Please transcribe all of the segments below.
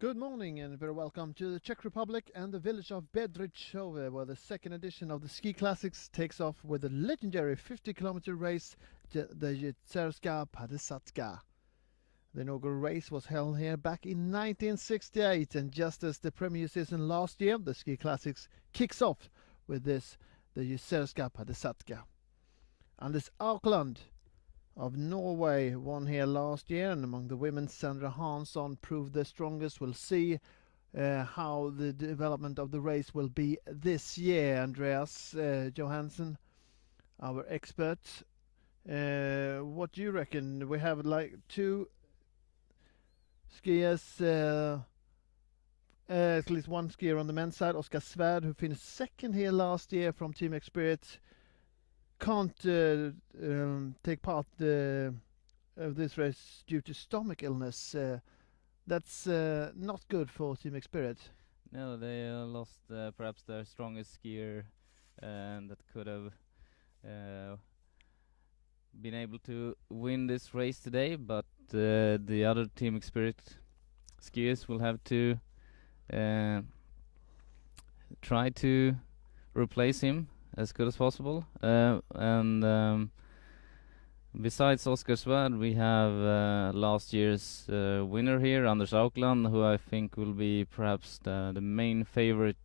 Good morning and very welcome to the Czech Republic and the village of Bedřichove, where the second edition of the Ski Classics takes off with the legendary 50-kilometer race, the Jizerska Padesa. The inaugural race was held here back in 1968, and just as the premier season last year, the Ski Classics kicks off with the Jizerska Padesa. Anders Aukland of Norway won here last year, and among the women Sandra Hansson proved the strongest. We'll see how the development of the race will be this year. Andreas Johansson, our expert, what do you reckon? We have like two skiers, at least one skier on the men's side, Oskar Svärd, who finished second here last year from Team Experience, can't take part of this race due to stomach illness. That's not good for Team Experience. No, they lost perhaps their strongest skier, and that could have been able to win this race today, but the other Team Experience skiers will have to try to replace him as good as possible. And besides Oskar Svärd, we have last year's winner here, Anders Aukland, who I think will be perhaps the main favorite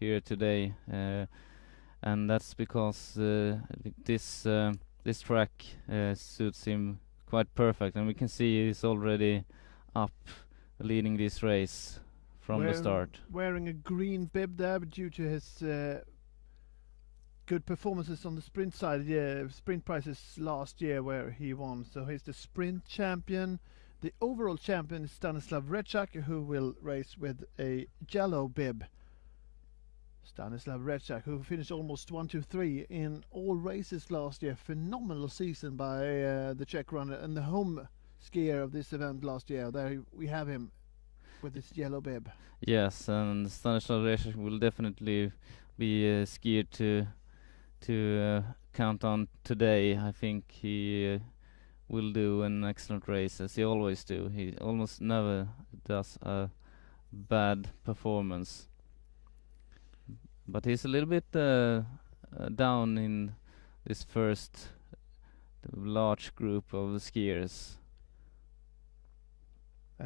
here today, and that's because this track suits him quite perfect, and we can see he's already up leading this race from the start. Wearing a green bib there due to his good performances on the sprint side. Sprint prizes last year where he won, so he's the sprint champion. The overall champion is Stanislav Rečák, who will race with a yellow bib. Stanislav Rečák, who finished almost 1-2-3 in all races last year. Phenomenal season by the Czech runner and the home skier of this event last year. There we have him with his yellow bib. Yes, and Stanislav Rečák will definitely be a skier to count on today. I think he will do an excellent race, as he always do. He almost never does a bad performance, but he's a little bit down in this first large group of skiers.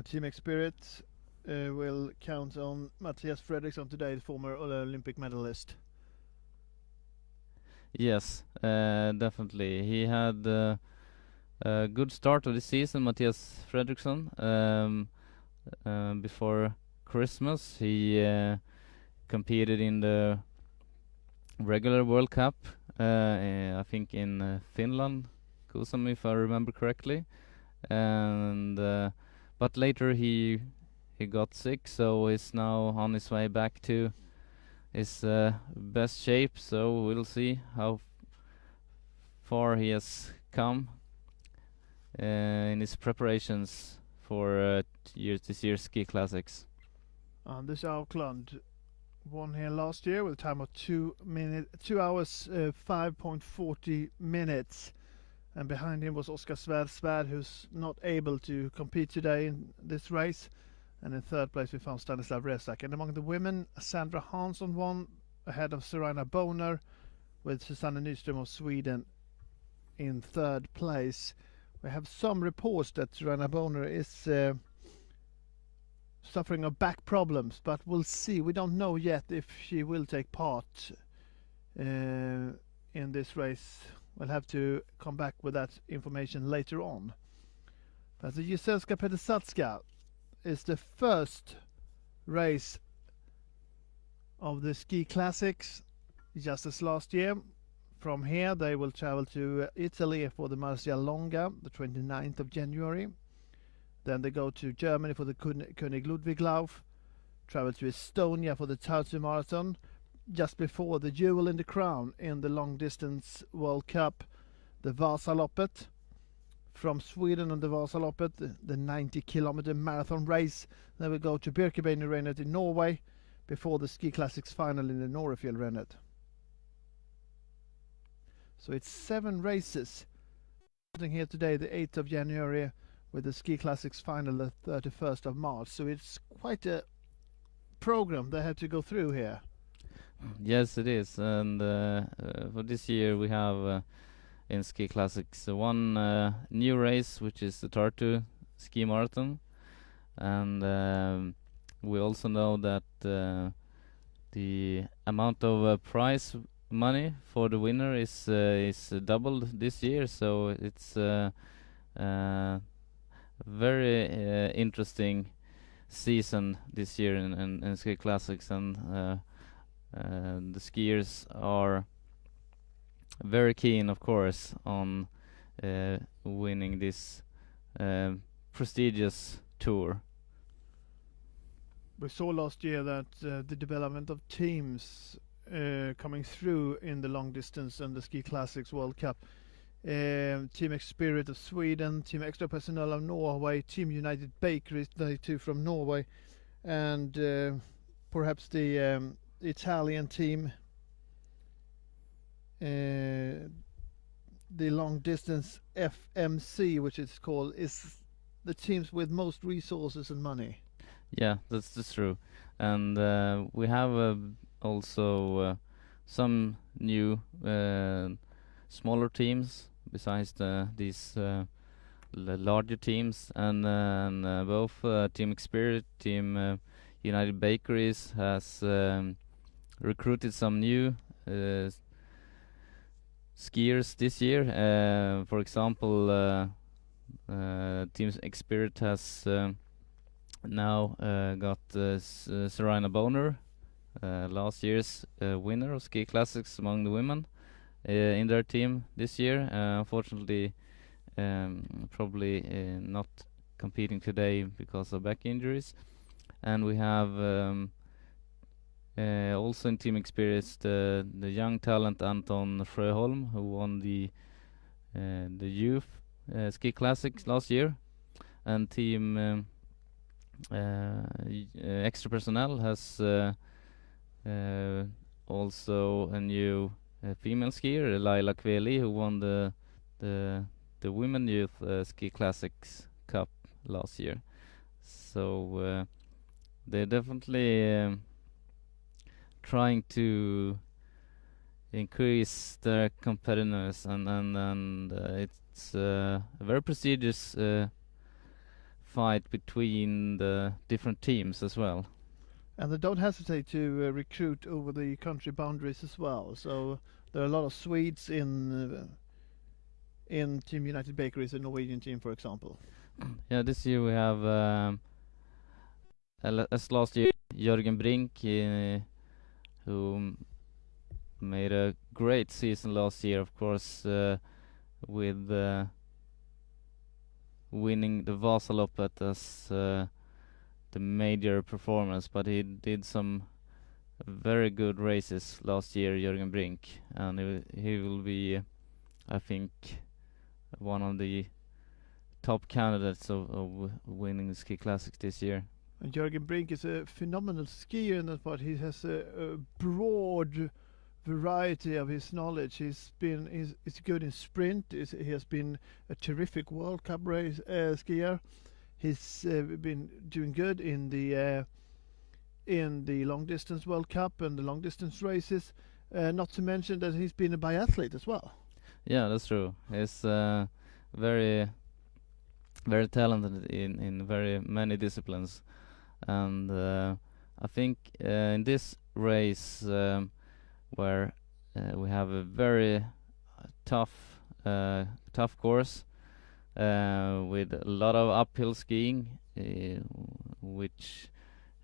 Team Experience will count on Mattias Fredriksson today, the former Olympic medalist. Yes, definitely. He had a good start of the season, Mattias Fredriksson. Before Christmas, he competed in the regular World Cup, I think in Finland, Kuusamo, if I remember correctly. And but later he got sick, so he's now on his way back to his best shape, so we'll see how far he has come in his preparations for this year's Ski Classics. Anders Aukland won here last year with a time of 2 hours 5.40 minutes, and behind him was Oskar Svärd, who's not able to compete today in this race. And in third place we found Stanislav Rečák. And among the women, Sandra Hansson won ahead of Serena Boner, with Susanne Nyström of Sweden in third place. We have some reports that Serena Boner is suffering of back problems, but we'll see. We don't know yet if she will take part in this race. We'll have to come back with that information later on. But the Jizerska Padesa is the first race of the Ski Classics, just as last year. From here they will travel to Italy for the Marcia Longa, the 29th of January. Then they go to Germany for the König Ludwiglauf, travel to Estonia for the Tartu Marathon, just before the jewel in the crown in the long distance World Cup, the Vasaloppet. From Sweden on the Vasaloppet, the 90-kilometer marathon race. Then we go to Birkebeiner in Norway before the Ski Classics final in the Norefjell Rennet. So it's 7 races starting here today, the 8th of January, with the Ski Classics final the 31st of March. So it's quite a program they had to go through here. Yes, it is. And for this year, we have in Ski Classics one new race, which is the Tartu Ski Marathon. And we also know that the amount of prize money for the winner is doubled this year. So it's very interesting season this year in Ski Classics, and the skiers are very keen, of course, on winning this prestigious tour. We saw last year that the development of teams coming through in the long distance and the Ski Classics World Cup. Team Spirit of Sweden, Team Extra Personnel of Norway, Team United Bakeries, they two from Norway, and perhaps the Italian team, the long distance FMC, which it's called, is the teams with most resources and money. Yeah, that's true. And we have also some new smaller teams besides these larger teams, and both Team Spirit, Team United Bakeries has recruited some new skiers this year. For example, Team Spirit has now got Serena Boner, last year's winner of Ski Classics among the women, in their team this year. Unfortunately, probably not competing today because of back injuries. And we have also in Team Experience the young talent Anton Sjöholm, who won the youth Ski Classics last year. And Team Extra Personnel has also a new female skier, Laila Kveli, who won the Women Youth Ski Classics Cup last year. So they're definitely trying to increase their competitiveness, and it's a very prestigious fight between the different teams as well. And they don't hesitate to recruit over the country boundaries as well. So there are a lot of Swedes in Team United Bakeries, the Norwegian team, for example. Yeah, this year we have, as last year, Jörgen Brink, who made a great season last year, of course, with winning the Vasaloppet as the major performance, but he did some very good races last year, Jörgen Brink, and he will be, I think, one of the top candidates of winning the Ski Classics this year. And Jörgen Brink is a phenomenal skier in that part. He has a broad variety of his knowledge. He's good in sprint. He has been a terrific World Cup race skier. He's been doing good in the long distance World Cup and the long distance races. Not to mention that he's been a biathlete as well. Yeah, that's true. He's very, very talented in very many disciplines, and I think in this race where we have a very tough course with a lot of uphill skiing, which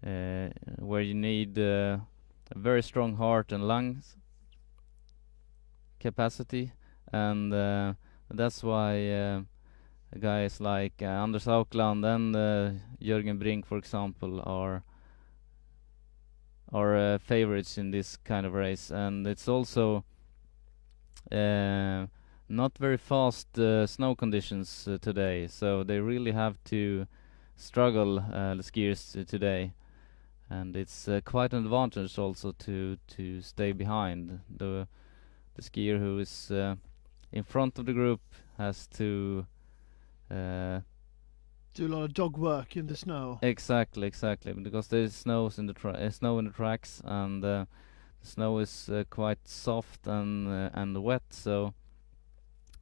where you need a very strong heart and lungs capacity, and that's why guys like Anders Aukland and Jörgen Brink, for example, are favorites in this kind of race. And it's also not very fast snow conditions today, so they really have to struggle, the skiers today, and it's quite an advantage also to stay behind. The skier who is in front of the group has to Do a lot of dog work in the snow. Exactly, because there is snow in the tracks, and the snow is quite soft and wet, so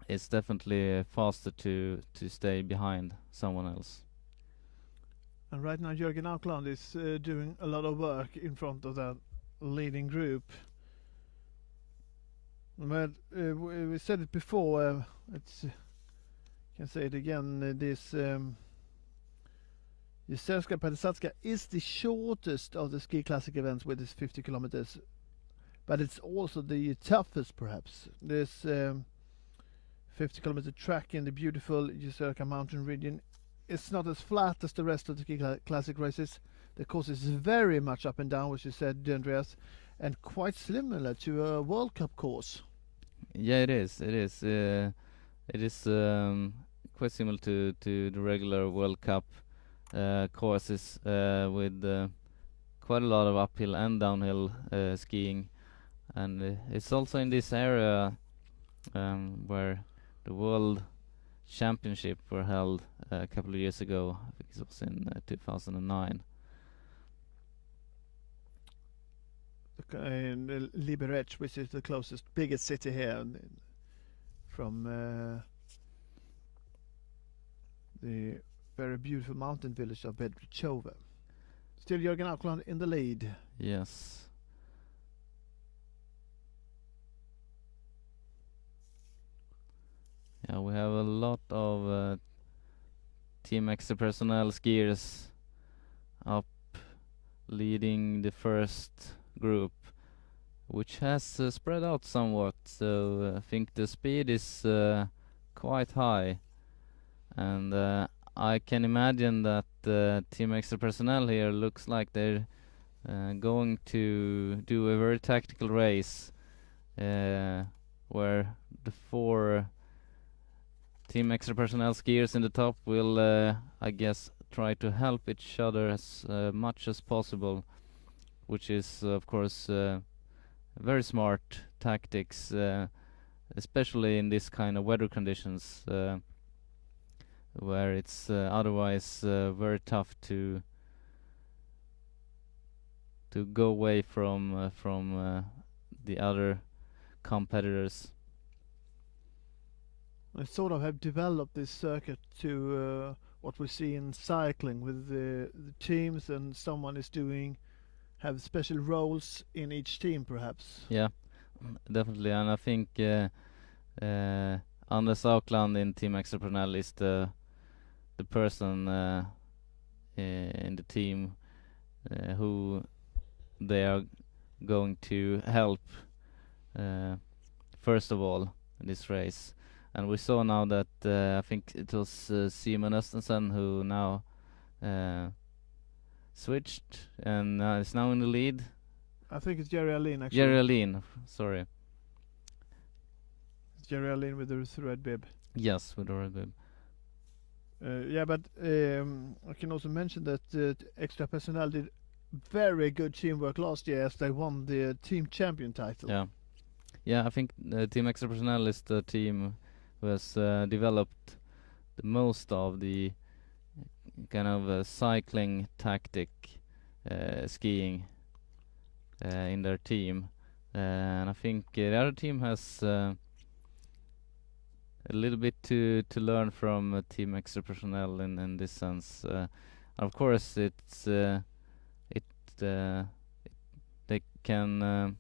it's definitely faster to stay behind someone else. And right now Jürgen Aukland is doing a lot of work in front of that leading group. But we said it before, it's can say it again, this Jizerska Padesa is the shortest of the ski classic events with its 50 kilometers, but it's also the toughest perhaps. This 50-kilometer track in the beautiful Jizerska mountain region. It's not as flat as the rest of the ski classic races. The course is very much up and down, which you said, Andreas, and quite similar to a World Cup course. Yeah, it is. It is quite similar to the regular World Cup courses with quite a lot of uphill and downhill skiing, and it's also in this area where the World Championship were held a couple of years ago. I think it was in 2009. In Liberec, which is the closest, biggest city here, from the very beautiful mountain village of Bedřičove. Still Jürgen Aukland in the lead. Yes. Yeah, we have a lot of Team Extra personnel skiers up leading the first group, which has spread out somewhat, so I think the speed is quite high, and I can imagine that Team Extra personnel here looks like they're going to do a very tactical race where the 4 Team Extra personnel skiers in the top will I guess try to help each other as much as possible, which is of course very smart tactics, especially in this kind of weather conditions where it's otherwise very tough to go away from the other competitors. They sort of have developed this circuit to what we see in cycling with the teams, and someone is have special roles in each team perhaps. Yeah, definitely, and I think Anders Aukland in Team Extra personnel is the person in the team who they are going to help first of all in this race. And we saw now that I think it was Simon Östensen who now switched and is now in the lead. I think it's Jerry Alin actually. Jerry Alin, sorry. It's Jerry Alin with the red bib. Yes, with the red bib. Yeah, but I can also mention that Extra Personnel did very good teamwork last year as they won the team champion title. Yeah, I think Team Extra Personnel is the team who has developed the most of the kind of cycling tactic skiing in their team, and I think the other team has a little bit to learn from Team Extra Personnel in this sense. Of course, they can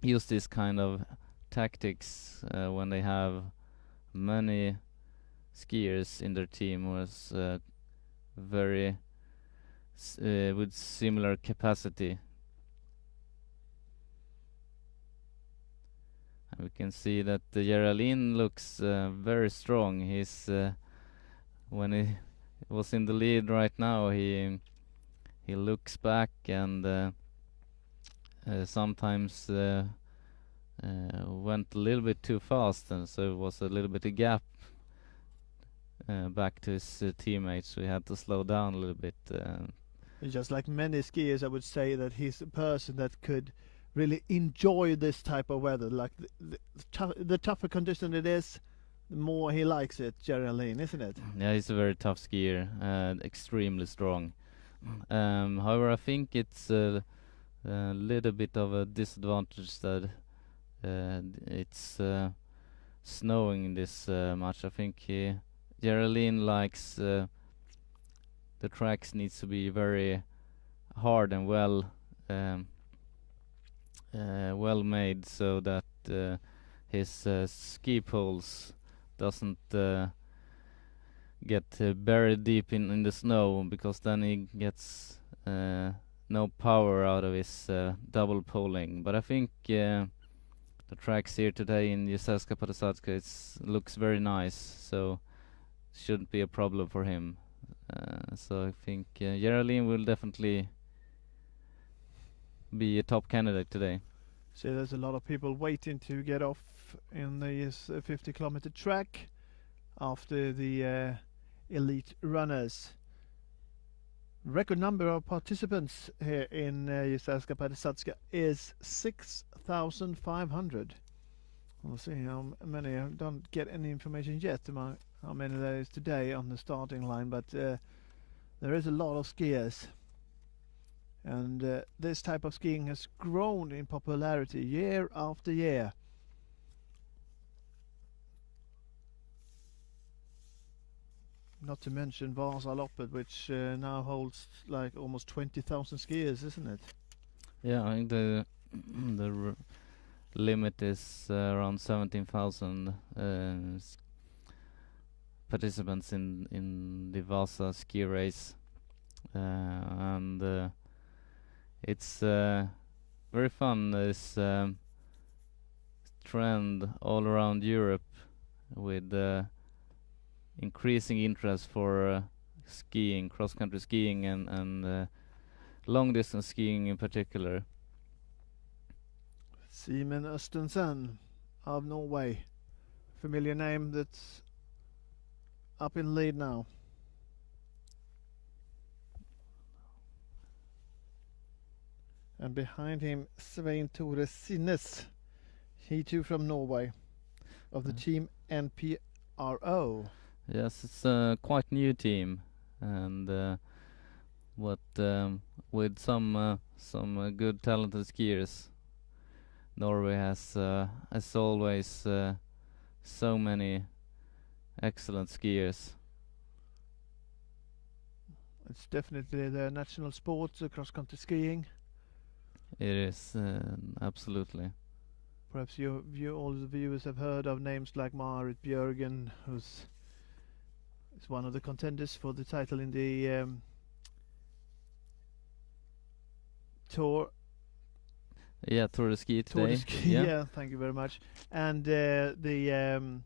use this kind of tactics when they have many skiers in their team who is very with similar capacity. And we can see that Geraldine looks very strong. He's when he was in the lead right now, he looks back and sometimes went a little bit too fast, and so it was a little bit of gap back to his teammates. We had to slow down a little bit. Just like many skiers, I would say that he's a person that could really enjoy this type of weather. Like the tougher condition it is, the more he likes it, Geraldine, isn't it? Yeah, he's a very tough skier, extremely strong. However, I think it's a little bit of a disadvantage that it's snowing this much. I think Geraldine likes the tracks needs to be very hard and um, well made so that his ski poles doesn't get buried deep in the snow, because then he gets no power out of his double poling. But I think the tracks here today in Jizerska Padesa looks very nice, so shouldn't be a problem for him. So I think Geraldine will definitely be a top candidate today. So there's a lot of people waiting to get off in this 50-kilometer track after the elite runners. Record number of participants here in Jizerska Padesa is 6,500. We'll see how many. I don't get any information yet about how many there is today on the starting line, but there is a lot of skiers. And this type of skiing has grown in popularity year after year. Not to mention Vasaloppet, which now holds like almost 20,000 skiers, isn't it? Yeah, I think the limit is around 17,000 participants in the Vasa ski race, and it's very fun. This trend all around Europe with increasing interest for skiing, cross-country skiing, and long-distance skiing in particular. Simen Østensen of Norway. Familiar name that's up in lead now. And behind him, Svein Tore Sinnes. He too from Norway, of the team NPRO. Yes, it's a quite new team, and with some good talented skiers. Norway has, as always, so many excellent skiers. It's definitely the national sport, cross-country skiing. It is, absolutely. Perhaps all the viewers have heard of names like Marit Bjørgen, who's one of the contenders for the title in the Tour. Yeah, Tour de Ski today. Tour de Ski, yeah, thank you very much. And and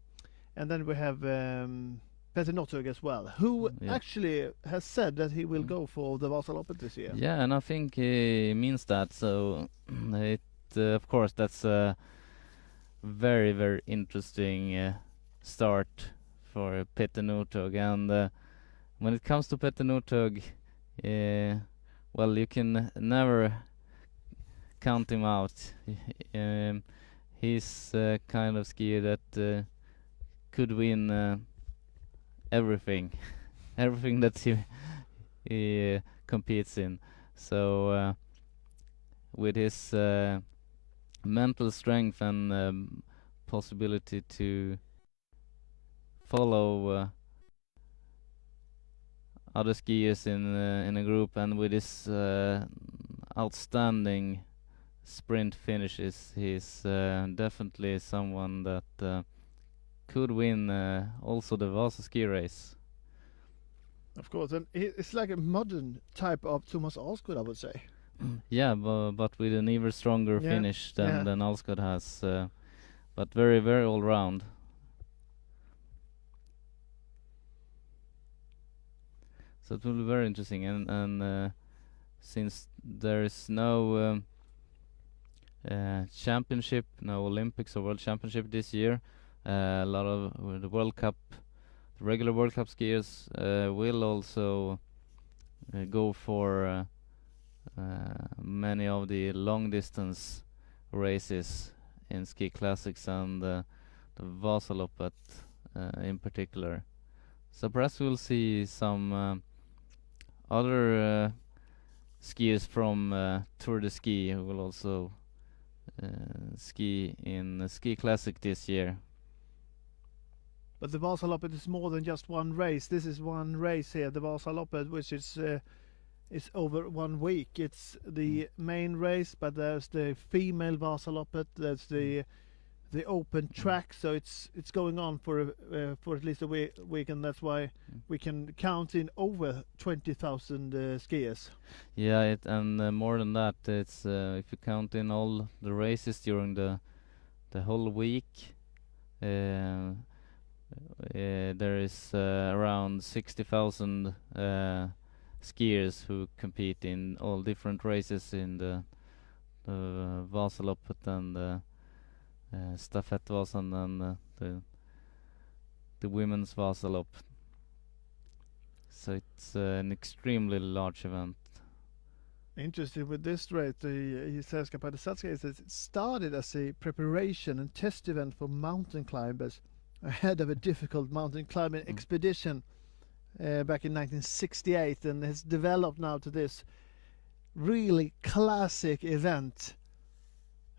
then we have Petter Northug as well, who actually has said that he will go for the Vasaloppet this year. Yeah, and I think he means that. So of course, that's a very, very interesting start for Petter Northug. And when it comes to Petter Northug, well, you can never count him out. He's kind of skier that could win everything that he competes in. So with his mental strength and possibility to follow other skiers in a group, and with his outstanding sprint finishes, he's definitely someone that could win also the Vasa ski race. Of course, and it's like a modern type of Thomas Alsgaard, I would say. Yeah, but with an even stronger finish than Alsgaard has, but very, very all round. So it will be very interesting, and since there is no championship, no Olympics or World Championship this year, a lot of the World Cup, the regular World Cup skiers will also go for many of the long distance races in ski classics, and the Vasaloppet in particular. So perhaps we'll see some other skiers from Tour de Ski who will also ski in the Ski Classic this year. But the Vasaloppet is more than just one race. This is one race here, the Vasaloppet, which is over 1 week. It's the main race, but there's the female Vasaloppet. There's the open track. So it's going on for at least a week, and that's why we can count in over 20,000 skiers. Yeah, and more than that, it's if you count in all the races during the whole week. There is around 60,000 skiers who compete in all different races in the Vasaloppet and Stafettvasan and the women's Vasalopp. So it's an extremely large event. Interesting with this race, the Jizerska Padesa is it started as a preparation and test event for mountain climbers ahead of a difficult mountain climbing expedition back in 1968, and has developed now to this really classic event.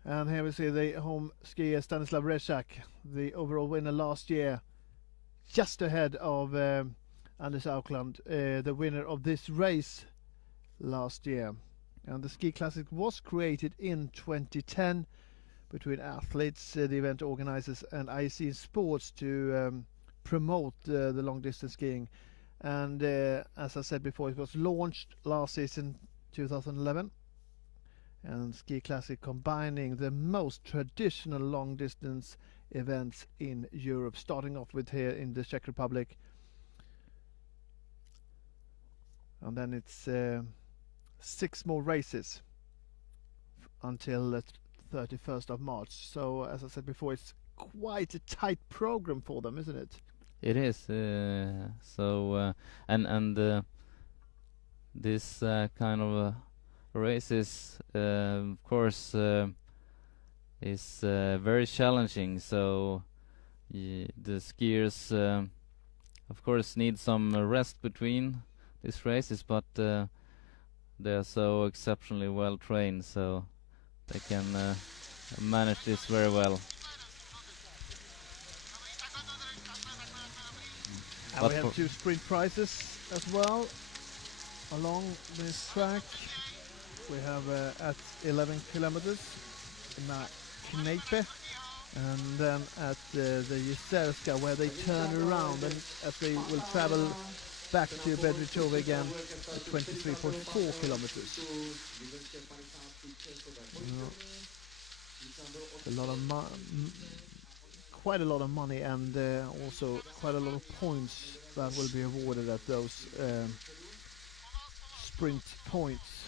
And here we see the home skier Stanislav Rezak, the overall winner last year, just ahead of Anders Aukland, the winner of this race last year. And the Ski Classic was created in 2010 between athletes, the event organizers, and IC Sports to promote the long distance skiing. And as I said before, it was launched last season, 2011. And Ski Classic combining the most traditional long distance events in Europe, starting off with here in the Czech Republic. And then it's 6 more races until the 31st of March. So as I said before, it's quite a tight program for them, isn't it? It is. This kind of races, of course, is very challenging. So the skiers, of course, need some rest between these races, but they are so exceptionally well trained, so they can manage this very well. And we have 2 sprint prizes as well along this track. We have at 11 kilometers Kneipe, and then at the Jizerska, where they turn around and as they will travel back to Bedřičov again at 23.4 kilometers. Quite a lot of money, and also quite a lot of points that will be awarded at those sprint points.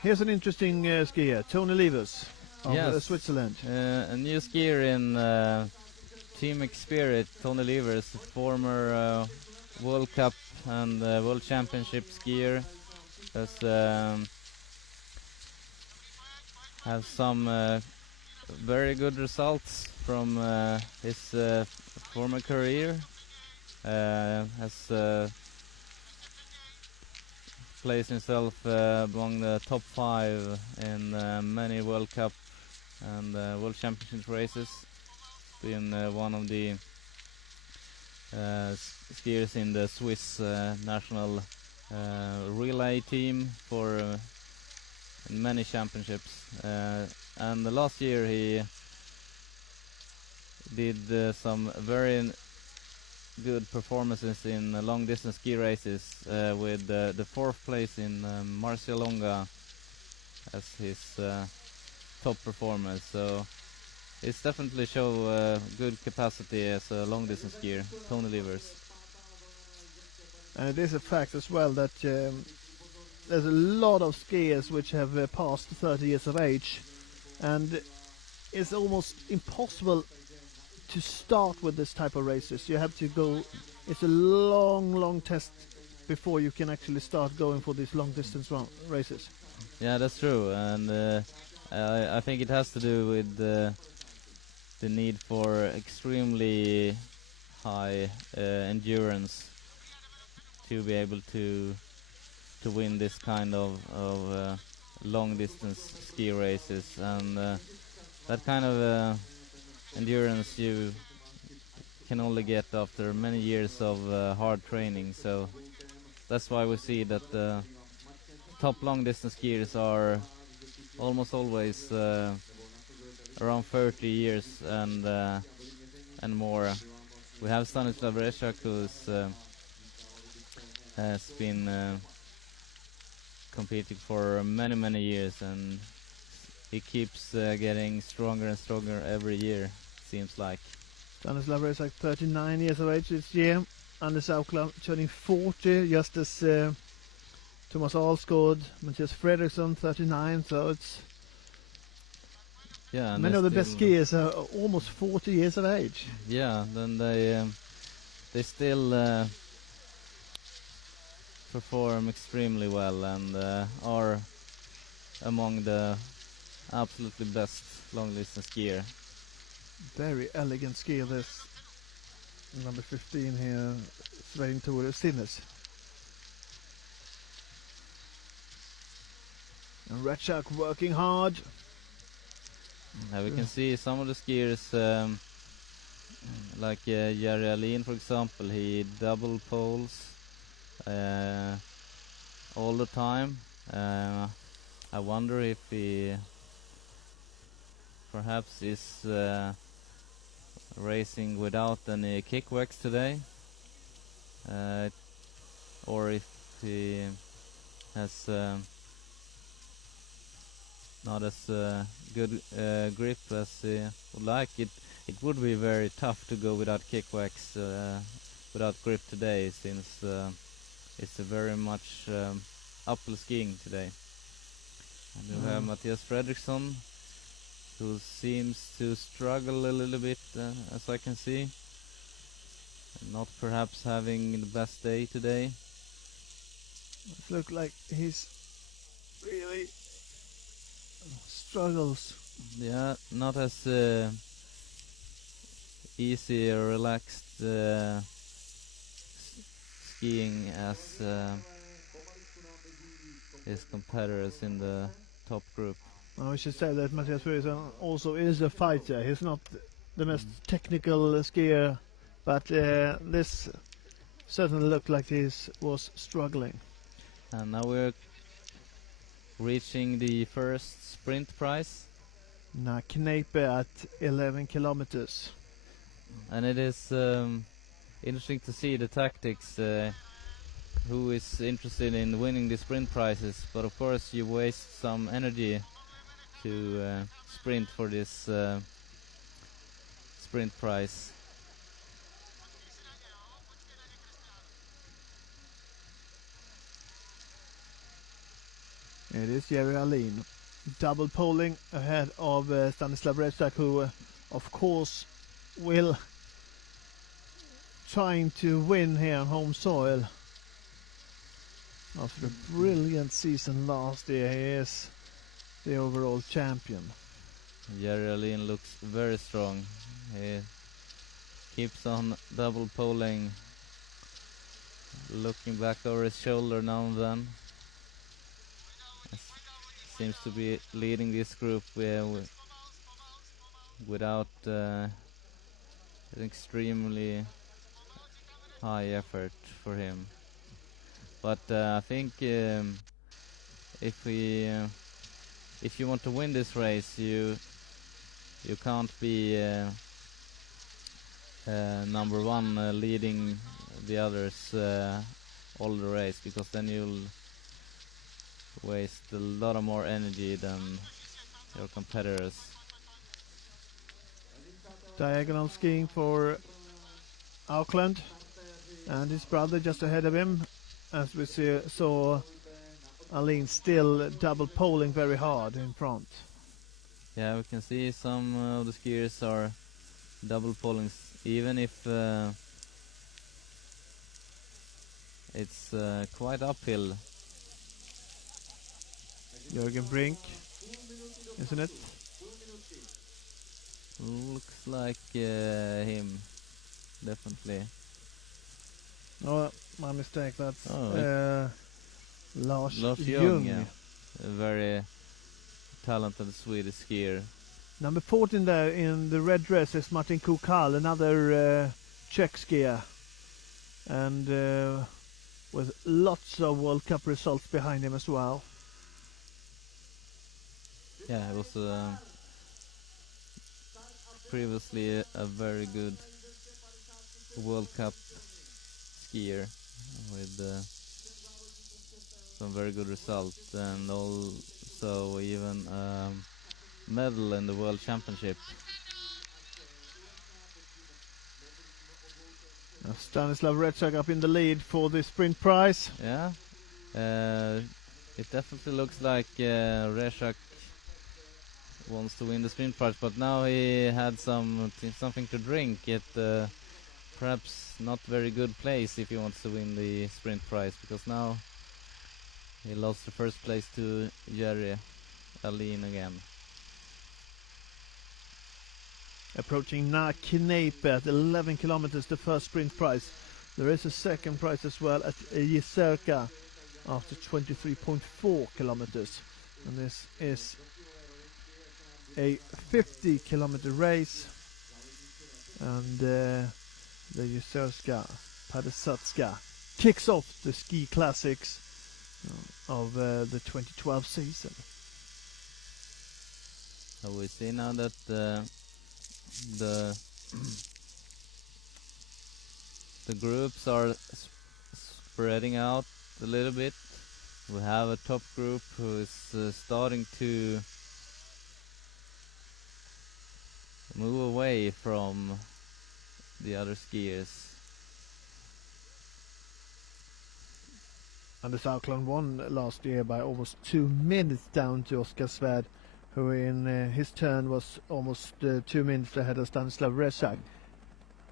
Here's an interesting skier, Tony Levers of Switzerland. A new skier in Team Spirit, Tony Levers, former World Cup and World Championship skier, has some very good results from his former career. Has placed himself among the top 5 in many World Cup and World Championship races. Been one of the skiers in the Swiss national relay team for many championships, and last year he did some very good performances in long distance ski races with the 4th place in Marcialonga as his top performance. So it's definitely show good capacity as a long distance skier, Tony Levers. And it is a fact as well that there's a lot of skiers which have passed 30 years of age, and it's almost impossible to start with this type of races. You have to go, it's a long test before you can actually start going for these long distance races. Yeah, that's true, and I think it has to do with the need for extremely high endurance to be able to win this kind of long distance ski races, and that kind of endurance you can only get after many years of hard training. So that's why we see that top long distance skiers are almost always around 30 years and more. We have Stanislav Reshak, who's has been competing for many years, and he keeps getting stronger and stronger every year, seems like. Stanislav is like 39 years of age this year. Anders Aukla turning 40, just as Thomas Alsgaard, Mattias Fredriksson 39, so it's many of the best skiers are almost 40 years of age. Yeah, then they still perform extremely well and are among the absolutely best long distance skier. Very elegant skier, this number 15 here, Svein Tore Sinnes. And Rechak working hard. We can see some of the skiers, like Jerry Alin, for example. He double poles all the time. I wonder if he perhaps is racing without any kickbacks today, or if he has not as good grip as he would like. It would be very tough to go without kickbacks, without grip today, since it's very much uphill skiing today. And we have Mattias Fredriksson, who seems to struggle a little bit, as I can see. Not perhaps having the best day today. It looks like he's really struggles. Yeah, not as easy or relaxed skiing as his competitors in the top group. I should say that Mattias Fredriksson also is a fighter. He's not the most technical skier, but this certainly looked like he was struggling. And now we're reaching the first sprint prize. Na Kneipe at 11 kilometers. And it is interesting to see the tactics, who is interested in winning the sprint prizes, but of course you waste some energy to sprint for this sprint prize. It is Jerry Alin double poling ahead of Stanislav Rechak, who of course will trying to win here on home soil. After a brilliant season last year, he is the overall champion. Jerry Alin looks very strong. He keeps on double poling, looking back over his shoulder now and then. Seems to be leading this group without an extremely high effort for him. But I think if you want to win this race, you can't be number one leading the others all the race, because then you'll waste a lot of more energy than your competitors. Diagonal skiing for Auckland, and his brother just ahead of him, as we saw Alin still double poling very hard in front. Yeah, we can see some of the skiers are double poling, even if it's quite uphill. Jürgen Brink, isn't it? Looks like him, definitely. Oh, my mistake. That's Oh, Lars Lars Ljung, Ljung. yeah. A very talented Swedish skier. Number 14 there in the red dress is Martin Kukal, another Czech skier. And with lots of World Cup results behind him as well. Yeah, it was previously a very good World Cup skier with some very good results, and also even medal in the World Championship. Stanislav Redzak up in the lead for the sprint prize. Yeah, it definitely looks like Reshak wants to win the sprint prize, but now he had something to drink at perhaps not very good place if he wants to win the sprint prize, because now he lost the first place to Jerry Aline again. Approaching Kneip at 11 kilometers, the first sprint prize. There is a second prize as well at Jizerska after 23.4 kilometers. And this is a 50 kilometer race. And the Jizerska Padesa kicks off the ski classics of the 2012 season. So we see now that the groups are spreading out a little bit. We have a top group who is starting to move away from the other skiers. Anders Aukland won last year by almost 2 minutes down to Oskar Svärd, who in his turn was almost 2 minutes ahead of Stanislav Redzak.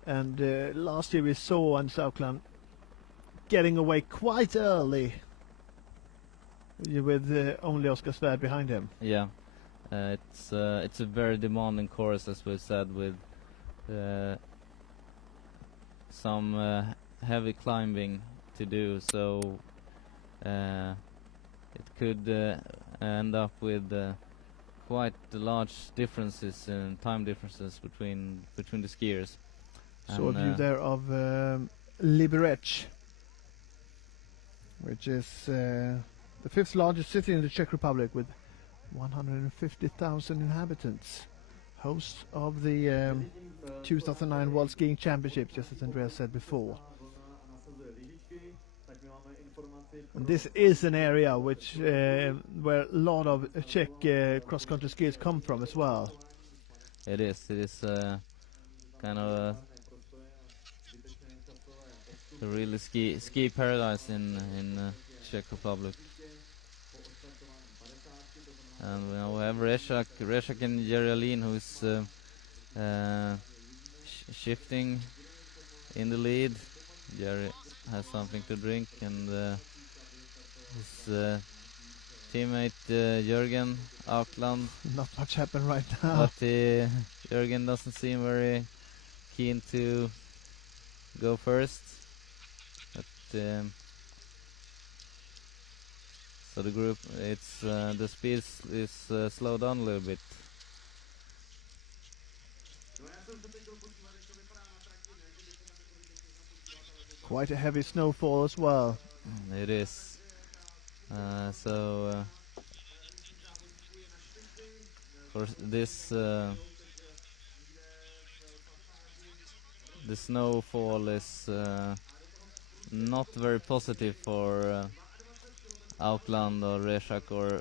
And last year we saw Anders Aukland getting away quite early with only Oskar Svärd behind him. Yeah, it's a very demanding course, as we said, with some heavy climbing to do, so it could end up with quite large differences in time differences between the skiers. So a view there of Liberec, which is the 5th largest city in the Czech Republic with 150,000 inhabitants. Host of the 2009 World Skiing Championships, just as Andreas said before. And this is an area which where a lot of Czech cross-country skiers come from as well. It is kind of a really ski paradise in Czech Republic. And we have Reshak and Jerry who's shifting in the lead. Jerry has something to drink, and his teammate Jürgen Aukland. Not much happened right now. But Jürgen doesn't seem very keen to go first. But so the group, it's the speed is slowed down a little bit. Quite a heavy snowfall as well. It is. So for this the snowfall is not very positive for Aukland or Reshak or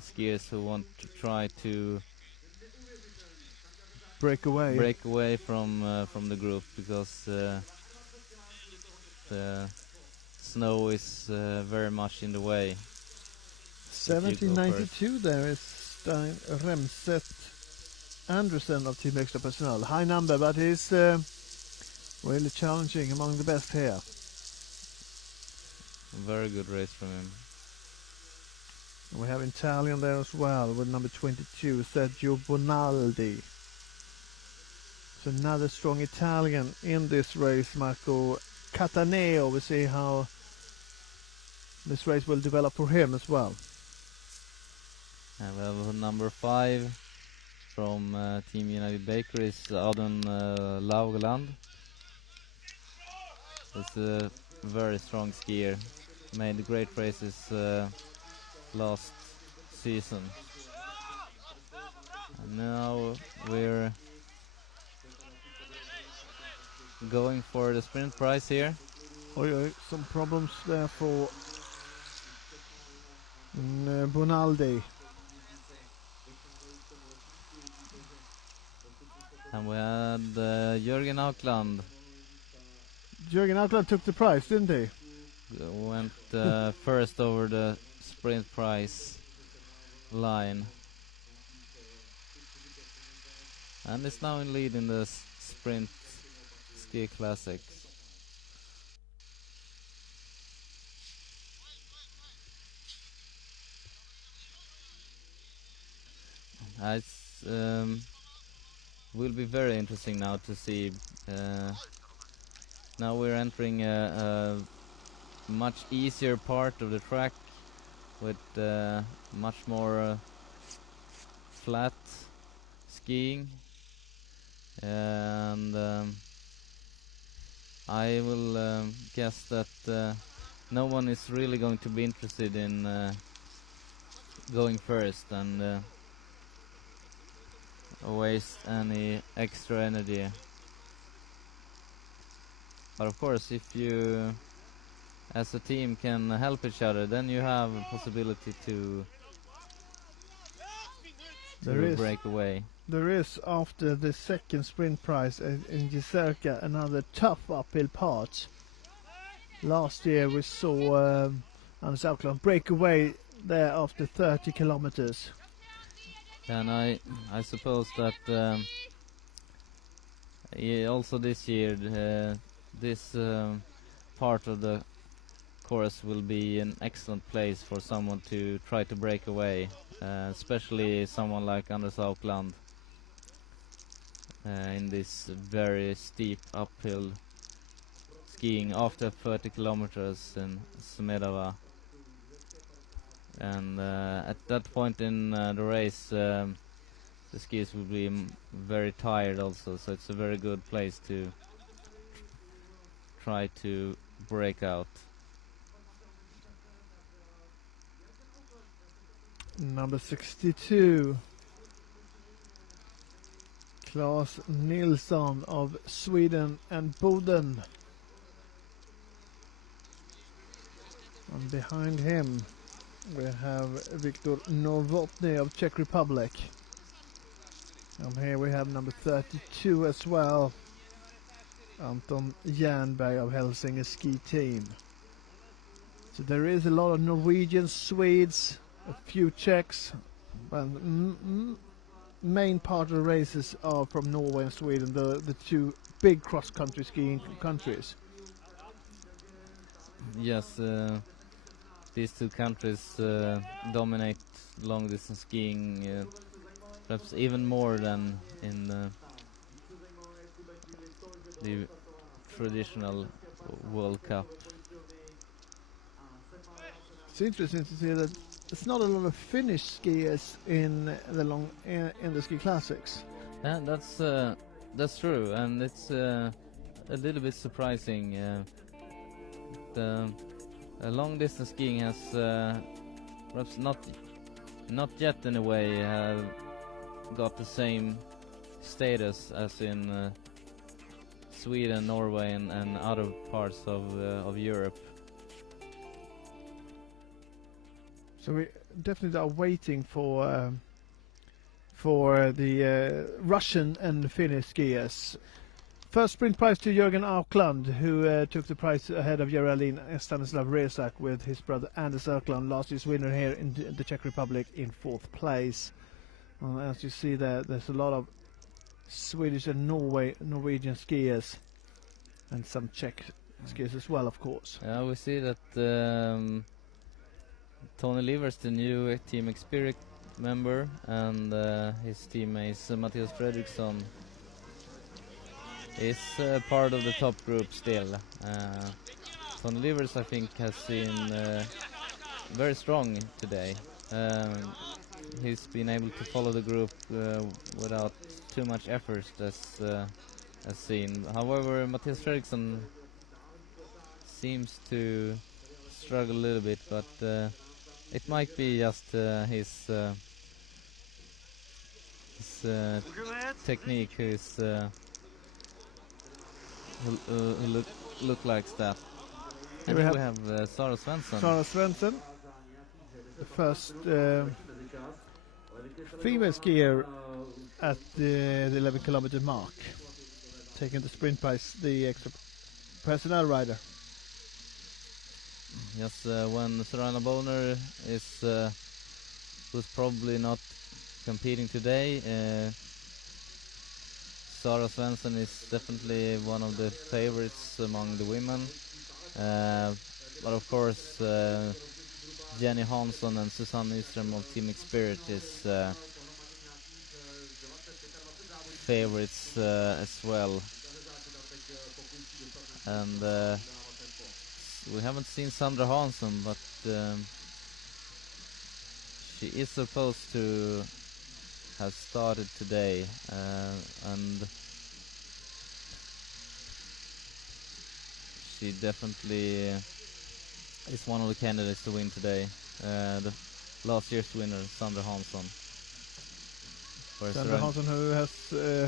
skiers who want to try to break away from the group, because the snow is very much in the way. 1792 there is Stein Remset Andersen of Team Extra Personnel. High number, but he's really challenging among the best here. Very good race from him. We have Italian there as well with number 22, Sergio Bonaldi. So another strong Italian in this race, Marco Cataneo. We'll see how this race will develop for him as well. And we have number 5 from Team United Bakeries, Auden Laugeland. He's a very strong skier. Made great races last season. And now we're going for the sprint prize here. Some problems there for Bonaldi. And we had Jürgen Aukland. Jürgen Aukland took the prize, didn't he? Went first over the sprint prize line. And is now in lead in the sprint ski classics. It's will be very interesting now to see. Now we're entering a much easier part of the track with much more flat skiing, and I will guess that no one is really going to be interested in going first and waste any extra energy. But of course, if you as a team can help each other, then you have a possibility to break away. There is, after the second sprint prize in Jizerska, another tough uphill part. Last year we saw Anders Aukland break away there after 30 kilometers. And I suppose that also this year this part of the course will be an excellent place for someone to try to break away, especially someone like Anders Aukland in this very steep uphill skiing after 30 kilometers in Smedava. And at that point in the race, the skiers will be very tired also, so it's a very good place to try to break out. Number 62, Claes Nilsson of Sweden and Boden. And behind him we have Viktor Novotny of Czech Republic. And here we have number 32 as well, Anton Jernberg of Helsinki Ski Team. So there is a lot of Norwegians, Swedes, a few Czechs, and main part of the races are from Norway and Sweden, the two big cross-country skiing countries. Yes, these two countries dominate long-distance skiing, perhaps even more than in the traditional World Cup. It's interesting to see that there's not a lot of Finnish skiers in the ski classics. Yeah, that's true, and it's a little bit surprising. The long distance skiing has perhaps not yet in a way got the same status as in Sweden, Norway, and other parts of Europe. So we definitely are waiting for the Russian and Finnish skiers. First sprint prize to Jürgen Aukland, who took the prize ahead of Geraldine Stanislav Rezak with his brother Anders Aukland, last year's winner here in the Czech Republic, in 4th place. As you see there, there's a lot of Swedish and Norwegian skiers, and some Czech skiers as well, of course. Yeah, we see that Tony Livers, the new Team Xperic member, and his teammates Mattias Fredriksson is part of the top group still. Von Livers, I think, has seen very strong today. He's been able to follow the group without too much effort, as seen. However, Matthias Fredriksson seems to struggle a little bit, but it might be just his technique who look like that. And we then we have Sara Svensson. Sara Svensson, the first female skier at the 11 kilometer mark, taking the sprint prize, the extra personnel rider. Yes, when Sorana Boner was probably not competing today, Sara Svensson is definitely one of the favorites among the women. But of course, Jenny Hansson and Susanne Nyström of Team Spirit is favorites as well. And we haven't seen Sandra Hansson, but she is supposed to have started today, and she definitely is one of the candidates to win today. The last year's winner, Sandra Hansson. Sandra Hansson, who has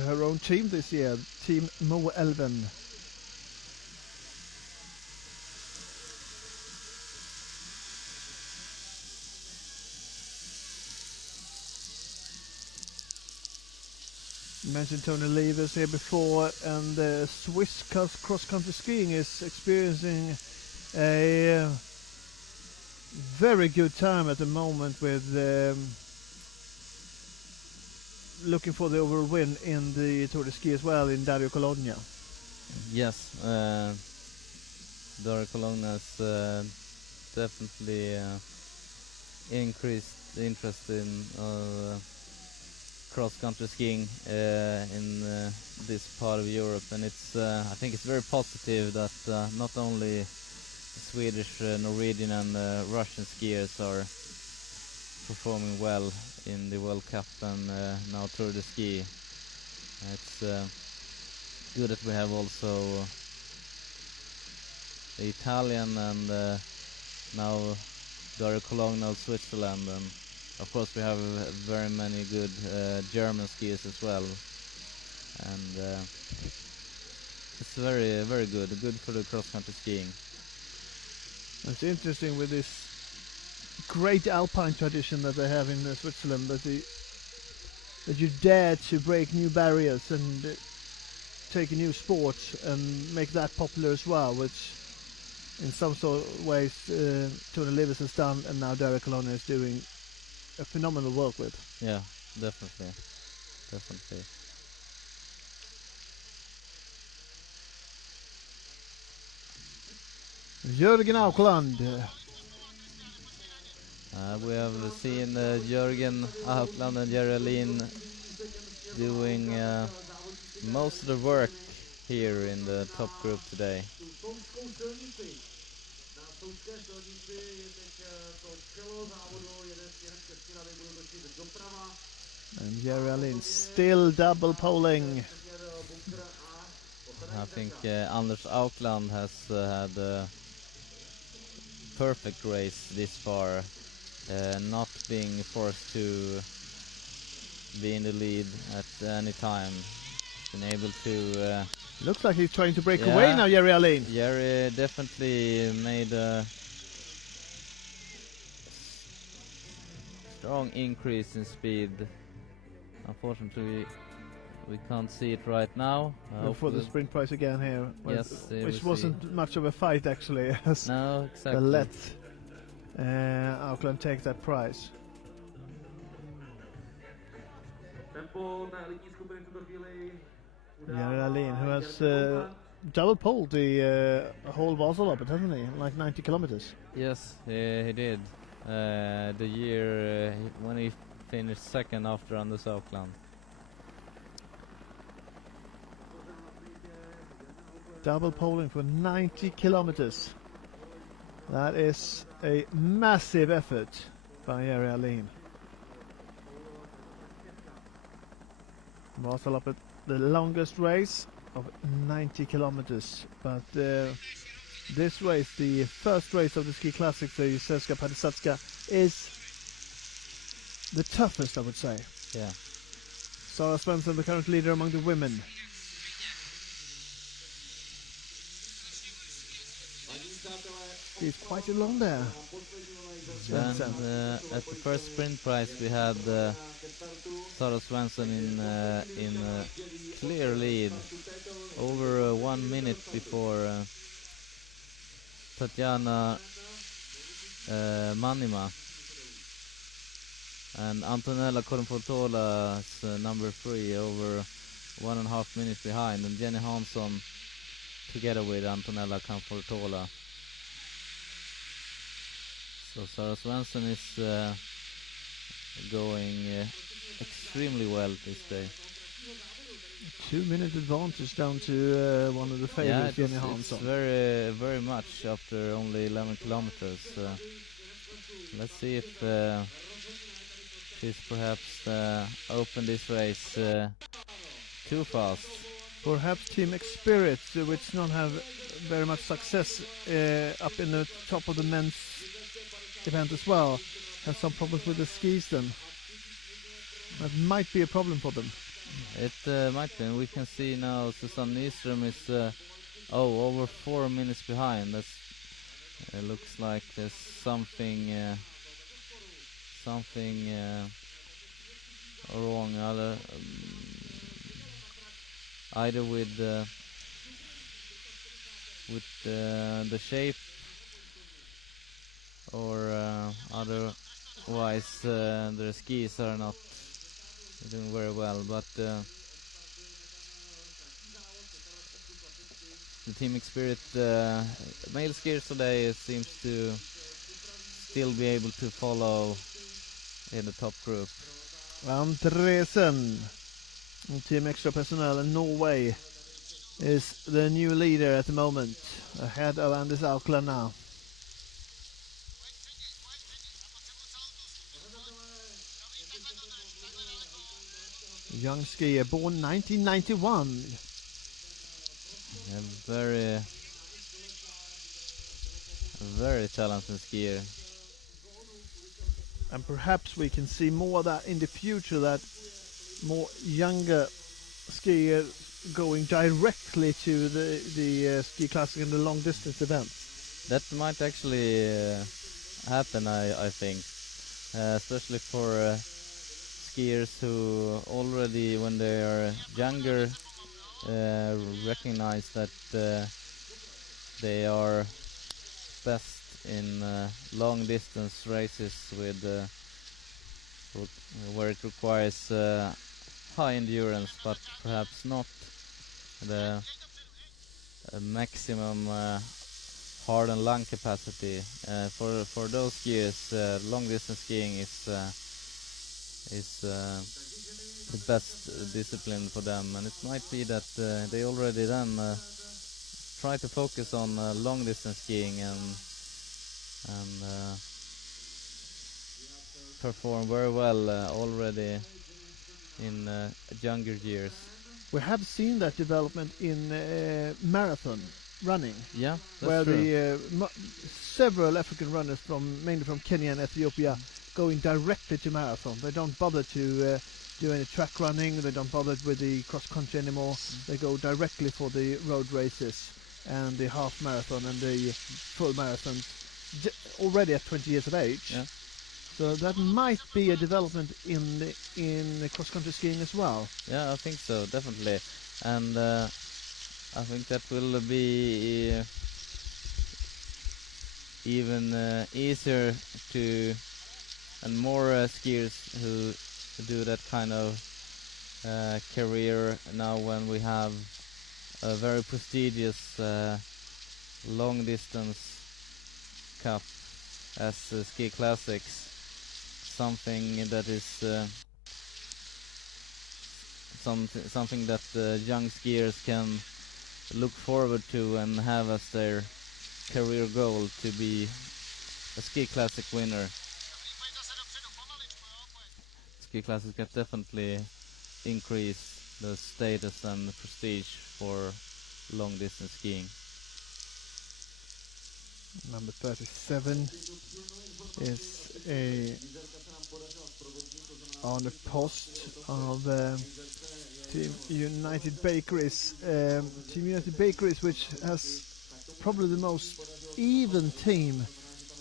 her own team this year, Team Mo Elven. You mentioned Tony Levers here before, and Swiss cross-country skiing is experiencing a very good time at the moment with looking for the overall win in the Tour de Ski as well in Dario Cologna. Yes, Dario Cologna has definitely increased the interest in cross-country skiing in this part of Europe, and it's I think it's very positive that not only Swedish, Norwegian and Russian skiers are performing well in the World Cup and now Tour de Ski. It's good that we have also the Italian and now Dario Cologna of Switzerland, and of course we have very many good German skiers as well, and it's very, very good for the cross-country skiing. It's interesting with this great alpine tradition that they have in Switzerland, that you dare to break new barriers and take a new sport and make that popular as well, which in some sort of ways Tony Levers has done, and now Dario Cologna is doing a phenomenal work with. Yeah, definitely. Jörgen Aukland. We have seen Jörgen Aukland and Jerry Alin doing most of the work here in the top group today. And Jerry Alin still double poling. I think Anders Aukland has had a perfect race this far, not being forced to be in the lead at any time. Been able to... Looks like he's trying to break away now, Jerry Alin. Jerry definitely made a strong increase in speed. Unfortunately, we can't see it right now. For the sprint prize again here. Yes, which wasn't much of a fight actually. No, exactly. Let Aukland take that prize. Jerry Alin, who has double poled the whole Vasaloppet, hasn't he? Like 90 kilometers. Yes, he did. The year when he finished second after Anders Aukland. Double poling for 90 kilometers. That is a massive effort by Jari Ahlin. Vasaloppet, the longest race of 90 kilometers, but this race, the first race of the ski classics, the Jizerska Padesa, is the toughest, I would say. Yeah. Sara Svensson, the current leader among the women. She's quite alone there. And at the first sprint prize we had Sara Svensson in clear lead, over 1 minute before Tatjana Manima. And Antonella Cornfortola's number 3 over 1.5 minutes behind, and Jenny Hansson together with Antonella Cornfortola. So Sara Svensson is going extremely well this day. 2-minute advantage down to one of the favorites, Jenny Hansson. It's very, very much after only 11 kilometers. Let's see if she's perhaps opened this race too fast. Perhaps Team Spirit, which don't have very much success up in the top of the men's event as well, have some problems with the skis then. That might be a problem for them. It might be. We can see now Susanne Nyström is over 4 minutes behind. It looks like there's something wrong. Either with the shape, or otherwise their skis are not doing very well, but the Team Spirit male skiers today seems to still be able to follow in the top group. Andresen, Team Extra Personnel in Norway, is the new leader at the moment, ahead of Anders Aukland now. Young skier, born 1991. A very, very talented skier. And perhaps we can see more of that in the future, that more younger skiers going directly to the ski classic and the long distance events. That might actually happen, I think, especially for skiers who already, when they are younger, recognize that they are best in long distance races with where it requires high endurance, but perhaps not the maximum heart and lung capacity. For those skiers, long distance skiing is the best discipline for them, and it might be that they already then try to focus on long distance skiing and perform very well already in younger years. We have seen that development in marathon running. Yeah, that's where true. the several African runners mainly from Kenya and Ethiopia, going directly to marathon. They don't bother to do any track running. They don't bother with the cross country anymore. They go directly for the road races and the half marathon and the full marathon already at 20 years of age. Yeah. So that might be a development in the cross country skiing as well. Yeah, I think so, definitely. And I think that will be even easier to, and more skiers who do that kind of career now, when we have a very prestigious long distance cup as Ski Classics, something that is something that young skiers can look forward to and have as their career goal to be a ski classic winner. Ski classic can definitely increase the status and the prestige for long distance skiing. Number 37 is on the post of Team United Bakeries. Team United Bakeries, which has probably the most even team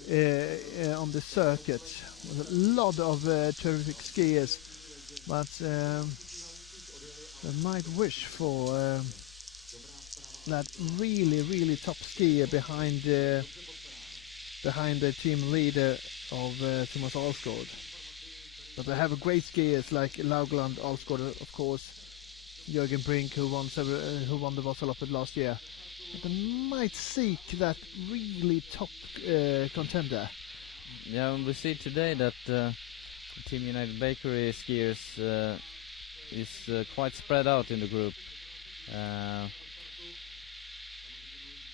on the circuit, with a lot of terrific skiers, but they might wish for that really top skier behind the team leader of Thomas Alsgaard. But they have great skiers like Laugland, Alsgaard, of course, Jürgen Brink, who won the Vasaloppet last year. But they might seek that really top contender. Yeah, we see today that Team United Bakery skiers is quite spread out in the group.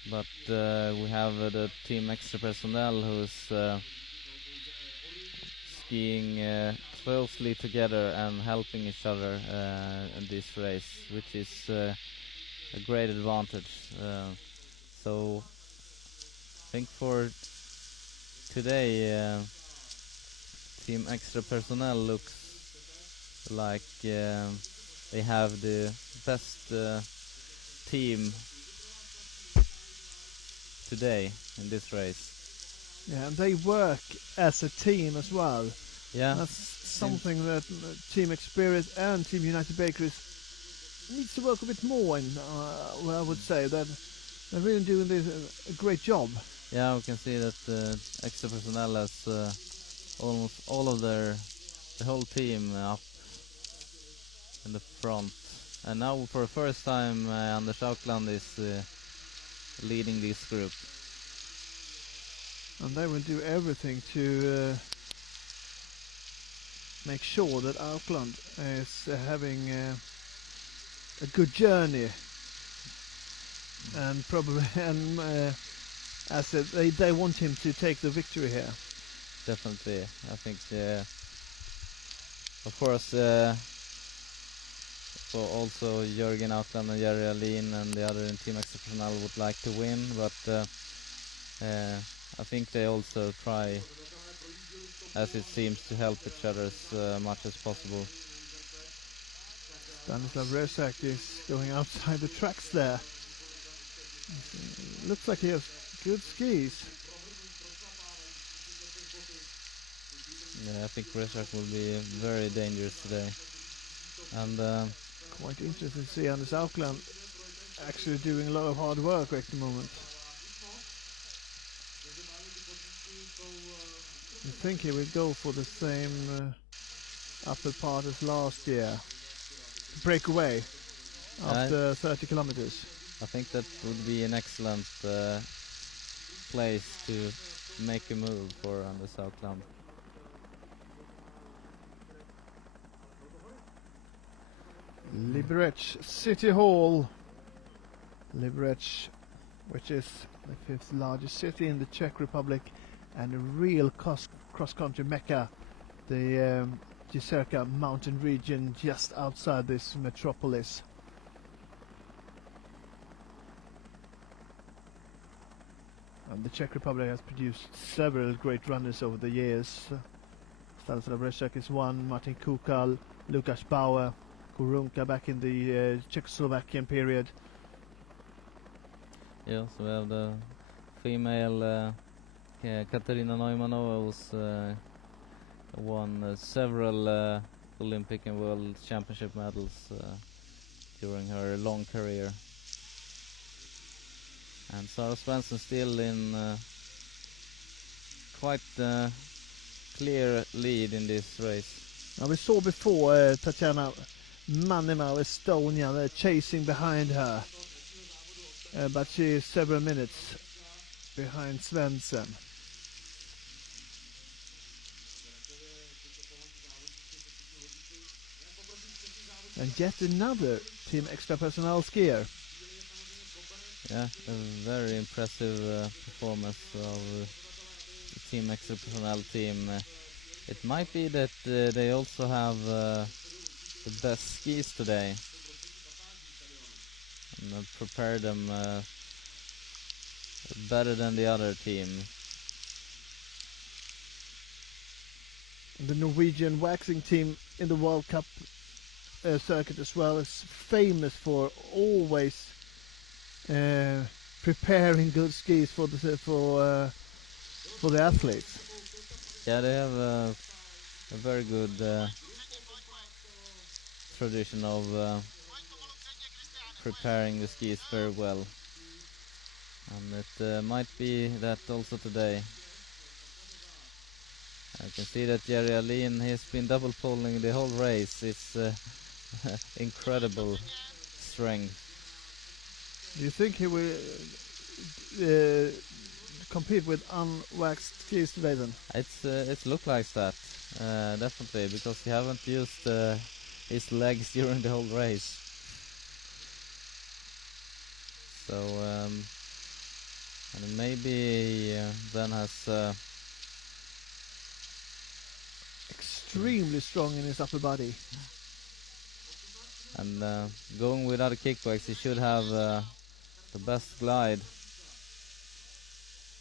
But we have the Team Extra Personnel who's skiing closely together and helping each other in this race, which is a great advantage. So I think for today Team Extra Personnel looks like they have the best team today in this race. Yeah, and they work as a team as well. Yeah, that's something that Team Experience and Team United Bakeries needs to work a bit more in. Well, I would say that they're really doing this a great job. Yeah, we can see that Extra Personnel has almost all of the whole team up in the front, and now for the first time Anders Aukland is leading this group. And they will do everything to make sure that Aukland is having a good journey, and probably as they want him to take the victory here. Definitely, I think of course so also Jürgen Aukland and Jerry Alin and the other in Team Extra Personnel would like to win, but I think they also try, as it seems, to help each other as much as possible. Stanislav Rezak is going outside the tracks there. Looks like he has good skis. Yeah, I think Rezak will be very dangerous today. And quite interesting to see Anders Aukland actually doing a lot of hard work at the moment. I think he will go for the same upper part as last year. Break away after 30 kilometers. I think that would be an excellent place to make a move for Anders Aukland. Liberec City Hall. Liberec, which is the 5th largest city in the Czech Republic and a real cross-country mecca, the Jizerska mountain region just outside this metropolis. And the Czech Republic has produced several great runners over the years. Stanislav Rezak is one, Martin Kukal, Lukas Bauer, Kurunka back in the Czechoslovakian period. Yes, we have the female Katarina Neumanova, who's won several Olympic and World Championship medals during her long career. And Sara Svensson still in quite clear lead in this race. Now we saw before Tatjana Manema of Estonia, they're chasing behind her, but she is several minutes behind Svensson. And yet another Team Extra Personnel skier. Yeah, a very impressive performance of the Team Extra Personnel team. It might be that they also have the best skis today, and prepare them better than the other team. The Norwegian waxing team in the World Cup circuit as well is famous for always preparing good skis for the athletes. Yeah, they have a very good tradition of preparing the skis very well, and it might be that also today. I can see that Jerry Alin has been double poling the whole race. It's incredible strength. Do you think he will compete with unwaxed skis today then? It's looked like that, definitely, because he haven't used his legs during the whole race. So and maybe he then has Extremely strong in his upper body. and going without a kickbacks, he should have the best glide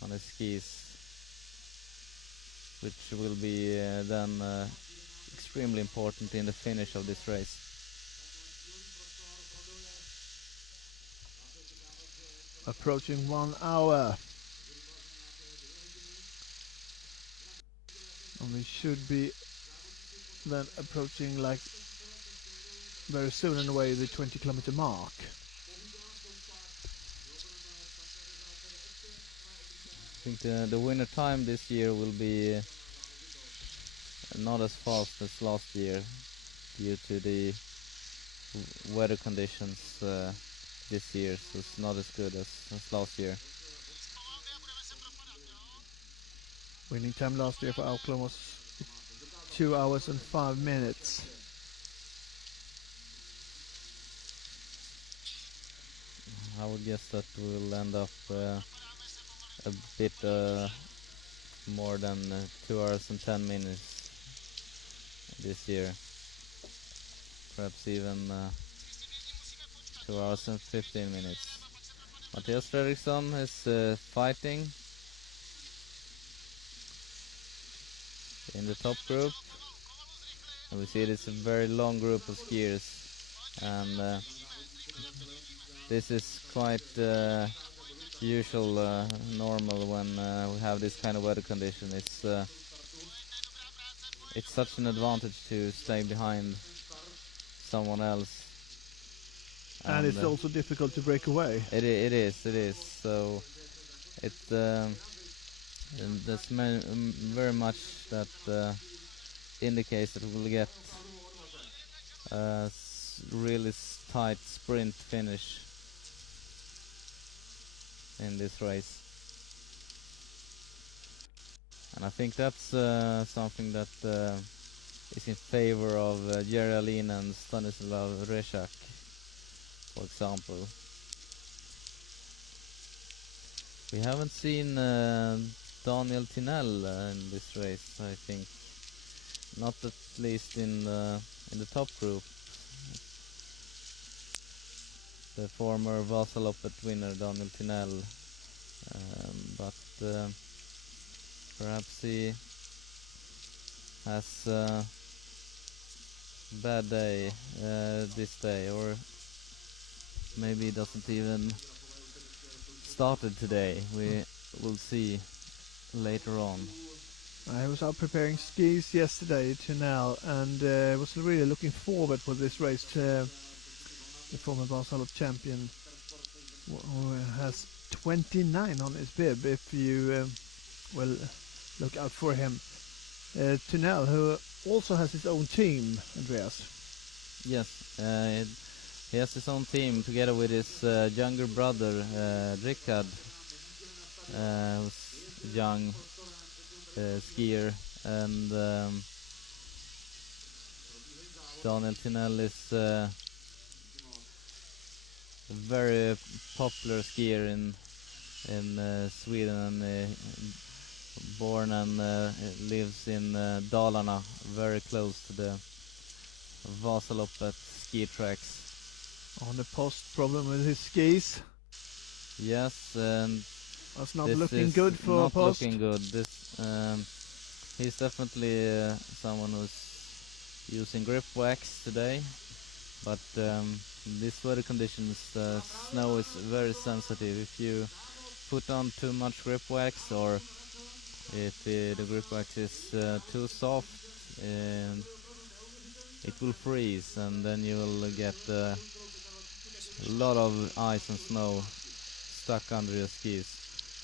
on his skis, which will be then extremely important in the finish of this race. Approaching 1 hour. And we should be then approaching, like, very soon in a way, the 20-kilometer mark. I think the winner time this year will be not as fast as last year due to the weather conditions this year, so it's not as good as last year. Winning time last year for Auckland was 2 hours and 5 minutes. I would guess that we'll end up a bit more than 2 hours and 10 minutes this year. Perhaps even 2 hours and 15 minutes. Mattias Fredriksson is fighting in the top group. And we see it's a very long group of skiers. And this is quite usual, normal when we have this kind of weather condition. It's such an advantage to stay behind someone else. And it's also difficult to break away. It is. So there's very much that indicates that we'll get a really tight sprint finish in this race. And I think that's something that is in favor of Jerry Alin and Stanislav Rezak, for example. We haven't seen Daniel Tinell in this race, I think. Not at least in the top group. The former Vasaloppet winner Daniel Tinell, but perhaps he has a bad day this day, or maybe he doesn't even started today. We will see later on. I was out preparing skis yesterday to now, and was really looking forward for this race. The former Vasalopp champion, who has 29 on his bib, if you will look out for him. Tunnel, who also has his own team, Andreas. Yes, he has his own team together with his younger brother, Rickard, who's a young skier, and Daniel Tinell is a very popular skier in Sweden, and born and lives in Dalarna, very close to the Vasaloppet ski tracks. On the post problem with his skis. Yes, and That's not this looking is good for not Post. looking good. This he's definitely someone who's using grip wax today, but this weather conditions, snow is very sensitive. If you put on too much grip wax, or if the grip wax is too soft, it will freeze, and then you will get a lot of ice and snow stuck under your skis.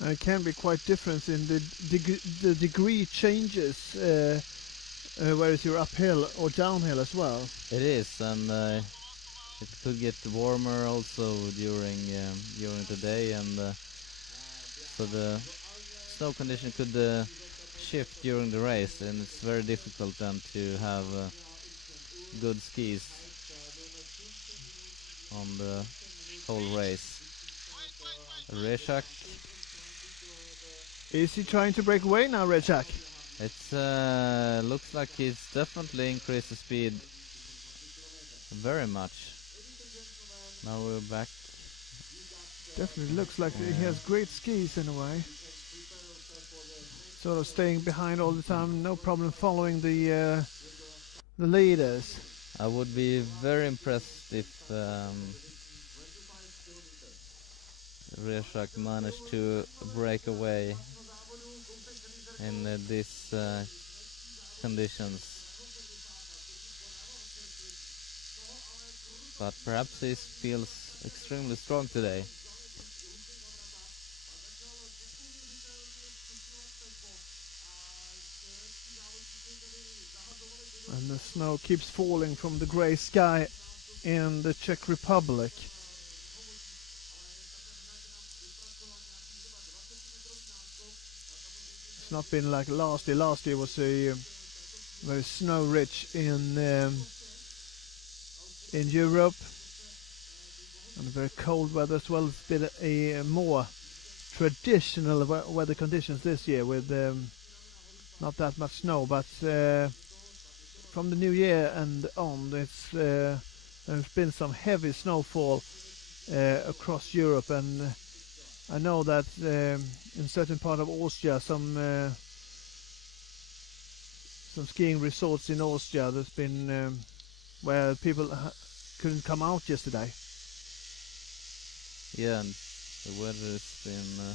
It can be quite different in the degree changes, whether you're uphill or downhill as well. It is, and it could get warmer also during the day, and so the snow condition could shift during the race, and it's very difficult then to have good skis on the whole race. Reshak, Is he trying to break away now, Reshak? it looks like he's definitely increased the speed very much. Now we're back. Definitely looks like he has great skis in a way. Sort of staying behind all the time, no problem following the leaders. I would be very impressed if Reshak managed to break away in these conditions. But perhaps he feels extremely strong today. And the snow keeps falling from the grey sky in the Czech Republic. It's not been like last year. Last year was a very snow-rich in Europe, and very cold weather as well. It's been a more traditional weather conditions this year with not that much snow, but from the new year and on, there's been some heavy snowfall across Europe, and I know that in certain part of Austria, some skiing resorts in Austria, there's been where people couldn't come out yesterday. Yeah, and the weather has been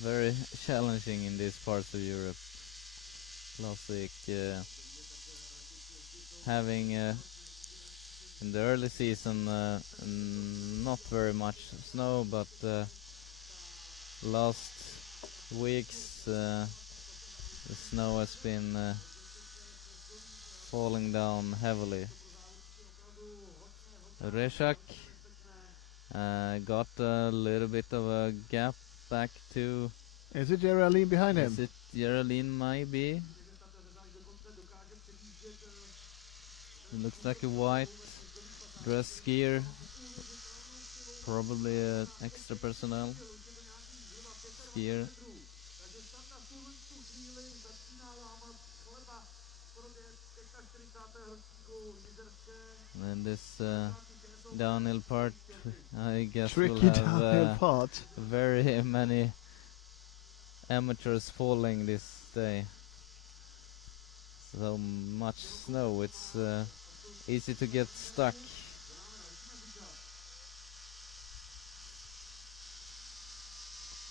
very challenging in these parts of Europe. Last week, having in the early season not very much snow, but last weeks the snow has been falling down heavily. Reshak got a little bit of a gap back to... Is it Geraldine behind him? Is it Geraldine? Maybe. It looks like a white dress skier, probably an extra personnel skier. And this downhill part, I guess, Tricky will have downhill part. very many amateurs falling this day. So much snow, it's easy to get stuck.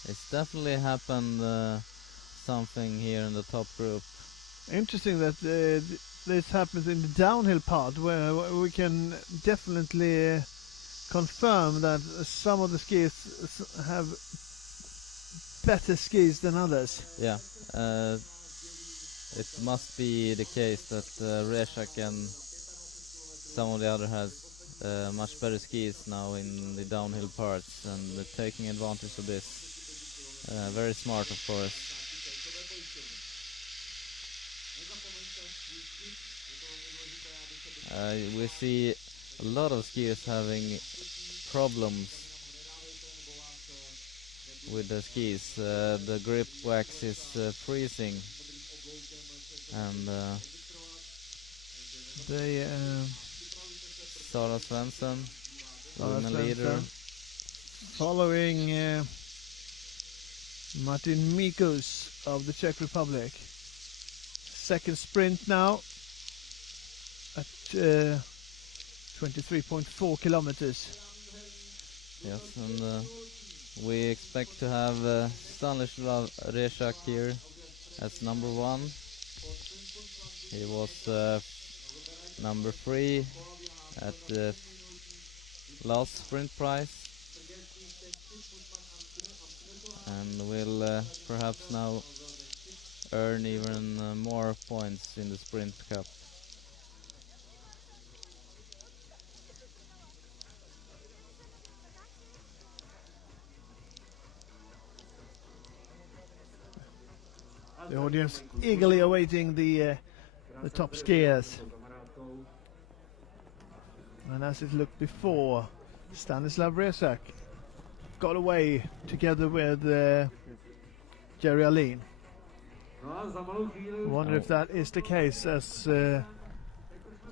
It's definitely happened something here in the top group. Interesting that this happens in the downhill part, where we can definitely confirm that some of the skiers have better skis than others. Yeah, it must be the case that Reshak and some of the other has much better skis now in the downhill parts, and taking advantage of this. Very smart, of course. We see a lot of skiers having problems with the skis. The grip wax is freezing, and They Sara Svensson, Sara women leader. Svensson following Martin Mikus of the Czech Republic. Second sprint now at 23.4 kilometers. Yes, and we expect to have Stanislav Rešak here as number 1. He was number 3 at the last sprint prize, and will perhaps now earn even more points in the sprint cup. The audience eagerly awaiting the top skiers. And as it looked before, Stanislav Rešak got away together with Jerry Aline. Wonder if that is the case, as the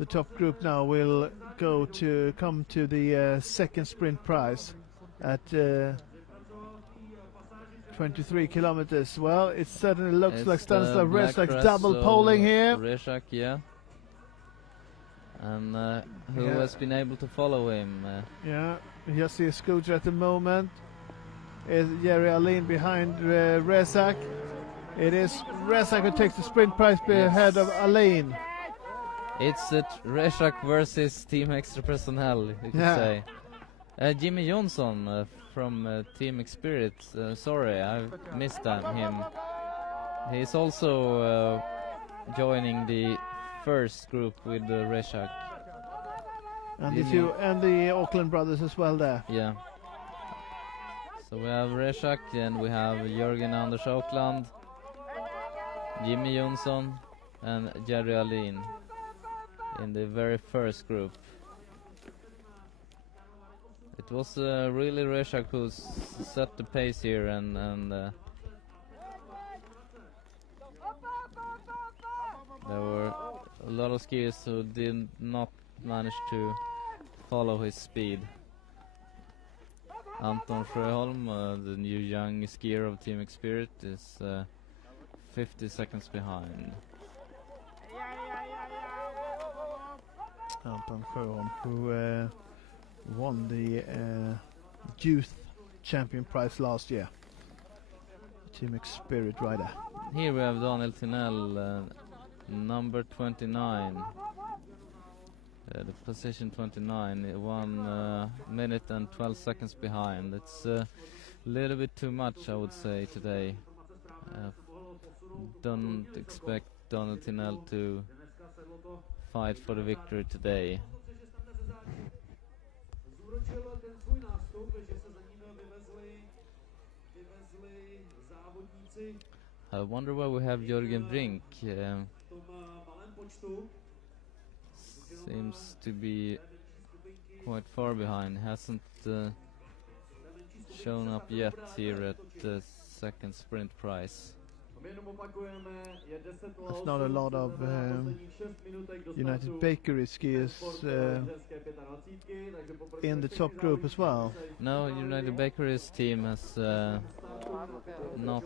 top group now will come to the second sprint prize at 23 kilometers. Well, it certainly looks like Stanislav Rešak's double poling here. Rešak, yeah. And who has been able to follow him? Yeah, just see a scooter at the moment. Is Jerry Aline behind Rešak? It is Rešak who takes the sprint prize ahead of Aline. It's Rešak versus Team Extra Personnel, you could say. Jimmy Johnson from Team Spirit. Sorry, I missed him. He's also joining the first group with Rešak. And the Auckland brothers as well there. Yeah. So we have Rešak, and we have Jörgen Anders Auckland, Jimmy Johnson, and Jerry Aline in the very first group. It was really Rešak who set the pace here, and there were a lot of skiers who did not manage to follow his speed. Anton Sjöholm, the new young skier of Team Spirit, is 50 seconds behind. Anton Sjöholm, who won the youth champion prize last year. Team Spirit rider. Here we have Daniel Tinell, number 29. The position 29, 1 minute and 12 seconds behind. It's a little bit too much, I would say, today. Don't expect Donald Tinell to fight for the victory today. I wonder why we have Jörgen Brink. Seems to be quite far behind. Hasn't shown up yet here at the second sprint prize. There's not a lot of United Bakery skiers in the top group as well. No, United Bakery's team has not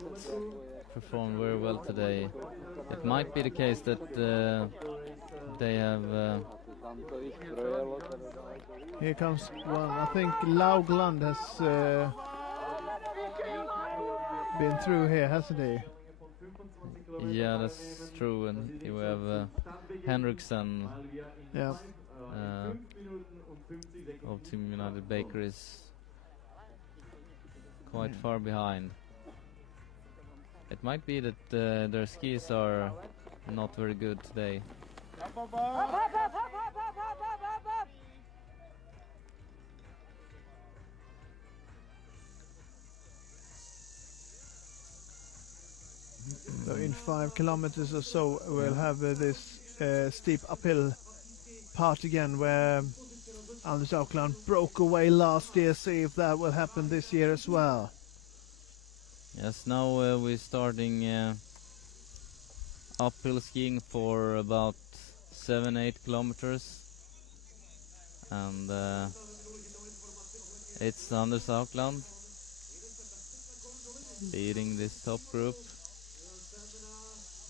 performed very well today. It might be the case that they have... Here comes one. I think Laugland has been through here, hasn't he? Yeah, that's true. And here we have Henriksen of Team United Bakeries, quite far behind. It might be that their skis are not very good today. So in 5 kilometers or so we'll have this steep uphill part again, where Anders Aukland broke away last year. See if that will happen this year as well. Yes, now we're starting uphill skiing for about 7-8 kilometers, and it's Anders Aukland leading this top group,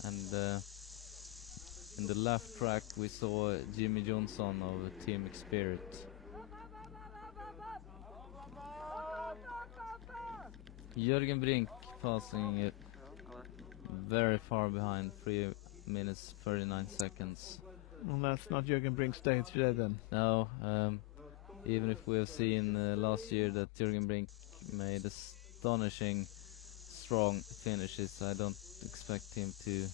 and in the left track we saw Jimmy Johnson of Team Spirit. Jürgen Brink passing very far behind, 3 minutes 39 seconds. Well, that's not Jürgen Brink's day today then. No, even if we have seen last year that Jürgen Brink made astonishing strong finishes, I don't expect him to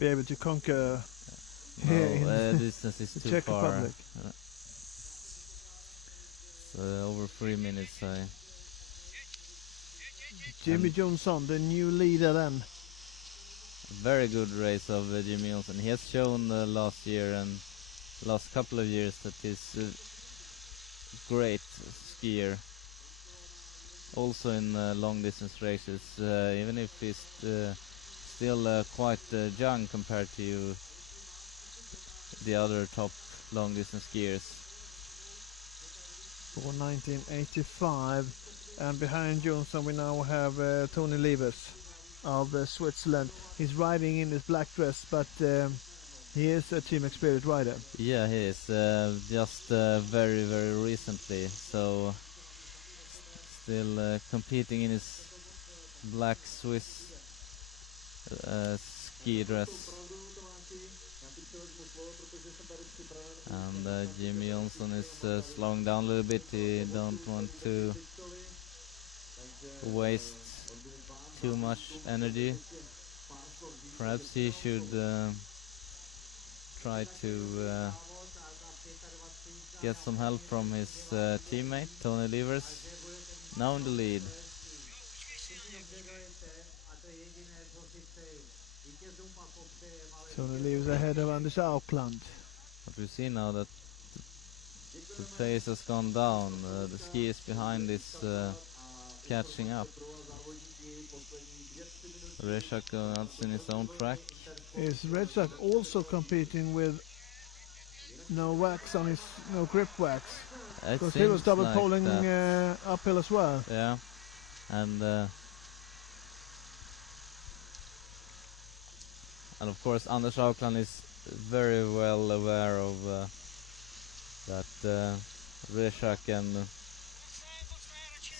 be able to conquer here in distance is too Czech far. Republic. Over 3 minutes. Jimmy Johnson, the new leader then. Very good race of Jimmy Johnson. He has shown last year and last couple of years that he's a great skier. Also in long distance races, even if he's still quite young compared to the other top long distance skiers. For 1985, and behind Johnson we now have Tony Levers of Switzerland. He's riding in his black dress, but he is a Team Spirit rider. Yeah, he is, just very recently, so still competing in his black Swiss ski dress. And Jimmy Johnson is slowing down a little bit. He don't want to waste too much energy. Perhaps he should try to get some help from his teammate Tony Levers, now in the lead. Tony Levers ahead of Anders Aukland. But we see now that the pace has gone down. The skiers behind is catching up. Reshak that's in his own track. Is Reshak also competing with no wax on his, no grip wax? Because he was double like poling uphill as well. Yeah, and of course Anders Aukland is very well aware of that Reshak and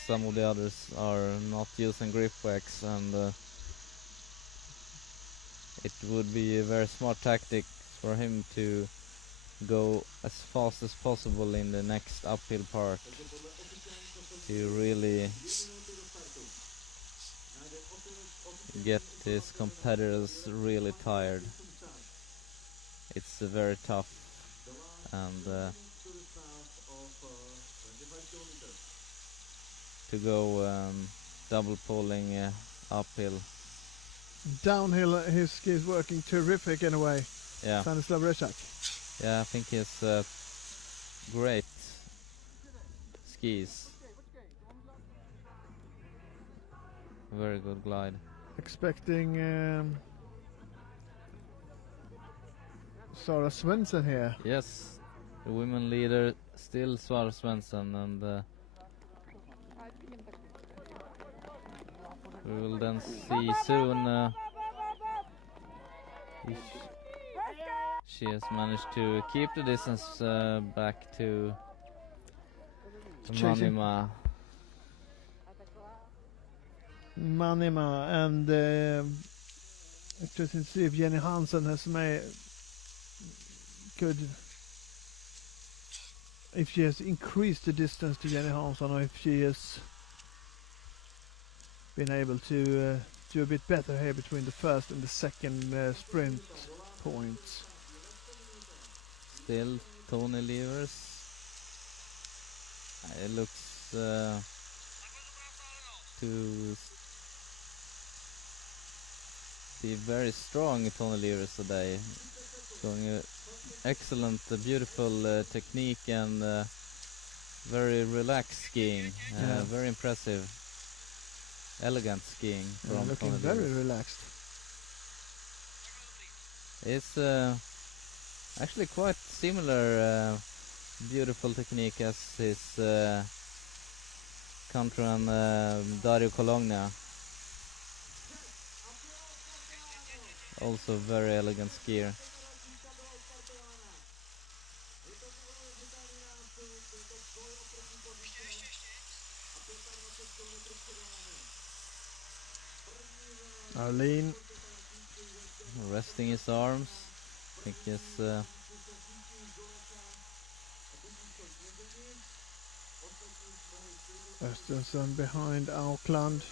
some of the others are not using grip wax, and it would be a very smart tactic for him to go as fast as possible in the next uphill part to really get his competitors really tired. It's very tough, and to go double poling uphill. Downhill, his ski is working terrific anyway. Yeah. Stanislav Reshak. Yeah, I think he's great skis. Very good glide. Expecting Sara Svensson here. Yes, the women leader still Sara Svensson, and we will then see soon if she has managed to keep the distance back to Manima. And interesting to see if Jenny Hansen has if she has increased the distance to Jenny Hansen, or if she has been able to do a bit better here between the first and the second sprint points. Still Tony Levers. It looks to see very strong Tony Levers today. Showing excellent, beautiful technique and very relaxed skiing. Very impressive. Elegant skiing from looking Tony very Levers. relaxed. It's actually quite similar beautiful technique as his countryman Dario Cologna. Also very elegant skier. Arlene Resting his arms. I think it's Östersson behind Auckland.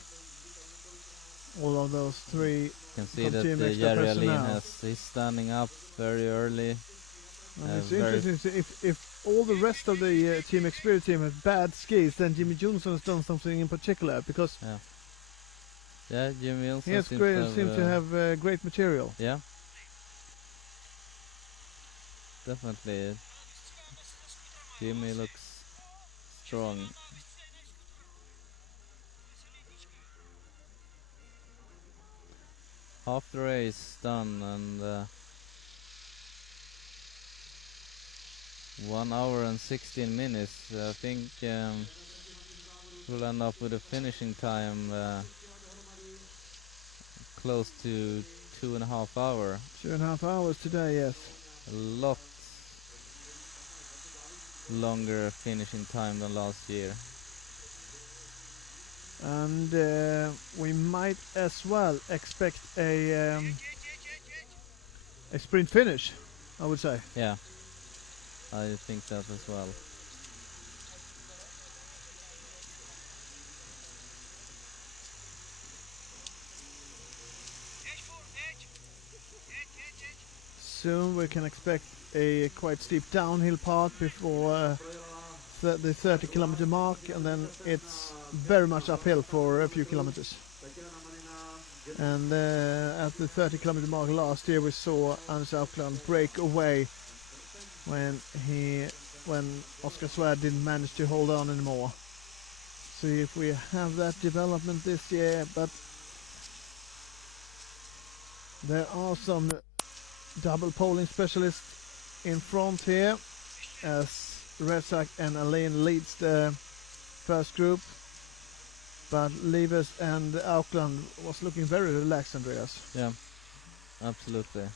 All of those three. you can see from that Team Extra Jerry personnel. Alin he's standing up very early. And it's very interesting to see if all the rest of the Team Experience team have bad skis, then Jimmy Johnson has done something in particular, because Jimmy Johnson he has seems to have great material. Yeah, definitely. Jimmy looks strong. Half the race done, and 1 hour and 16 minutes. I think we'll end up with a finishing time close to 2.5 hours. 2.5 hours today, yes. A lot longer finishing time than last year. And we might as well expect a sprint finish, I would say. Yeah, I think that as well. Soon we can expect a quite steep downhill part before the 30-kilometer mark, and then it's very much uphill for a few kilometers. And at the 30-kilometer mark last year, we saw Anders Auckland break away when Oscar Svärd didn't manage to hold on anymore. See if we have that development this year, but there are some double polling specialists in front here as Rezak and Alain leads the first group, but Levers and Auckland was looking very relaxed, Andreas. Yeah, absolutely.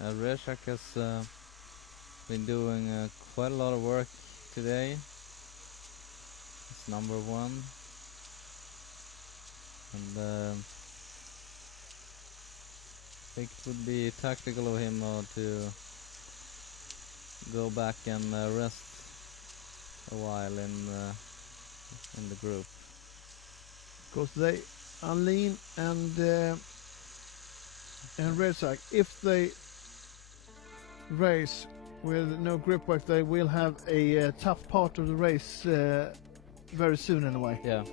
Rezak has been doing quite a lot of work today. It's number one. And I think it would be tactical of him to go back and rest a while in the group. Because they, Alain and Rezak, if they race with no grip work, they will have a tough part of the race very soon anyway. Yeah.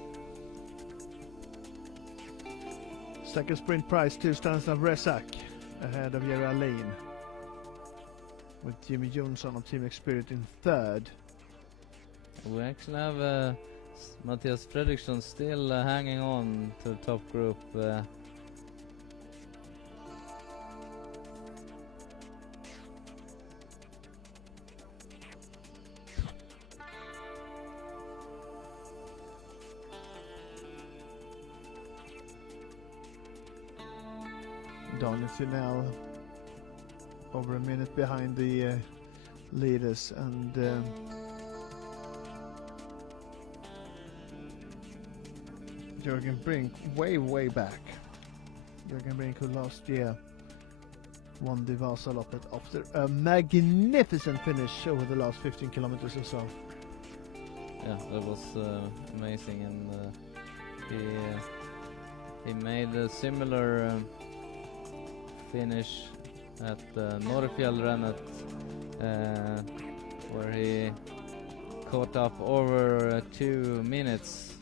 Second sprint prize to Stanislav Rezak ahead of Jerry Alain, with Jimmy Johnson of Team Experience in third. We actually have Matthias Fredriksson still hanging on to the top group. Daniel Finell over a minute behind the leaders, and Jürgen Brink way back. Jürgen Brink, who last year won the Vasaloppet after a magnificent finish over the last 15 kilometers or so. Yeah, that was amazing, and he made a similar finish at Norrfjällrennet, where he caught up over 2 minutes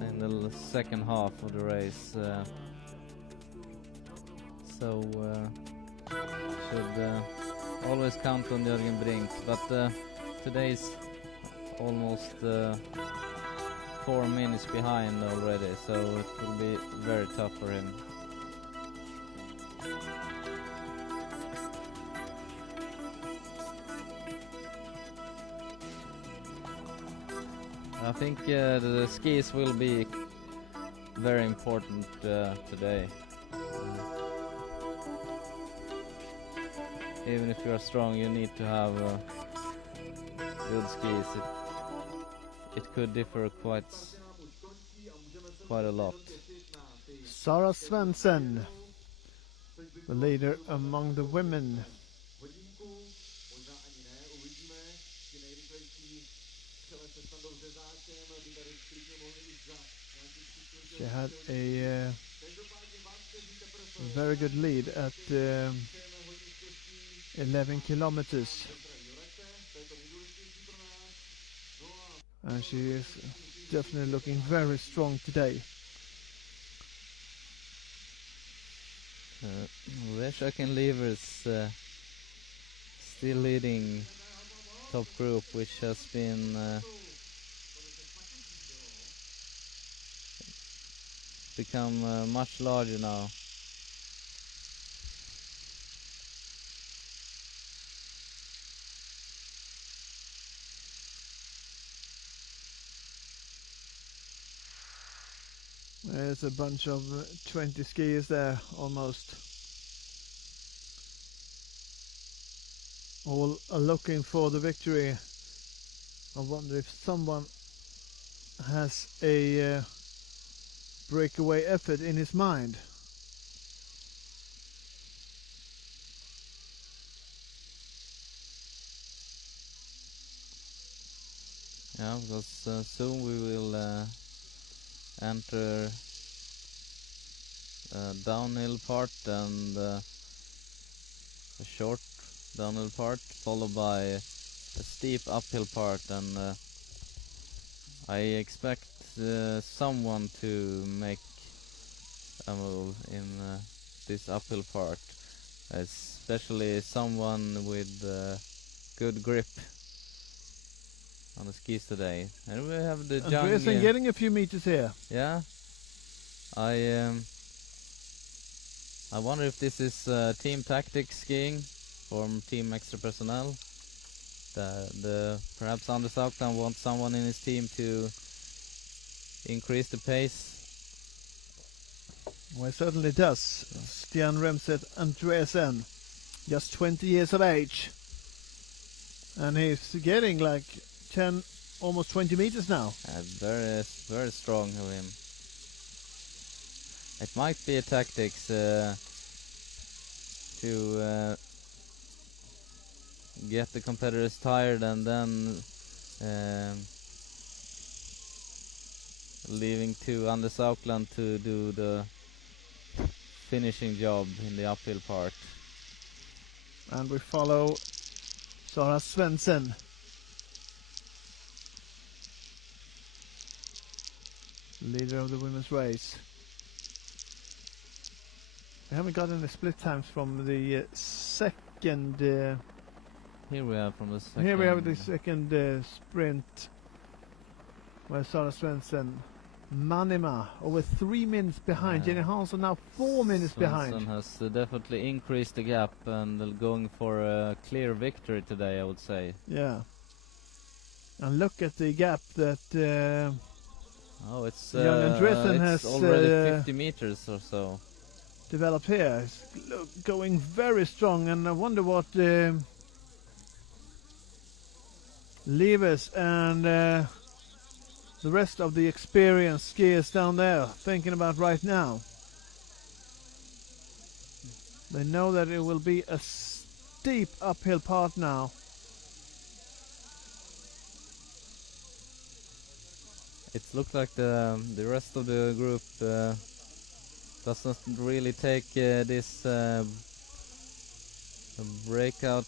in the second half of the race. So should always count on Jürgen Brink, but today's almost 4 minutes behind already, so it will be very tough for him. I think the skis will be very important today. Even if you are strong, you need to have good skis. It could differ quite a lot. Sarah Svensson, the leader among the women. She had a very good lead at 11 kilometers. And she is definitely looking very strong today. Reshak Levers still leading top group, which has been become much larger now. There's a bunch of 20 skiers there almost. All are looking for the victory. I wonder if someone has a breakaway effort in his mind. Yeah, because soon we will enter a downhill part and a short downhill part, followed by a steep uphill part, and I expect someone to make a move in this uphill part, especially someone with good grip on the skis today. And we have the Andreasen getting a few meters here. Yeah, I wonder if this is team tactics skiing from Team Extra Personnel. Perhaps Anders Aukland wants someone in his team to increase the pace. Well, it certainly does. Stian Remset Andreasen, just 20 years of age. And he's getting like 10, almost 20 meters now. Very, very strong of him. It might be a tactics to get the competitors tired and then leaving to Anders Aukland to do the finishing job in the uphill part. And we follow Sarah Svensson. Leader of the women's race. We haven't gotten the split times from the second. Here we are from the second. Here we have the second sprint, where Sarah Svensson, Manima, over 3 minutes behind. Jenny Hansson now 4 minutes behind. Svensson has definitely increased the gap and going for a clear victory today, I would say. Yeah. And look at the gap that it's Andreasen has already 50 meters or so. Developed here. It's going very strong, and I wonder what Levers and the rest of the experienced skiers down there thinking about right now. They know that it will be a steep uphill part now. It looks like the rest of the group doesn't really take this breakout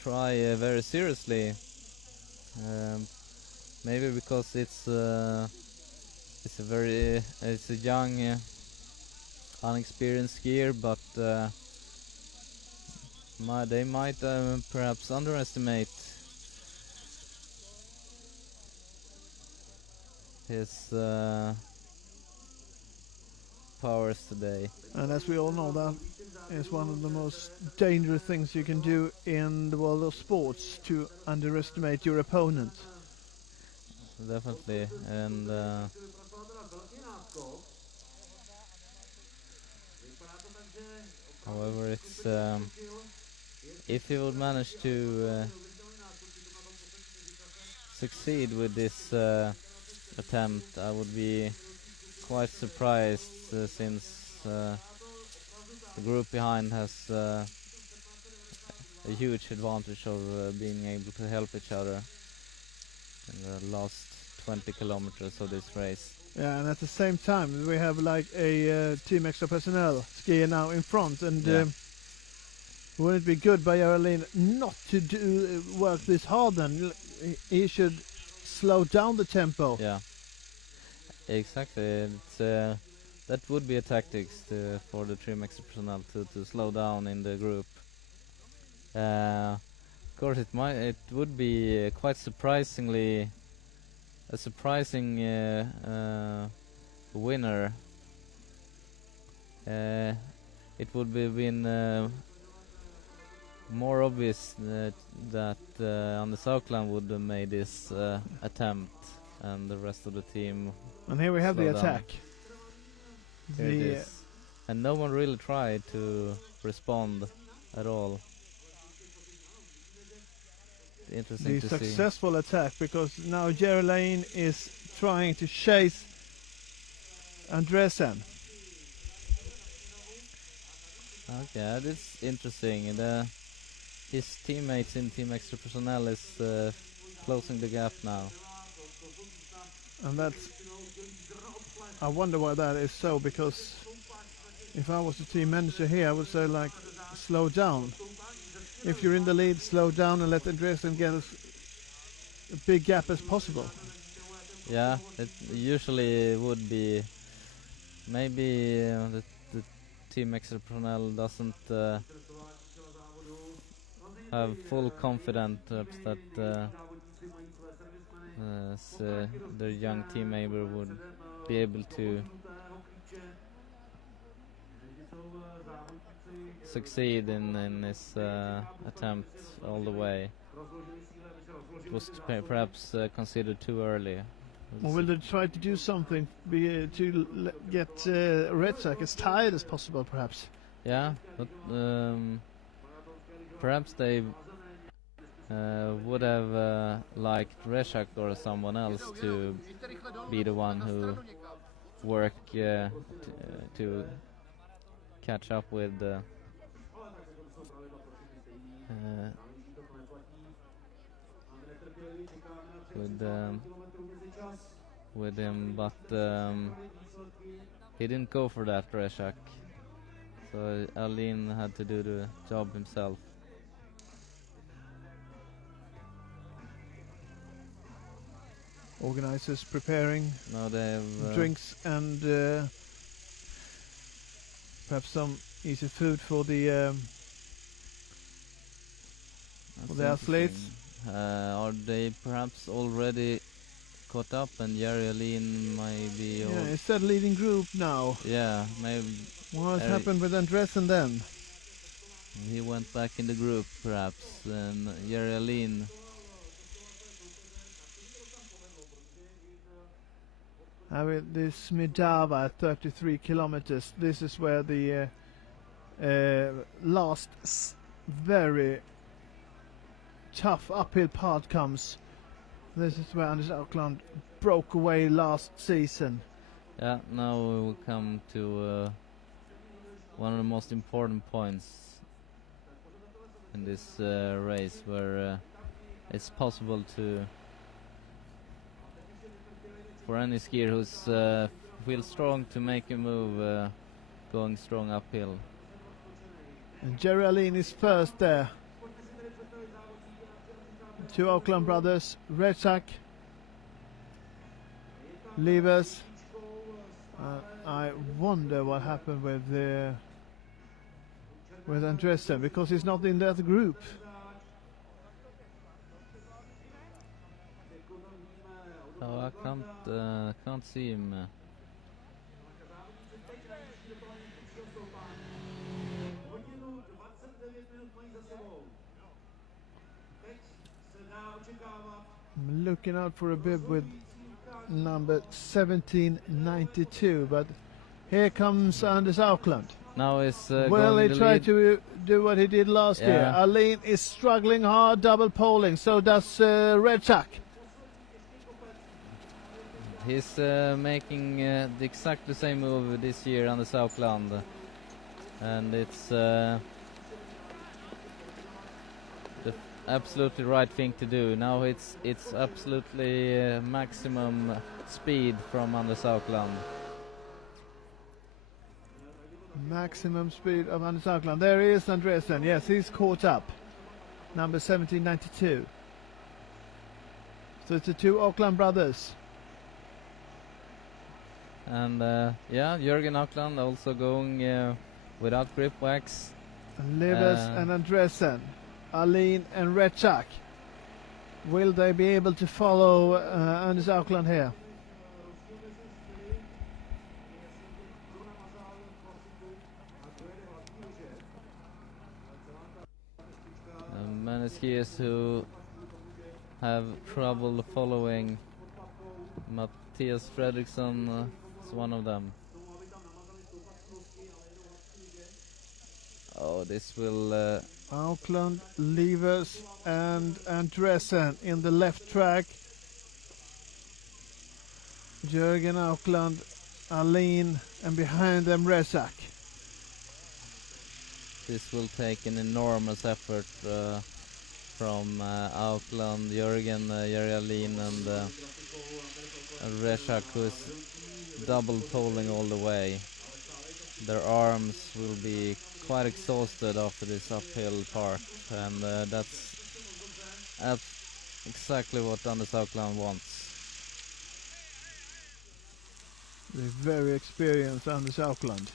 try very seriously. Maybe because it's a young, unexperienced skier, but they might perhaps underestimate his powers today. And as we all know, that is one of the most dangerous things you can do in the world of sports, to underestimate your opponent. Definitely, and however, it's if he would manage to succeed with this attempt, I would be quite surprised, since the group behind has a huge advantage of being able to help each other in the last 20 kilometers of this race. Yeah, and at the same time, we have like a Team Extra personnel skiing now in front, and wouldn't it be good by Geraldine not to do work this hard then? He should slow down the tempo. Yeah, exactly. It's that would be a tactics for the Team Extra personnel to slow down in the group. Of course, it would be quite surprisingly a surprising winner. It would be been more obvious that Anders Aukland would have made this attempt, and the rest of the team. And here we have the slow down. attack. Here it is. And no one really tried to respond at all. Interesting The to see. successful attack, because now Geraldine is trying to chase Andresen. Okay, that's interesting. His teammates in Team Extra Personnel is closing the gap now. And I wonder why that is so, because if I was the team manager here, I would say, like, slow down. If you're in the lead, slow down and let Andresen get as big gap as possible. Yeah, it usually would be. Maybe the Team Extra Personnel doesn't have full confidence that their young team member would be able to succeed in this attempt all the way. It was perhaps considered too early. Or will they try to do something to get Redsack as tired as possible, perhaps? Yeah, but perhaps they would have liked Reshak or someone else to be the one who work to catch up with with him, but he didn't go for that, Reshak. So Alin had to do the job himself. Organizers preparing Now they have drinks and perhaps some easy food for the athletes. Are they perhaps already caught up, and Jerry Alin maybe? Yeah, it's that leading group now. Yeah, maybe. What happened with Andresen then? He went back in the group, perhaps, and Jerry Alin. This Midava at 33 kilometers. This is where the last very tough uphill part comes. This is where Anders Aukland broke away last season. Yeah, now we will come to one of the most important points in this race, where it's possible for any skier who's feels strong to make a move going strong uphill. And Jerry Alin is first there. Two Auckland brothers, Rechak, Levers. I wonder what happened with Andresen, because he's not in that group. Oh, I can't see him. I'm looking out for a bib with number 1792, but here comes Anders Auckland. Now is Well, going he the tried lead. to do what he did last year. Yeah. Aline is struggling hard, double polling. So does Rechak. He's making the exactly same move this year on the Southland, and it's the absolutely right thing to do. Now it's absolutely maximum speed from Anders Southland. Maximum speed of Anders Auckland. There he is, Andresen. Yes, he's caught up. Number 1792. So it's the two Auckland brothers. And yeah, Jürgen Auckland also going without grip wax. Livers and Andresen. Aline and Rechak. Will they be able to follow Anders Auckland here? Many skiers who have trouble following. Matthias Fredriksson is one of them. Oh, this will... Auckland, Levers and Andresen in the left track. Jürgen Auckland, Aline, and behind them Rechak. This will take an enormous effort from Auckland, Jürgen, Jari Aline and Rechak, who is double poling all the way. Their arms will be quite exhausted after this uphill part, and that's exactly what Anders Auckland wants. The very experienced Anders Auckland.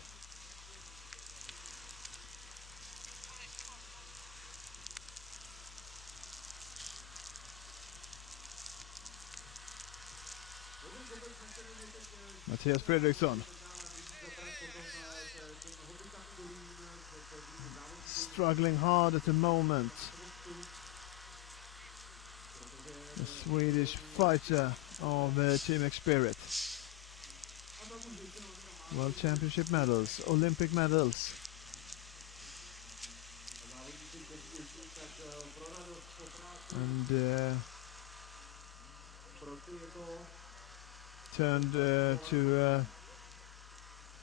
Matthias Fredriksson. Struggling hard at the moment. The Swedish fighter of Team Xspirit. World Championship medals, Olympic medals. And turned to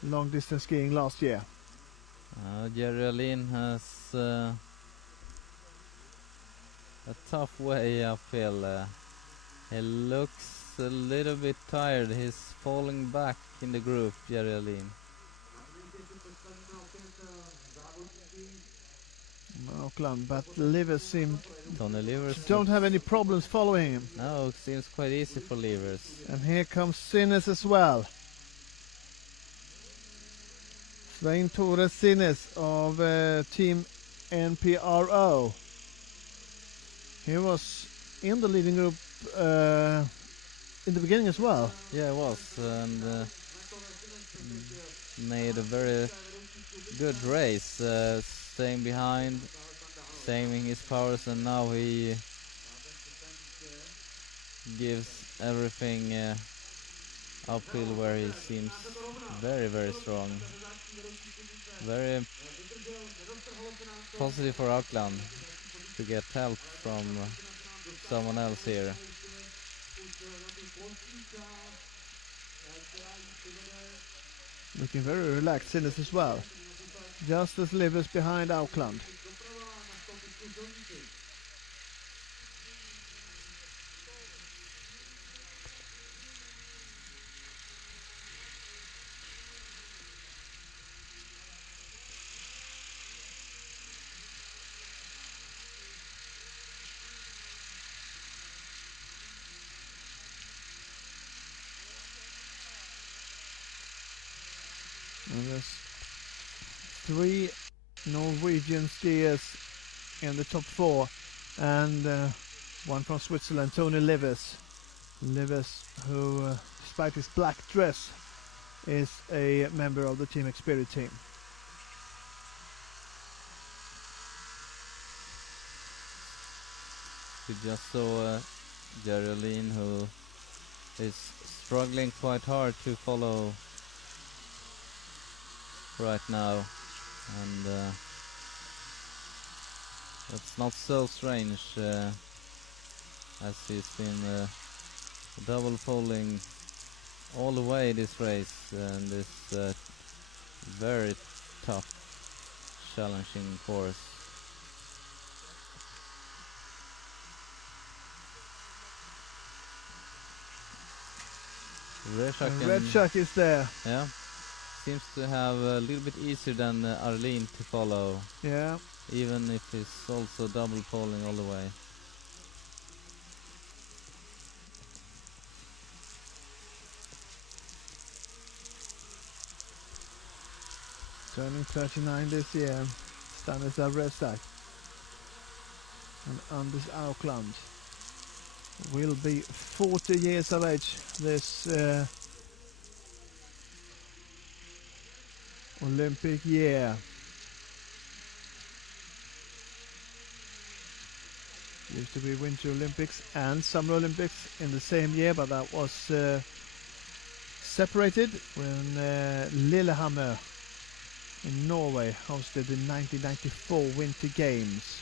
long distance skiing last year. Jari Aline has a tough way uphill. He looks a little bit tired. He's falling back in the group, Jari Aline. Auckland, but Livers seem Tony Livers don't have any problems following him. No, it seems quite easy for Livers. And here comes Sinnes as well. Svein Tore Sinnes of Team NPRO. He was in the leading group in the beginning as well. Yeah, it was, and made a very good race, staying behind, saving his powers, and now he gives everything uphill where he seems very, very strong. Very positive for Auckland to get help from someone else here. Looking very relaxed in this as well. Just as Livers behind Auckland. And there's 3 Norwegian skiers in the top 4, and one from Switzerland, Tony Livers. Livers, who, despite his black dress, is a member of the Team Xperia team. We just saw Geraldine, who is struggling quite hard to follow right now, and that's not so strange, as he's been double poling all the way this race, and this very tough, challenging course. Redchak is there. Yeah, seems to have a little bit easier than Arlene to follow. Yeah. Even if he's also double poling all the way. Turning 39 this year, Stanislav Redchak and Anders Aukland will be 40 years of age this Olympic year. Used to be Winter Olympics and Summer Olympics in the same year, but that was separated when Lillehammer in Norway hosted the 1994 Winter Games.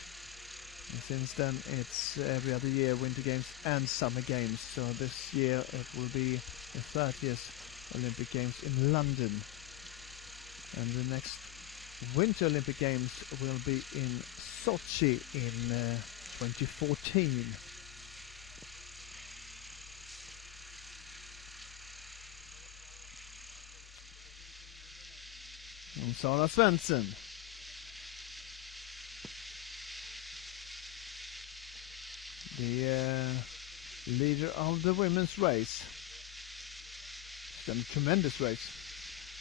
And since then it's every other year Winter Games and Summer Games. So this year it will be the 30th Olympic Games in London. And the next Winter Olympic Games will be in Sochi in 2014. And Sara Svensson. The leader of the women's race. It's been a tremendous race.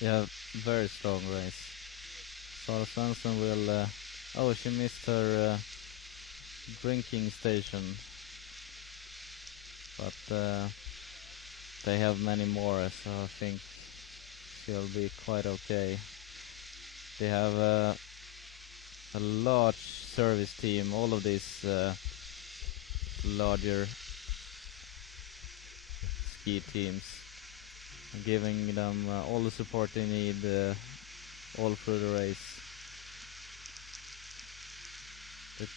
Yeah, very strong race. Sara Svensson will... oh, she missed her drinking station. But they have many more, so I think she'll be quite okay. They have a large service team, all of these larger ski teams, giving them all the support they need all through the race.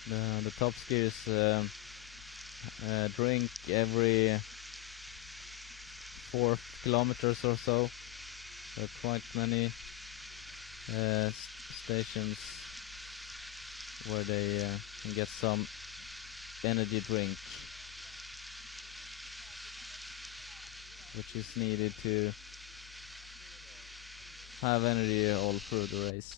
The top skiers drink every 4 kilometers or so. There are quite many stations where they can get some energy drink, which is needed to have energy all through the race.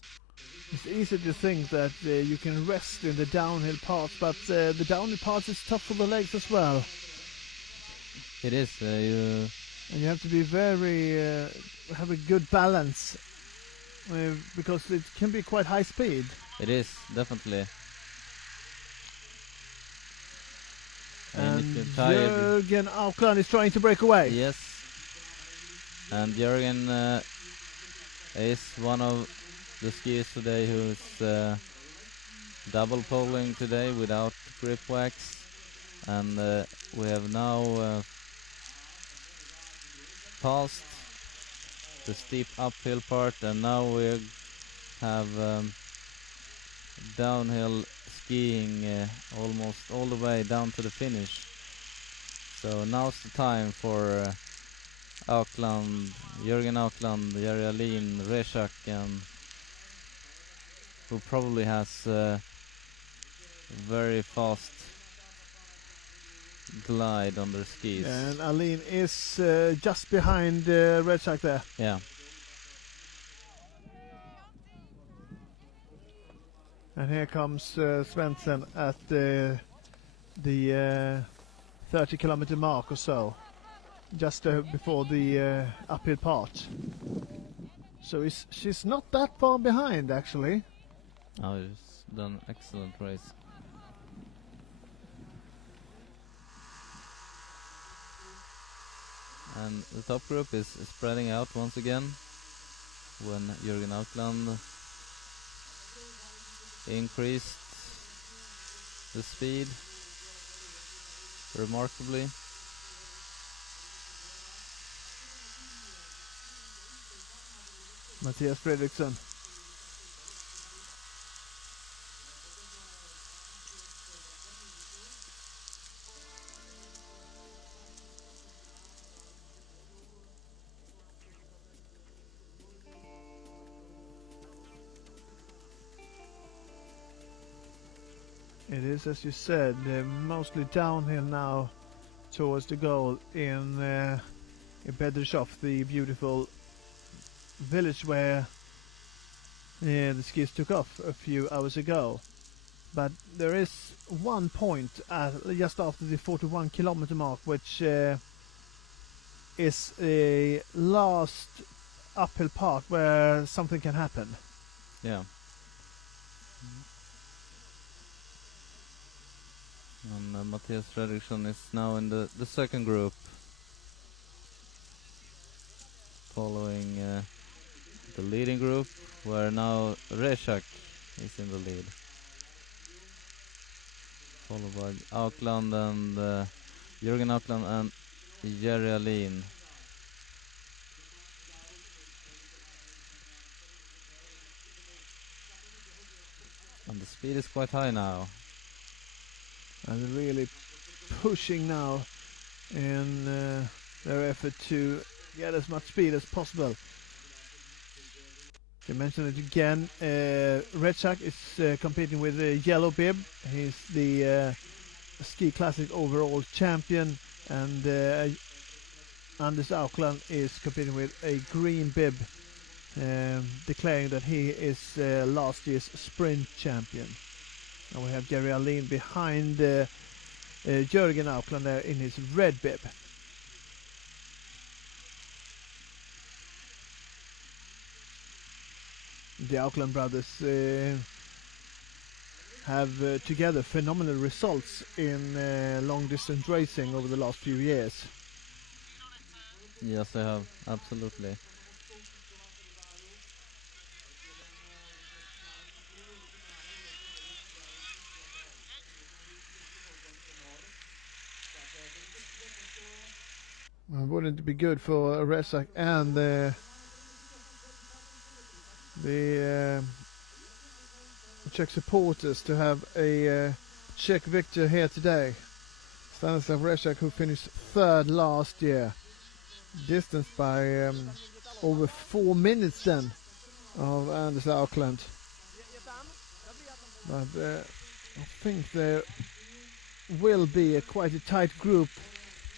It's easy to think that you can rest in the downhill parts, but the downhill parts is tough for the legs as well. It is. And you have to be very have a good balance because it can be quite high speed. It is, definitely. And if you're tired, Jürgen Aukland is trying to break away. Yes. And Jürgen is one of the skiers today who's double poling today without grip wax. And we have now passed the steep uphill part, and now we have downhill skiing almost all the way down to the finish. So now's the time for Aukland, Jürgen Aukland, Geraldine Redchak, who probably has very fast glide on their skis. And Aline is just behind Redchak there. Yeah. And here comes Svensson at the 30-kilometer mark or so, just before the uphill part. So she's not that far behind, actually. Oh, he's done excellent race. And the top group is spreading out once again when Jürgen Aukland increased the speed remarkably. Mattias Fredriksson. It is, as you said, mostly downhill now towards the goal in Bedrishov, the beautiful village where the skis took off a few hours ago. But there is one point just after the 41 kilometer mark, which is a last uphill part where something can happen. Yeah. And Mattias Fredriksson is now in the second group, following the leading group, where now Rezak is in the lead, followed by Aukland and Jürgen Aukland and Jerry Alin. And the speed is quite high now. And really pushing now in their effort to get as much speed as possible. To mention it again, Rezak is competing with a yellow bib. He's the ski classic overall champion, and Anders Aukland is competing with a green bib, declaring that he is last year's sprint champion. And we have Jerry Alin behind Jürgen Aukland there in his red bib. The Aukland brothers have together phenomenal results in long distance racing over the last few years. Yes, they have, absolutely. Wouldn't it be good for Rezak and the Czech supporters to have a Czech victor here today? Stanislav Rezak, who finished third last year, distanced by over 4 minutes then of Anders Aukland. But I think there will be quite a tight group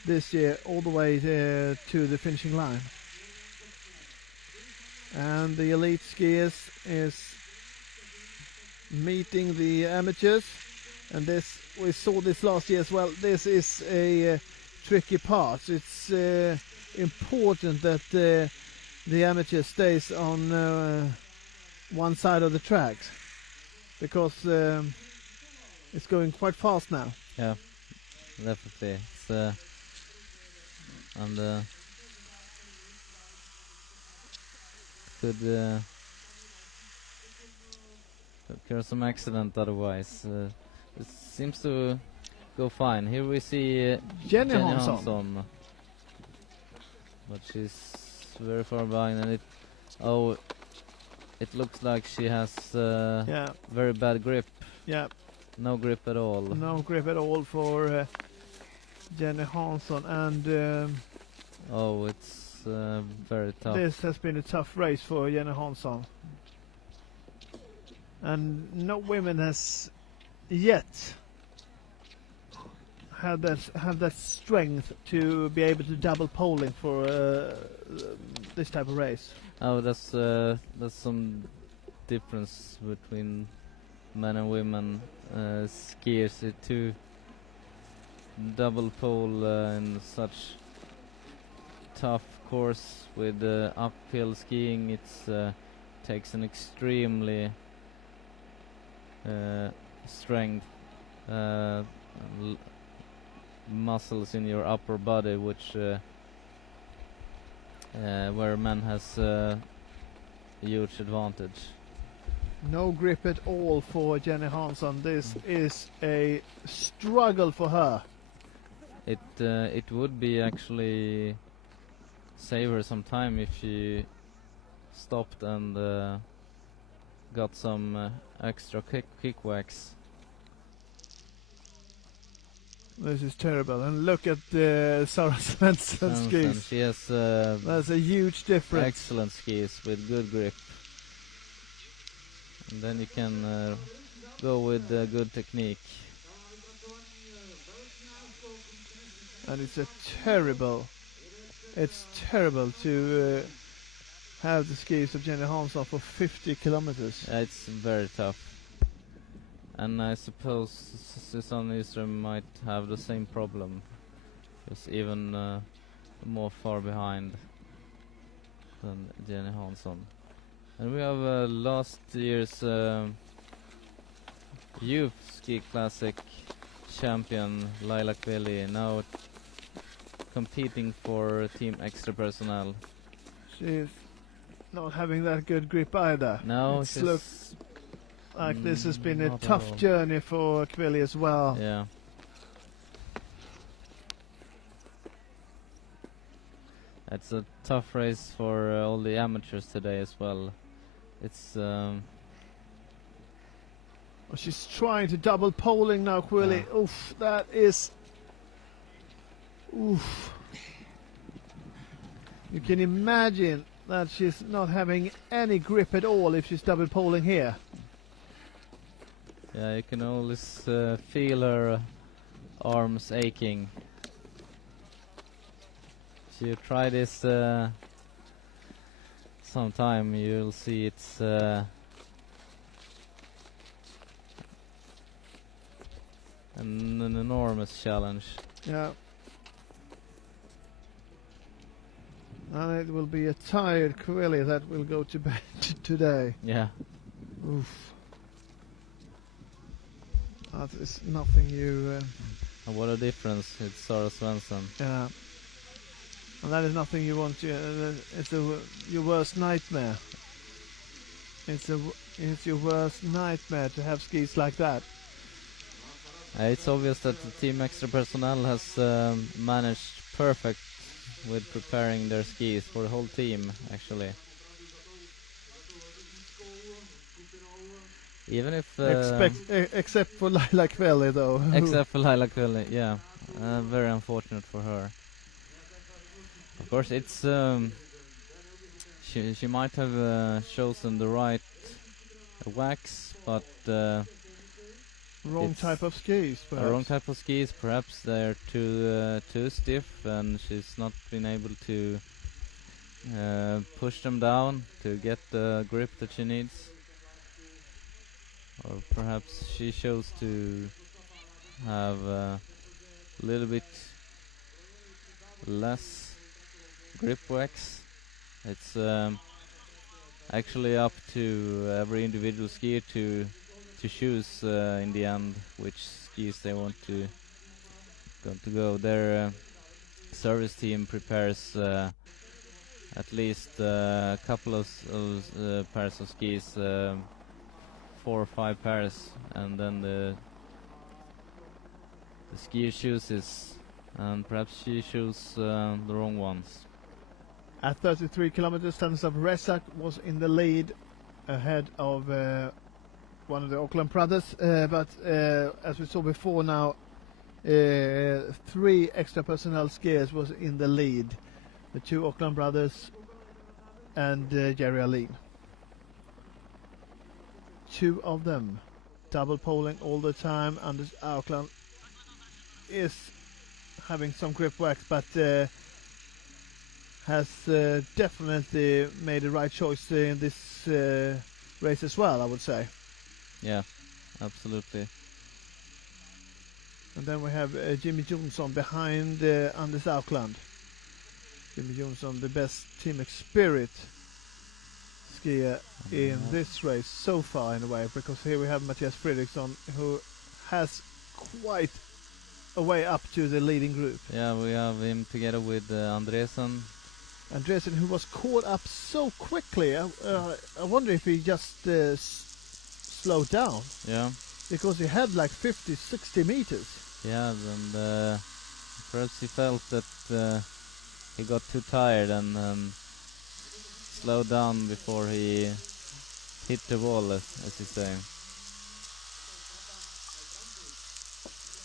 this year all the way to the finishing line. And the elite skiers is meeting the amateurs, and this we saw this last year as well. This is a tricky part. It's important that the amateur stays on one side of the tracks, because it's going quite fast now. Yeah, definitely. It's and could occur some accident otherwise. It seems to go fine. Here we see Jenny Jenny Hansson. Hansson, but she's very far behind, and it looks like she has very bad grip. Yeah, no grip at all. No grip at all for Jenny Hansson, and it's very tough. this has been a tough race for Jenny Hansson, and no women has yet have that strength to be able to double poling for this type of race. Oh, that's some difference between men and women skiers to double pole in such tough course with uphill skiing. It's takes an extremely strength muscles in your upper body, which where man has a huge advantage. No grip at all for Jenny Hansson. This is a struggle for her. It would be actually save her some time if she stopped and got some extra kick wax. This is terrible. And look at Sarah Svensson's skis. She has That's a huge difference. excellent skis with good grip. And then you can go with good technique. And it's terrible to have the skis of Jenny Hansson for 50 kilometers. It's very tough. And I suppose Susanne Nyström might have the same problem. Just even more far behind than Jenny Hansson. And we have last year's youth ski classic champion Laila Kveli now competing for Team Extra Personnel. She's not having that good grip either. No, it looks like this has been a not at tough all. journey for Kveli as well. Yeah. It's a tough race for all the amateurs today as well. It's She's trying to double poling now, Kveli. Yeah. Oof, that is... Oof. You can imagine that she's not having any grip at all if she's double poling here. yeah, you can always feel her arms aching. If you try this sometime, you'll see it's an enormous challenge. Yeah. And it will be a tired Kveli that will go to bed today. Yeah. Oof. That is nothing you... And what a difference with Sarah Svensson. yeah. And that is nothing you want to... it's your worst nightmare. It's your worst nightmare to have skis like that. It's obvious that the Team Extra Personnel has managed perfect with preparing their skis for the whole team, actually. Even if... except for Laila Kveli, though. except for Laila Kveli, yeah. Very unfortunate for her. Of course, it's... she might have chosen the right wax, but... wrong type of skis, perhaps. wrong type of skis, perhaps they're too stiff and she's not been able to push them down to get the grip that she needs. Or perhaps she chose to have a little bit less grip wax. It's actually up to every individual skier to choose in the end which skis they want to go. Their service team prepares at least a couple of pairs of skis, 4 or 5 pairs, and then the skier chooses, and perhaps she chose the wrong ones. At 33 kilometers, Stanislav Resak was in the lead ahead of one of the Auckland brothers, but as we saw before now, 3 extra personnel skiers was in the lead. The 2 Auckland brothers and Jerry Aline. 2 of them double poling all the time. Anders Auckland is having some grip wax, but has definitely made the right choice in this race as well, I would say. Yeah, absolutely. And then we have Jimmy Johnson behind Anders Auckland. Jimmy Johnson, the best team spirit skier in this race so far in a way, because here we have Matthias Fredriksson, who has quite a way up to the leading group. Yeah, we have him together with Andresen. Andresen, who was caught up so quickly. I wonder if he just slowed down. Yeah. Because he had like 50, 60 meters. Yeah, and first he felt that he got too tired and slowed down before he hit the wall, as you say.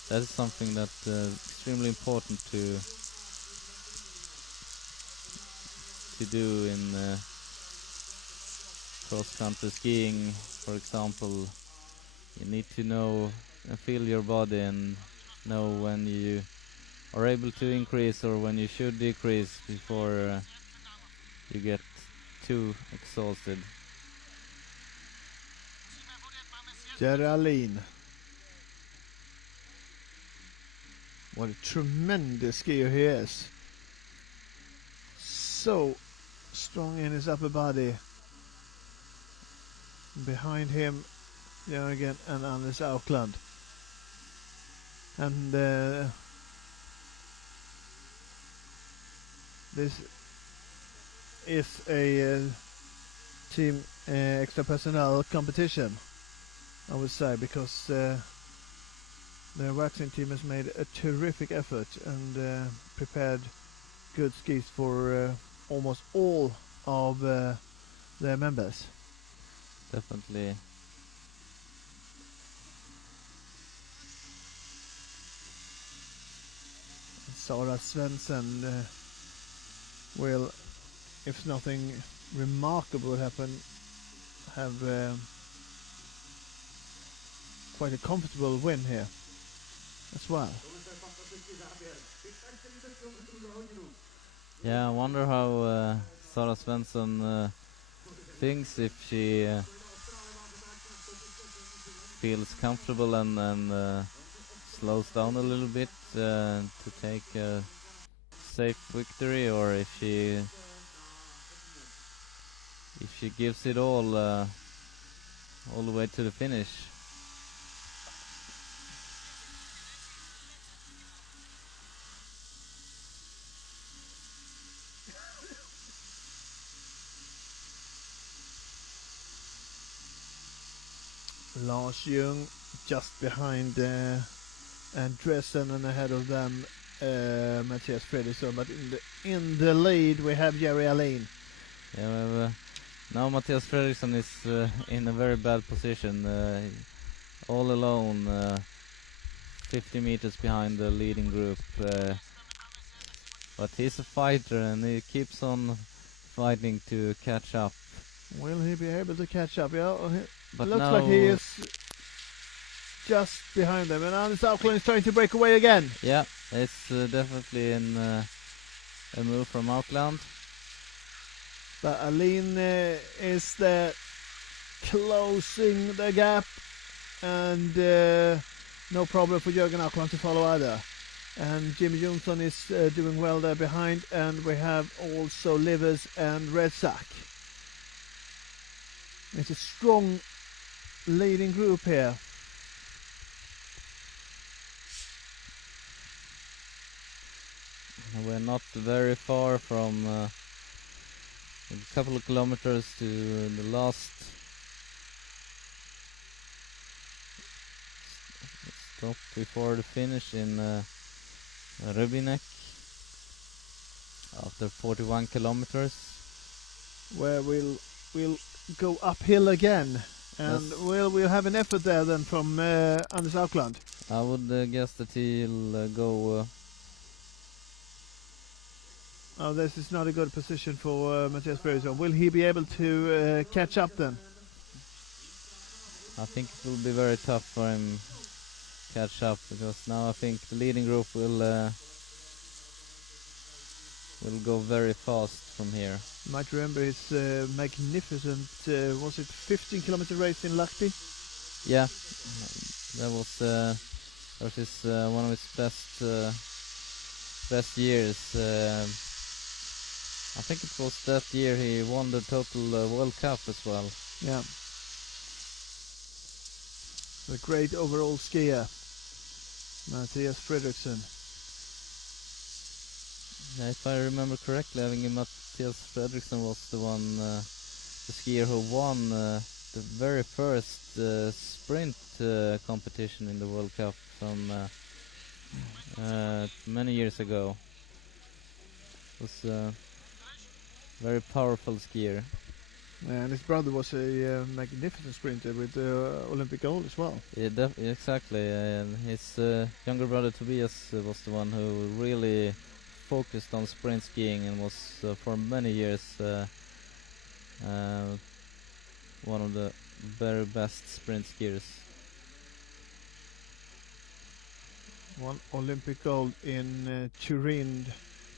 That is something that's extremely important to do in cross-country skiing, for example. You need to know and feel your body and know when you are able to increase or when you should decrease before you get too exhausted. Jerry Alin. What a tremendous skier he is. So strong in his upper body. Behind him, Jörgen and Anders Aukland. And this is a team extra personnel competition, I would say, because the waxing team has made a terrific effort and prepared good skis for almost all of their members. Definitely. Sara Svensson will, if nothing remarkable happen, have quite a comfortable win here as well. Yeah, I wonder how Sara Svensson thinks, if she feels comfortable and slows down a little bit to take a safe victory, or if she gives it all the way to the finish. Lars Ljung just behind Andresen, and ahead of them Matthias Fredriksson, but in the lead we have Jerry Alin. Yeah, now Matthias Fredriksson is in a very bad position, all alone, 50 meters behind the leading group, but he's a fighter and he keeps on fighting to catch up. Will he be able to catch up? Yeah, but looks now like he is just behind them, and Anders Aukland is trying to break away again. Yeah, it's definitely a move from Aukland. But Alin is there closing the gap, and no problem for Jörgen Aukland to follow either. And Jimmy Johnson is doing well there behind, and we have also Livers and Redsack. It's a strong leading group here. We're not very far from a couple of kilometers to the last stop before the finish in Rybinec after 41 kilometers. Where we'll go uphill again, and Yes. we'll have an effort there then from Anders Aukland. I would guess that he'll go. Oh, this is not a good position for Matthias Fredriksson. Will he be able to catch up then? I think it will be very tough for him to catch up, because now I think the leading group will go very fast from here. You might remember his magnificent, was it 15-kilometer race in Lahti? Yeah, that was one of his best years. I think it was that year he won the total World Cup as well. Yeah. A great overall skier, Mattias Fredriksson. Yeah, if I remember correctly, I think Mattias Fredriksson was the one, the skier who won the very first sprint competition in the World Cup from many years ago. It was a very powerful skier. And his brother was a magnificent sprinter with Olympic gold as well. Yeah, exactly. And his younger brother Tobias was the one who really focused on sprint skiing and was for many years one of the very best sprint skiers. Won Olympic gold in Turin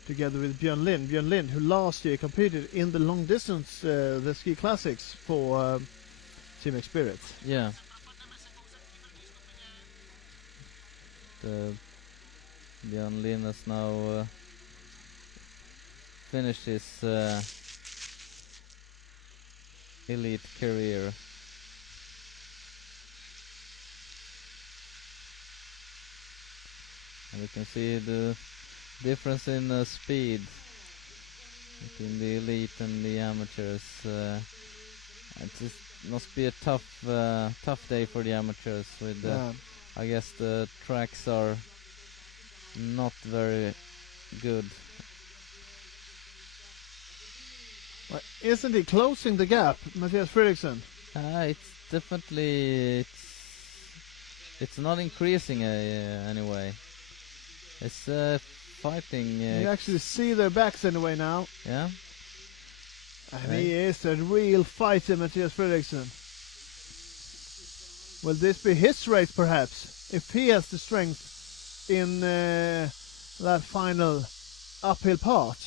together with Björn Lind. Björn Lind, who last year competed in the long distance, the ski classics for Team Experience. Yeah. The Björn Lind has now finished his elite career. And we can see the difference in speed between the elite and the amateurs. It must be a tough day for the amateurs. With I guess the tracks are not very good. Well, isn't he closing the gap, Mattias Fredriksson? It's definitely it's not increasing anyway. It's fighting. You actually see their backs anyway now. Yeah. And he is a real fighter, Mattias Fredriksson. Will this be his race, perhaps? If he has the strength in that final uphill part.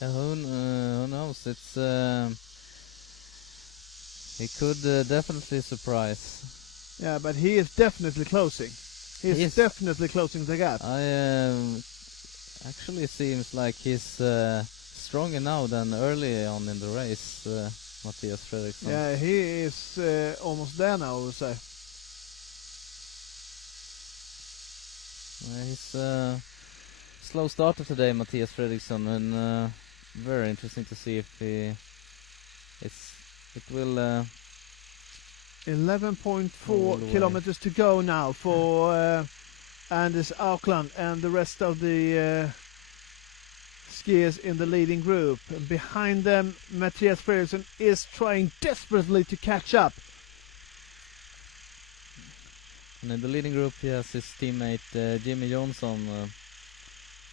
Who knows? It's he could definitely surprise. Yeah, but he is definitely closing. He's definitely closing the gap. Actually seems like he's stronger now than early on in the race, Mattias Fredriksson. Yeah, he is almost there now, I would say. He's slow starter today, Mattias Fredriksson, and very interesting to see if it will. 11.4 kilometers to go now for Anders Aukland and the rest of the skiers in the leading group. And behind them, Mattias Fredriksson is trying desperately to catch up. And in the leading group, he has his teammate Jimmy Johnson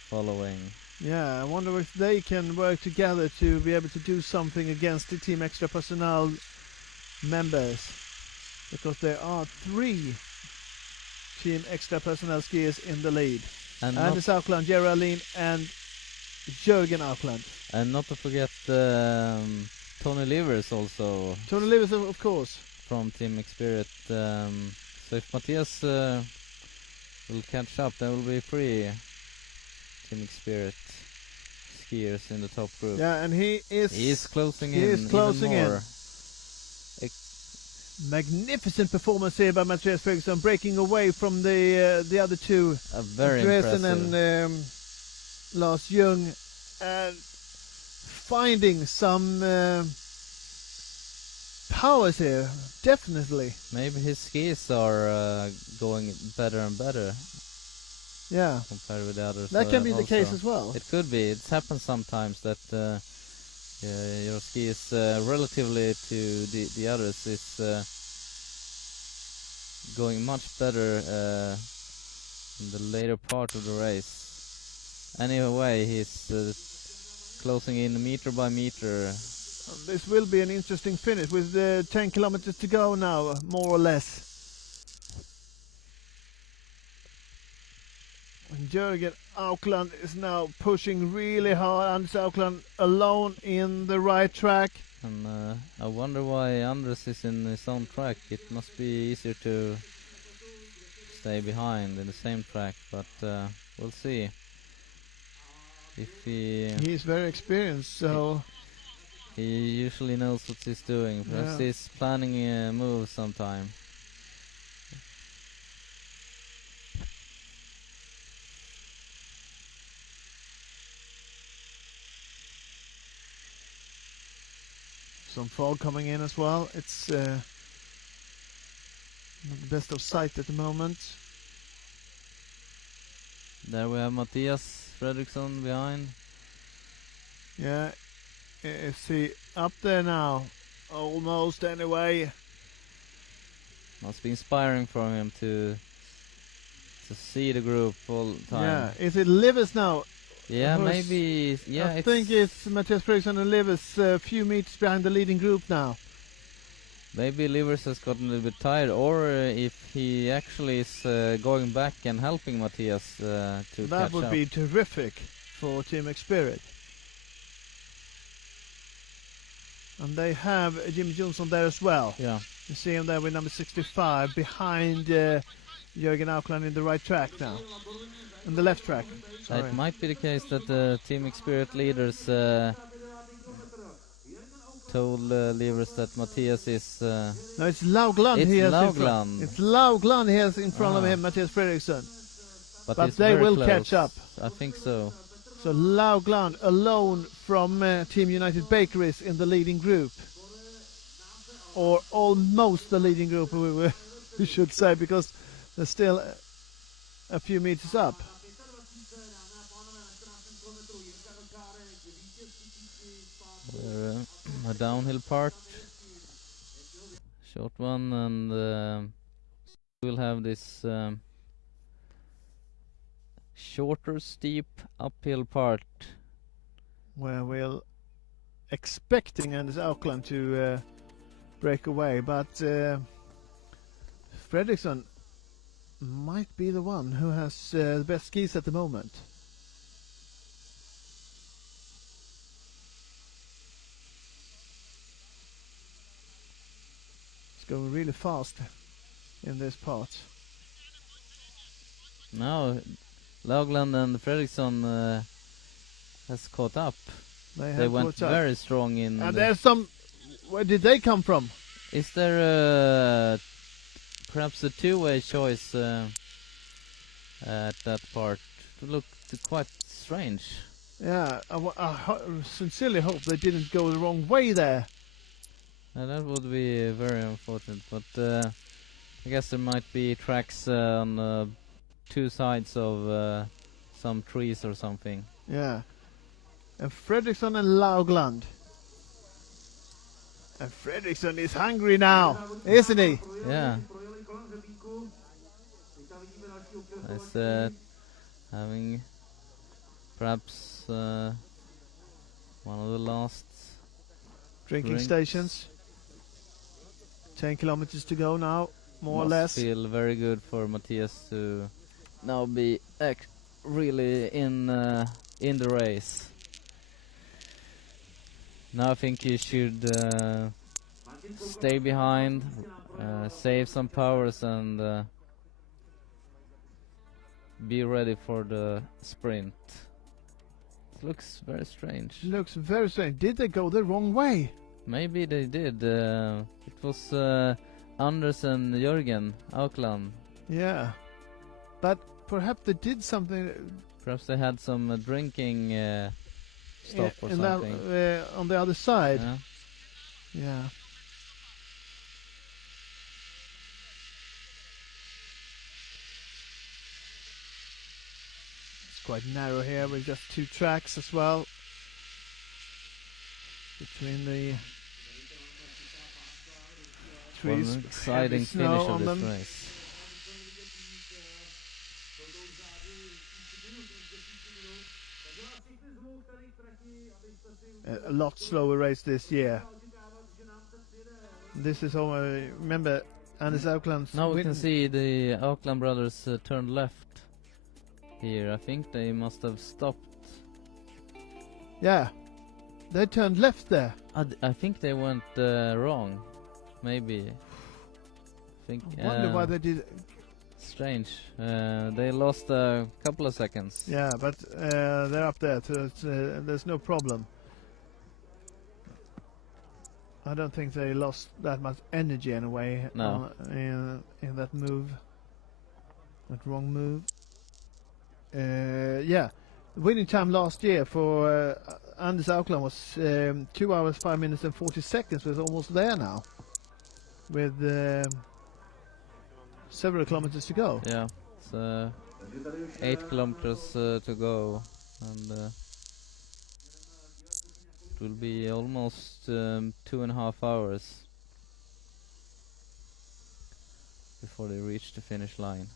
following. Yeah, I wonder if they can work together to be able to do something against the Team Extra Personnel members. Because there are 3 Team Extra Personnel skiers in the lead. And Anders Aukland, Geraldine and Jürgen Aukland. And not to forget Tony Livers also. Tony Livers, of course. From Team Experience. So if Mattias will catch up, there will be 3 Team Experience skiers in the top group. Yeah, and he is closing in. He is closing even more. in. Magnificent performance here by Mattias Fredriksson, breaking away from the other 2, very Andresen impressive. and Lars Ljung, and finding some powers here, definitely. Maybe his skis are going better and better. Yeah, compared with the others. that can be the also. case as well. It could be. It's happened sometimes that your ski is relatively to the others is going much better in the later part of the race. Anyway, he's closing in meter by meter. This will be an interesting finish with 10 kilometers to go now, more or less. And Jürgen Aukland is now pushing really hard. Anders Aukland alone in the right track. And I wonder why Anders is in his own track. It must be easier to stay behind in the same track, but we'll see. If he He's very experienced, so he usually knows what he's doing. Perhaps yeah. he's planning a move sometime. Some fog coming in as well. It's not the best of sight at the moment. There we have Matthias Fredriksson behind. Yeah, is he up there now? Almost anyway. Must be inspiring for him to see the group all the time. Yeah, is it Livers now? Yeah, Who's- maybe. Yeah, I think it's Matthias Fredriksson and Livers a few meters behind the leading group now. maybe Livers has gotten a little bit tired, or if he actually is going back and helping Matthias to catch That up. would be terrific for Team Spirit. And they have Jimmy Johnson there as well. Yeah. You see him there with number 65 behind Jürgen Aukland in the right track now. In the left track. Sorry. It might be the case that the Team Spirit leaders told Livers that Matthias is. No, it's Laugland It's he has in Laugland. front. It's Laugland he has in front of Ah. him, Matthias Fredriksson. But it's they very will close. catch up. I think so. So Laugland alone from Team United Bakeries in the leading group. Or almost the leading group, we should say, because they're still a few meters up. A downhill part, short one, and we'll have this shorter, steep uphill part. Where we're expecting Anders Aukland to break away, but Fredriksson might be the one who has the best skis at the moment. It's going really fast in this part. Now, Laugland and Fredriksson has caught up. They went caught up. very strong in. And there's some. Where did they come from? Is there perhaps a two-way choice at that part? It looked quite strange. Yeah, I sincerely hope they didn't go the wrong way there. That would be very unfortunate, but I guess there might be tracks on two sides of some trees or something. Yeah. And Fredriksson and Laugland. And Fredriksson is hungry now, isn't he? Yeah. It's having perhaps one of the last Drinking drinks. stations. 10 kilometers to go now, more or less. Feel very good for Matthias to now be really in the race. Now I think you should stay behind, save some powers, and be ready for the sprint. It looks very strange. Looks very strange. Did they go the wrong way? Maybe they did. It was Anders and Jürgen Aukland. Yeah. But perhaps they did something Perhaps they had some drinking stop or in something. that, on the other side. Yeah. Yeah. It's quite narrow here with just two tracks as well. Between the trees. One exciting heavy finish snow of on this them. race. A lot slower race this year. This is all I remember. Anders Aukland's Now we win. can see the Aukland brothers turned left here. I think they must have stopped. Yeah, they turned left there. I think they went wrong. Maybe. I think. I wonder why they did. strange. They lost a couple of seconds. Yeah, but they're up there, so there's no problem. I don't think they lost that much energy anyway. No. In that move, that wrong move. Yeah, the winning time last year for Anders Aukland was 2 hours 5 minutes and 40 seconds. Was almost there now, with several kilometers to go. Yeah, it's 8 kilometers to go, and it will be almost 2.5 hours before they reach the finish line.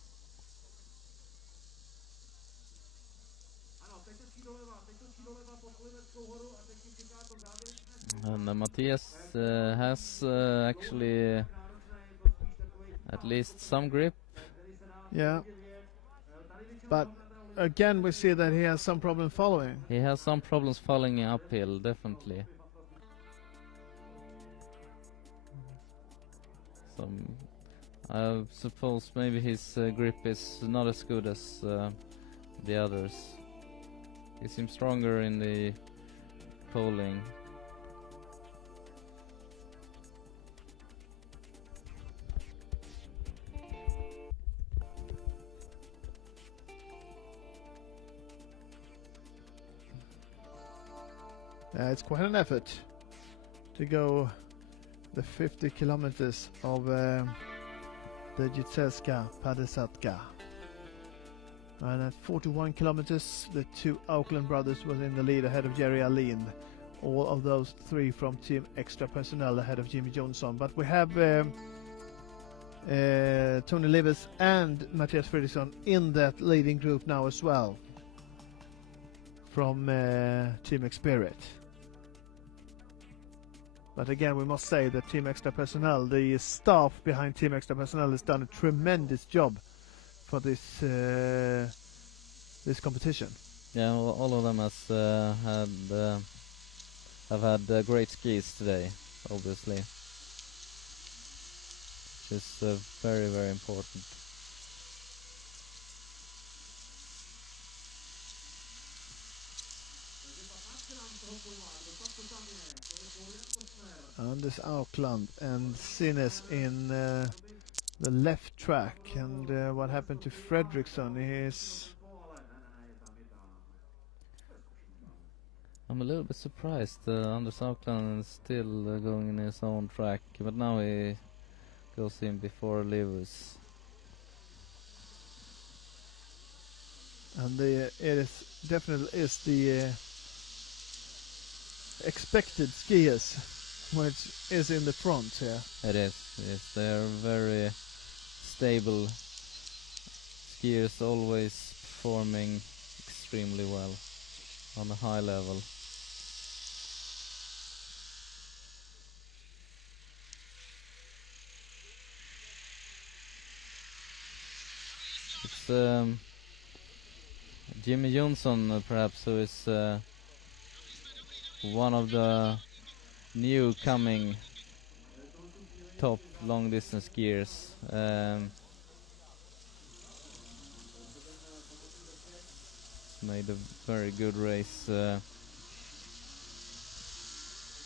And Matthias has actually at least some grip. Yeah, but again we see that he has some problem following. He has some problems following uphill, definitely. I suppose maybe his grip is not as good as the others. He seems stronger in the polling. It's quite an effort to go the 50 kilometers of the Jizerska Padesa. And at 41 kilometers, the two Aukland brothers was in the lead ahead of Jerry Alin. All of those three from Team Extra Personnel ahead of Jimmy Johnson. But we have Tony Livers and Matthias Fredriksson in that leading group now as well, from Team Experit. But again, we must say that Team Extra Personnel, the staff behind Team Extra Personnel, has done a tremendous job for this this competition. Yeah, all of them have had great skis today, obviously, which is very, very important. Anders Aukland and Sinnes in the left track, and what happened to Fredriksson is... I'm a little bit surprised. Anders Aukland is still going in his own track, but now he goes in before Lewis. And it is definitely is the expected skiers which is in the front here. It is. Yes, they are very stable skiers, always performing extremely well on a high level. It's Jimmy Johnson, perhaps, who is one of the new coming top long distance skiers. Made a very good race.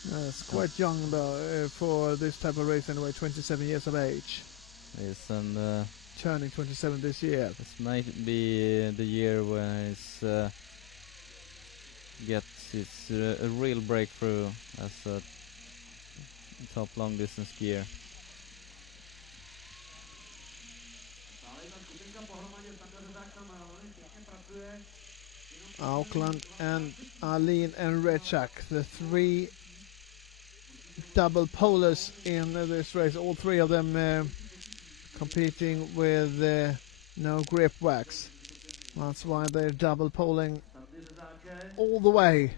It's quite young though for this type of race anyway, 27 years of age. Yes, and turning 27 this year. this might be the year when he gets a real breakthrough as a top long distance skier. Aukland and Alin and Rechak, the three double polers in this race, all three of them competing with no grip wax. That's why they're double poling all the way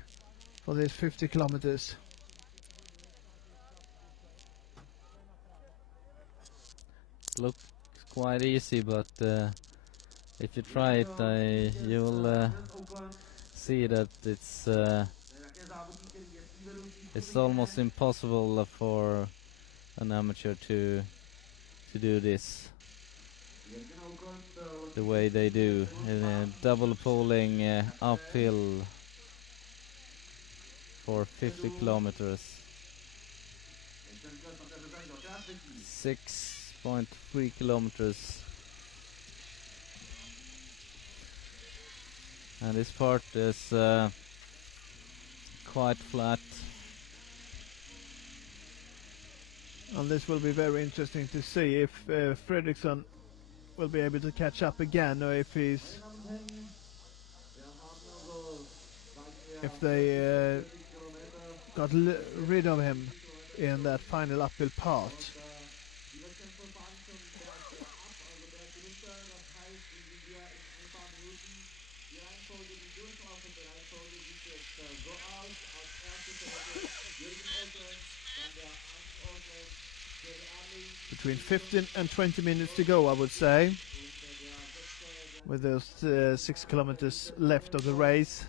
for these 50 kilometers. Looks quite easy, but if you try it, you'll see that it's almost impossible for an amateur to do this. the way they do, double poling uphill for 50 kilometers. 6.3 kilometers. And this part is quite flat. And this will be very interesting to see if Fredriksson will be able to catch up again, or if they got rid of him in that final uphill part. Between 15 and 20 minutes to go, I would say, with those 6 kilometers left of the race.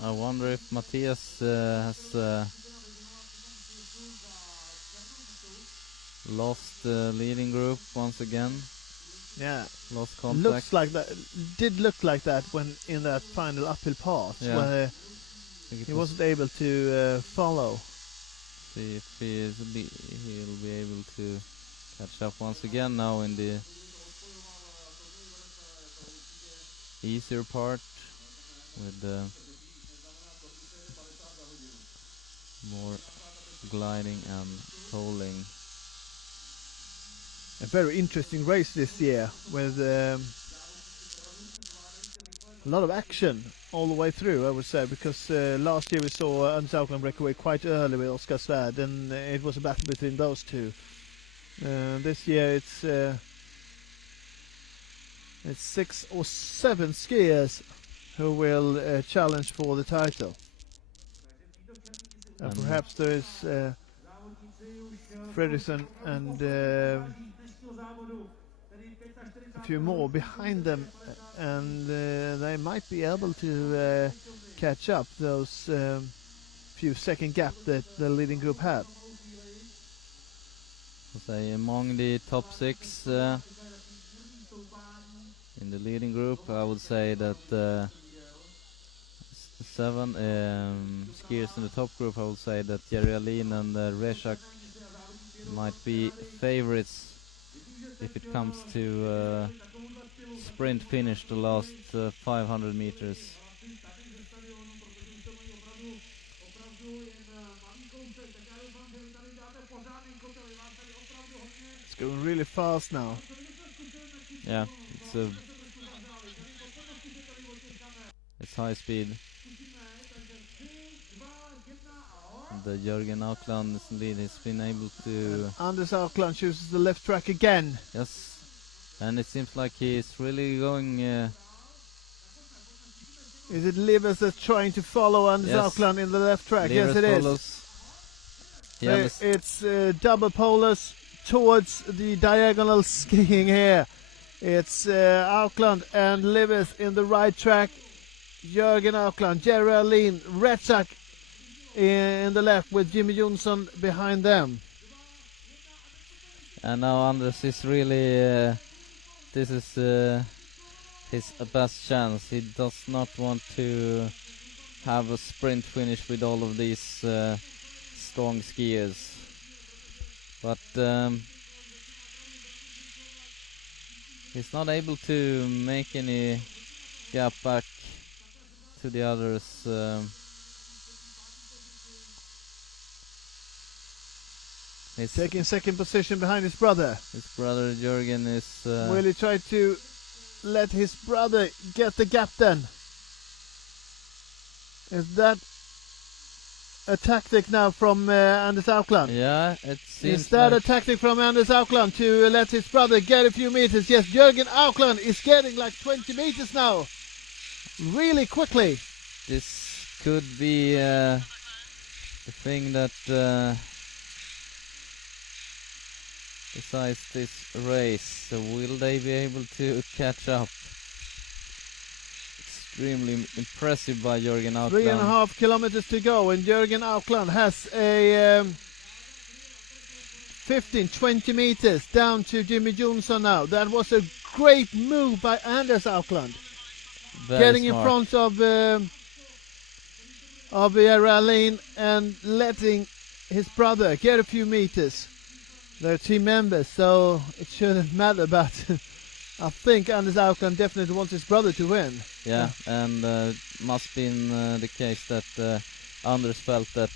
I wonder if Matthias has lost the leading group once again. Yeah, lost contact. Looks like that. Did look like that when in that final uphill part, where he wasn't able to follow. See if he'll be able to catch up once again now in the easier part with more gliding and poling. A very interesting race this year with a lot of action all the way through, I would say, because last year we saw Anders Aukland break away quite early with Oskar Svärd, and it was a battle between those two. This year it's 6 or 7 skiers who will challenge for the title. And perhaps there is Fredriksson and a few more behind them, and they might be able to catch up those few second gap that the leading group had. I'll say among the top 6 in the leading group, I would say that 7 skiers in the top group, I would say that Jerry Alin and Rezak might be favorites if it comes to sprint finish the last 500 meters. It's going really fast now. Yeah, it's high speed. The Jörgen Aukland's lead has been able to... Anders Aukland chooses the left track again. Yes, and it seems like he's really going... Is it Livers that's trying to follow Anders Aukland in the left track? Livers yes, it is. It's double polars towards the diagonal skiing here. It's Aukland and Livers in the right track. Jörgen Aukland, Jerry Alin, Rezak in the left with Jimmy Jonsson behind them. And now Anders is really... this is his best chance. He does not want to have a sprint finish with all of these strong skiers. But he's not able to make any gap back to the others. He's taking second position behind his brother. His brother Jörgen is... will he try to let his brother get the gap then? Is that a tactic now from Anders Aukland? Yeah, it seems Is that a tactic from Anders Aukland to let his brother get a few meters? Yes, Jörgen Aukland is getting like 20 meters now. Really quickly. This could be the thing that decides this race. So will they be able to catch up? Extremely impressive by Jürgen Aukland. 3.5 kilometers to go, and Jürgen Aukland has a 15-20 meters down to Jimmy Johnson now. That was a great move by Anders Aukland. Very Getting smart. in front of Aline and letting his brother get a few meters. They're team members, so it shouldn't matter, but I think Anders Aukland definitely wants his brother to win. Yeah, and must been the case that Anders felt that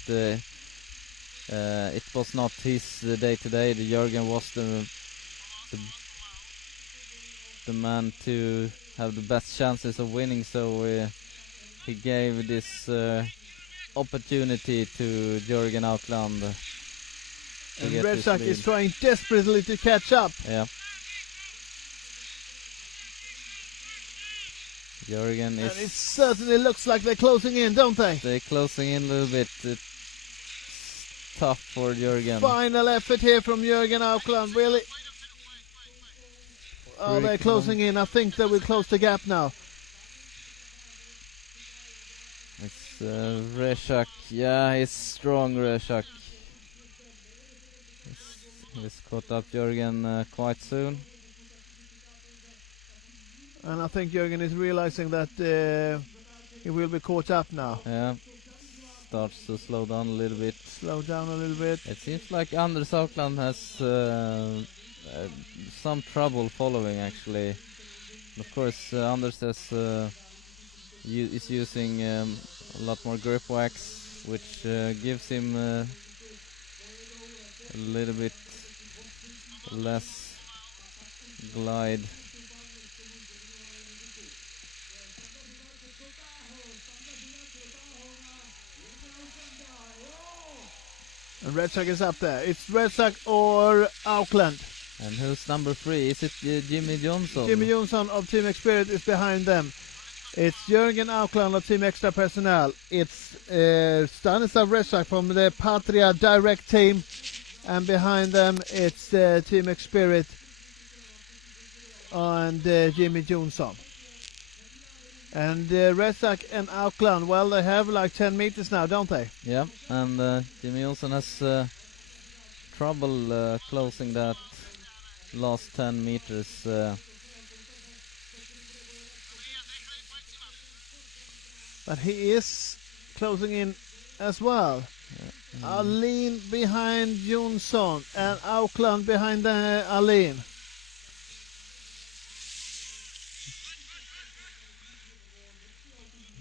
it was not his day today. The Jürgen was the man to have the best chances of winning, so he gave this opportunity to Jürgen Aukland. And Redsack is trying desperately to catch up. Yeah. Jürgen is... And it certainly looks like they're closing in, don't they? They're closing in a little bit. It's tough for Jürgen. Final effort here from Jürgen Aukland, really. Oh, they're closing in. I think they will close the gap now. It's Rezak. Yeah, he's strong, Rezak. He's caught up Jürgen quite soon. And I think Jürgen is realizing that he will be caught up now. Yeah, starts to slow down a little bit. Slow down a little bit. It seems like Anders Aukland has some trouble following, actually. Of course, Anders has, is using a lot more grip wax, which gives him a little bit less glide. And Redsack is up there. It's Redsack or Aukland. And who's number 3? Is it Jimmy Johnson? Jimmy Johnson of Team Experience is behind them. It's Jürgen Aukland of Team Extra Personnel. It's Stanislav Redsack from the Patria Direct team. And behind them it's Team Experience and Jimmy Johnson. And Redsack and Aukland, well, they have like 10 meters now, don't they? Yeah, and Jimmy Johnson has trouble closing that last 10 meters. But he is closing in as well. Aline behind Johnson and Aukland behind Aline.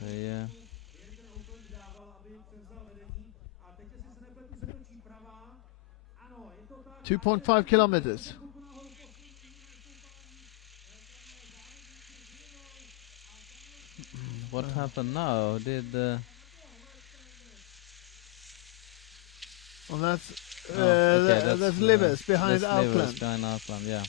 Yeah. 2.5 kilometers. What happened now? Did Well, that's okay, that's Livers behind that's Livers Aukland. behind Aukland, yeah.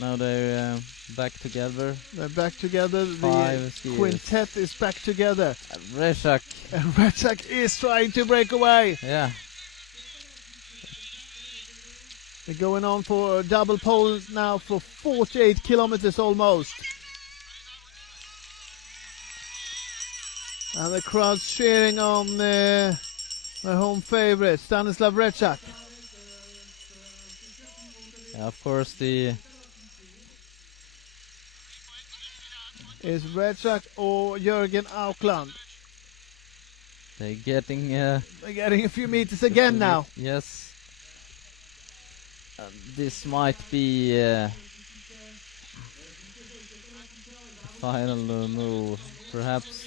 Now they're back together. They're back together. Five The skiers. quintet is back together. Rezak. And Redsack is trying to break away. Yeah. They're going on for a double pole now for 48 kilometers almost. And the crowd's cheering on their home favorite, Stanislav Redsack. Yeah, of course the Is Redsack or Jürgen Aukland? they're getting They're getting a few meters again now. Yes. This might be final move. Perhaps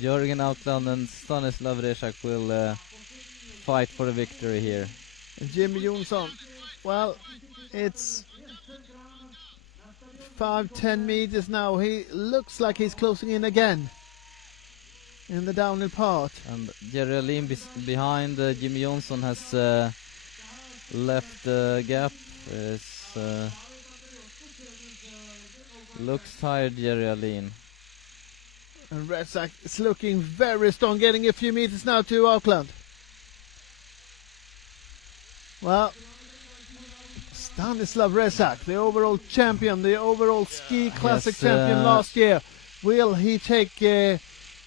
Jürgen Aukland and Stanislav Rezak will fight for the victory here. And Jimmy Johnson, well, it's 5-10 meters now. He looks like he's closing in again in the downhill part. And Jerry Aline behind Jimmy Johnson has left the gap. Looks tired, Jerry Aline. And Resak is looking very strong, getting a few meters now to Auckland. Well, Stanislav Resak, the overall champion, the overall ski classic champion last year. Will he take the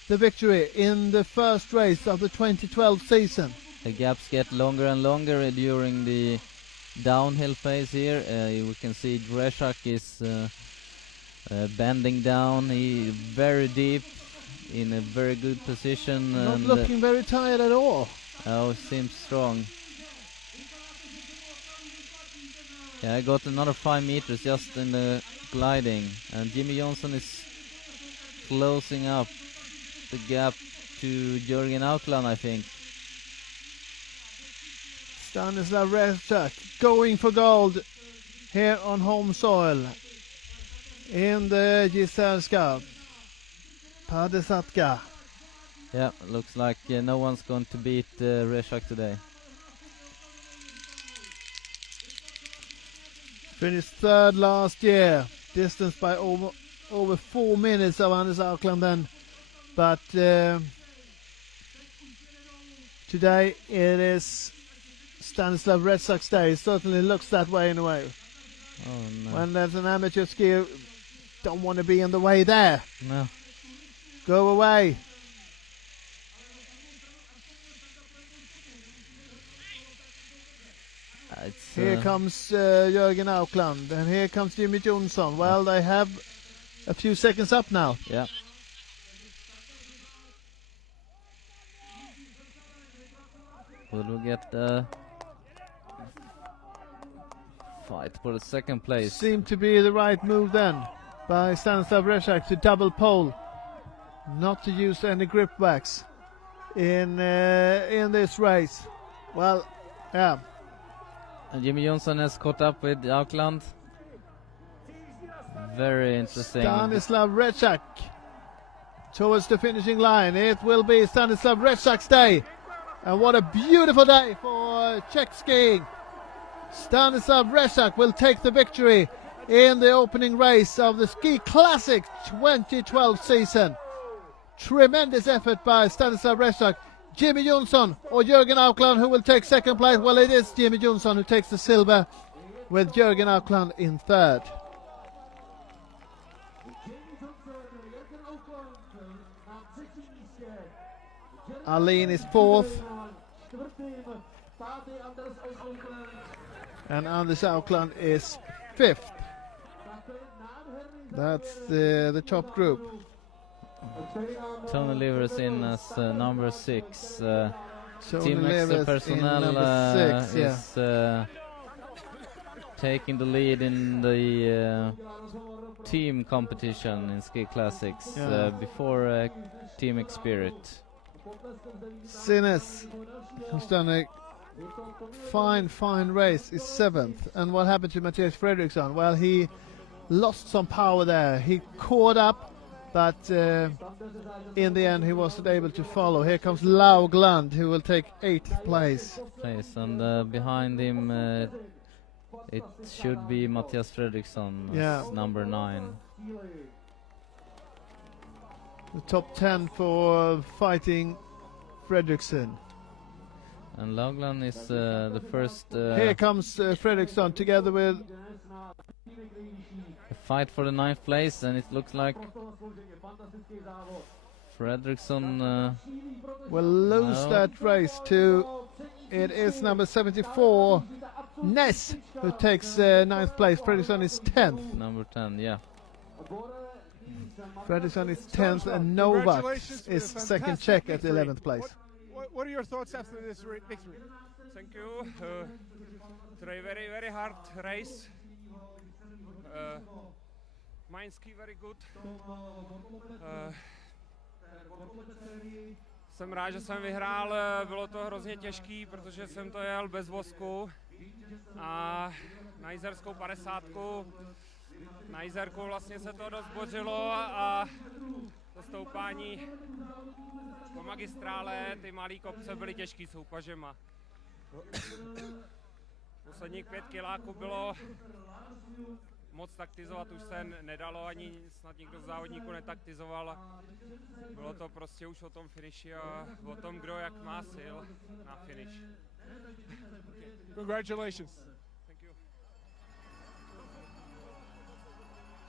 victory in the first race of the 2012 season? The gaps get longer and longer during the downhill phase here. We can see Resak is bending down. He very deep, in a very good position. Not looking very tired at all. Oh, seems strong. Yeah, I got another 5 meters just in the gliding, and Jimmy Johnson is closing up the gap to Jörgen Aukland, I think. Stanislav Resak going for gold here on home soil in the Jizerska Padesa. Yeah, looks like no one's going to beat Resak today. Finished third last year, distanced by over 4 minutes of Anders Aukland then. But today it is Stanislav Resak's day. It certainly looks that way in a way. Oh, no. When there's an amateur skier, don't want to be in the way there. No. Go away. Here comes Jörgen Aukland, and here comes Jimmy Johnson. Well, they have a few seconds up now. Yeah. Will we get the fight for the second place? Seemed to be the right move then by Stanislav Resak to double pole, not to use any grip backs in this race. Well, yeah. And Jimmy Johnson has caught up with Aukland. Very interesting. Stanislav Resak towards the finishing line. It will be Stanislav Resak's day. And what a beautiful day for Czech skiing. Stanislav Resak will take the victory in the opening race of the Ski Classic 2012 season. Tremendous effort by Stanislav Resak. Jimmy Johnson or Jörgen Aukland, who will take second place? Well, it is Jimmy Johnson who takes the silver, with Jörgen Aukland in third. Aline is fourth. And Anders Aukland is fifth. That's the top group. Tony Livers in as number 6. Tony Team Extra Livers personnel in number 6, is taking the lead in the team competition in Ski Classics before Team Spirit. Sines, who's done a fine race, is 7th. And what happened to Matthias Fredriksson? Well, he lost some power there. He caught up, but in the end he wasn't able to follow. Here comes Lau Glund, who will take 8th place. And behind him it should be Matthias Fredriksson, number 9. The top 10 for fighting Fredriksson. And Laugland is the first. Here comes Fredriksson together with a fight for the 9th place, and it looks like Fredriksson will lose that race to. It is number 74, Ness, who takes 9th place. Fredriksson is 10th. Number 10, yeah. Fredriksson is 10th, and Novak is second Czech at 11th place. What are your thoughts after this victory? Thank you. Today very hard race. Mine ski very good. Jsem rád, že jsem vyhrál. Bylo to hrozně těžký, protože jsem to jel bez vosku. A na jizerskou 50. Na jizerku vlastně se to dost bořilo a to stoupání po magistrále, ty malý kopce byly těžký soupažema. Posledních 5 kiláků bylo moc taktizovat už se nedalo, ani snad nikdo z závodníků netaktizoval. Bylo to prostě už o tom finiši a o tom, kdo jak má sil na finish. Congratulations. Thank you.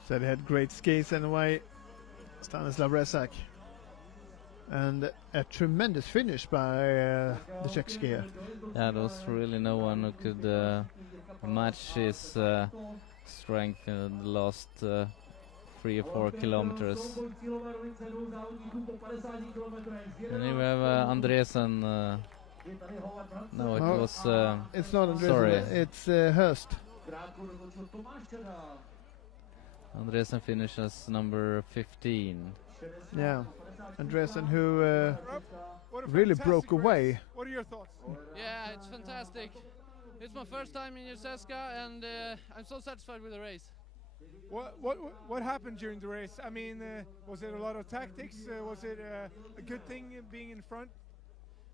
Said he had great skis anyway, Stanislav Resak. And a tremendous finish by the Czech skier. Yeah, there was really no one who could match his strength in the last 3 or 4 kilometers. And here we have Andresen. No, it was. It's not Andresen, sorry. it's Hurst. Andresen finishes number 15. Yeah, Andresen, who What a really fantastic broke race. away. What are your thoughts? Yeah, it's fantastic. It's my first time in Jizerska, and I'm so satisfied with the race. What happened during the race? I mean, was it a lot of tactics? Was it a good thing being in front?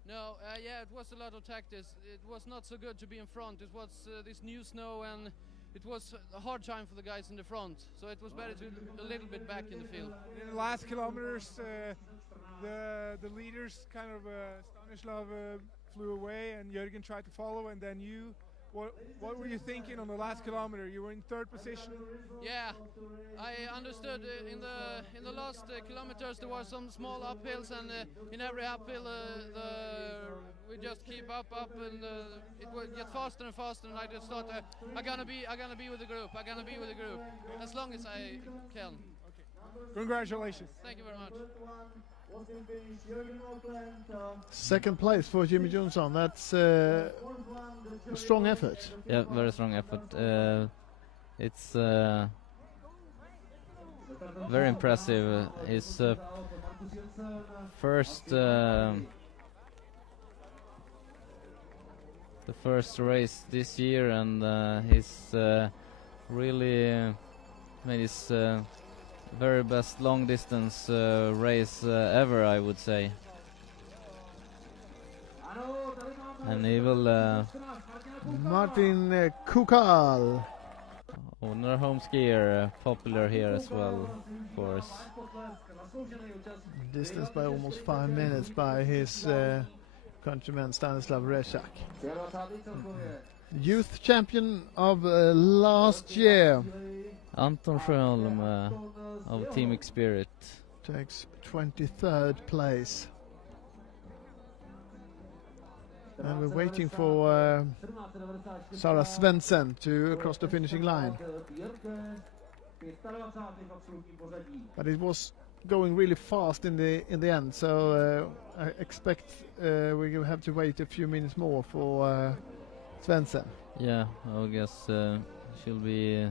No, yeah, it was a lot of tactics. It was not so good to be in front. It was this new snow, and it was a hard time for the guys in the front. So it was better to a little bit back in the field. In the last kilometers, the leaders kind of Stanislav flew away, and Jürgen tried to follow, and then you. What were you thinking on the last kilometer? You were in third position. Yeah, I understood in the last kilometers there were some small uphills, and in every uphill we just keep up, and it would get faster and faster. And I just thought I'm gonna be with the group. I'm gonna be with the group as long as I can. Congratulations. Thank you very much. Second place for Jimmy Johnson. That's a strong effort. Yeah, very strong effort. It's very impressive. His first the first race this year, and he's really made his very best long distance race ever, I would say. And he will Martin Kukal. another home skier, popular here as well, of course. Distance by almost 5 minutes by his countryman Stanislav Resak. Youth champion of last year. Anton Sjöholm of Team Spirit. Takes 23rd place. And we're waiting for Sarah Svensson to cross the finishing line. But it was going really fast in the end, so I expect we will have to wait a few minutes more for Svensson. Yeah, I guess she'll be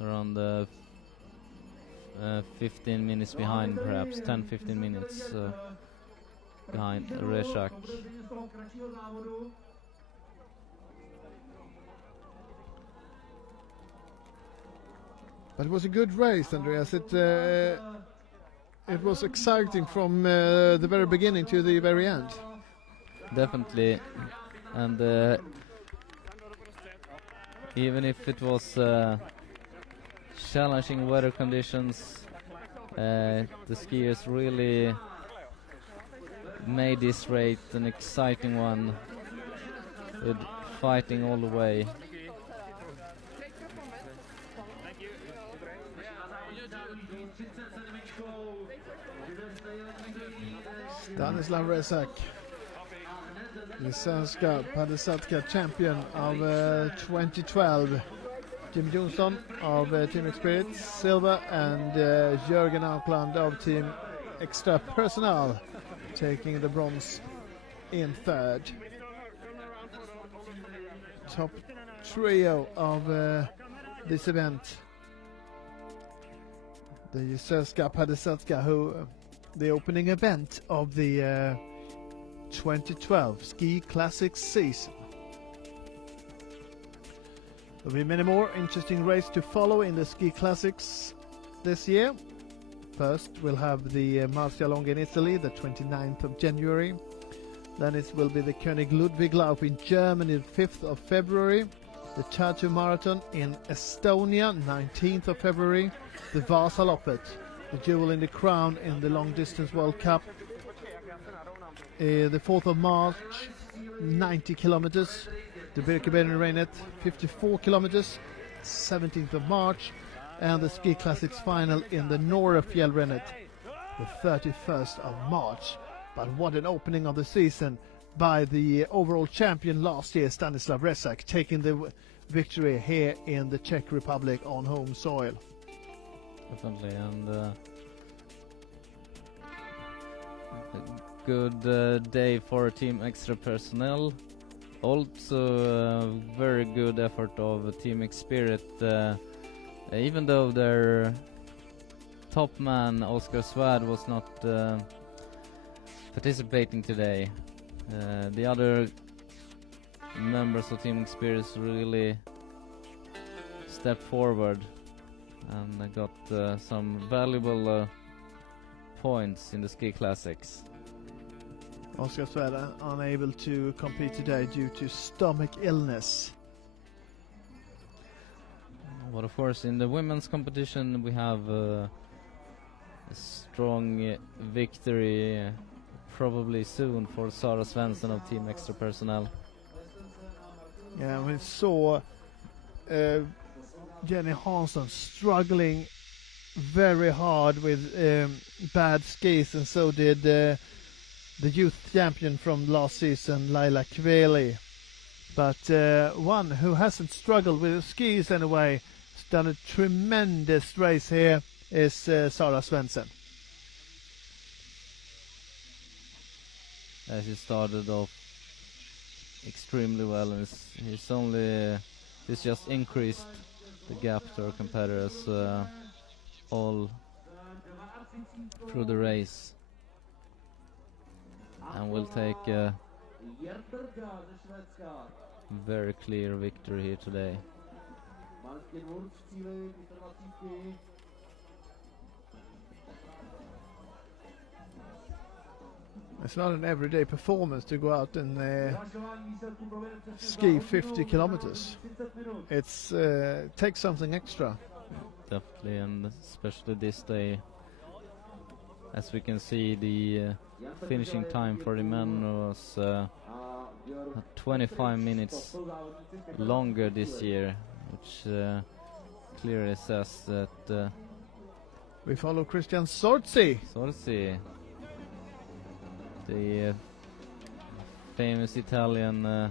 around 15 minutes behind, perhaps 10-15 minutes behind Resak. But it was a good race, Andreas. It was exciting from the very beginning to the very end. Definitely, and even if it was challenging weather conditions, the skiers really made this race an exciting one, with fighting all the way. Stanislav Resak, Jizerska Padesa champion of 2012. Jim Johnson of Team Spirit, silver, and Jürgen Aukland of Team Extra Personal taking the bronze in third. Top trio of this event. The Jizerska Padesa, who the opening event of the 2012 Ski Classics season. There'll be many more interesting races to follow in the Ski Classics this year. First, we'll have the Marcialonga in Italy, the 29th of January. Then it will be the König Ludwig Lauf in Germany, the 5th of February. the Tartu Marathon in Estonia, 19th of February, the Vasaloppet, the jewel in the crown in the long distance World Cup, the 4th of March, 90 kilometers, the Birkebeiner-Reinet, 54 kilometers, 17th of March, and the Ski Classics final in the Norefjellrennet, the 31st of March. But what an opening of the season by the overall champion last year, Stanislav Resak, taking the victory here in the Czech Republic on home soil. Definitely, and a good day for Team Extra personnel. Also a very good effort of Team X-Spirit, even though their top man Oscar Svärd was not participating today. The other members of Team X-Spirit really stepped forward and got some valuable points in the Ski Classics. Oscar Svärd unable to compete today due to stomach illness. But of course, in the women's competition, we have a strong victory probably soon for Sara Svensson of Team Extra personnel. Yeah, we saw Jenny Hansson struggling very hard with bad skis, and so did the youth champion from last season, Laila Kveli. But one who hasn't struggled with the skis anyway, has done a tremendous race here, is Sara Svensson. He started off extremely well, and he's just increased the gap to our competitors all through the race, and will take a very clear victory here today. It's not an everyday performance to go out and ski 50 kilometers. It's takes something extra. Definitely, and especially this day, as we can see, the finishing time for the men was 25 minutes longer this year, which clearly says that We follow Christian Sorzi. Sorzi, the famous Italian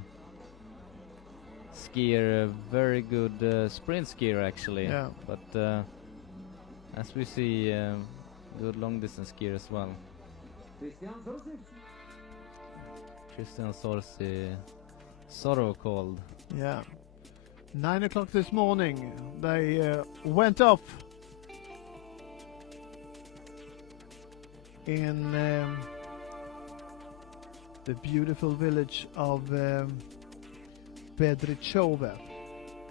skier, very good sprint skier actually, Yeah. but as we see, good long distance skier as well. Christian Sorzi, Sorrow called. Yeah. 9 o'clock this morning, they went off in the beautiful village of Bedrichove,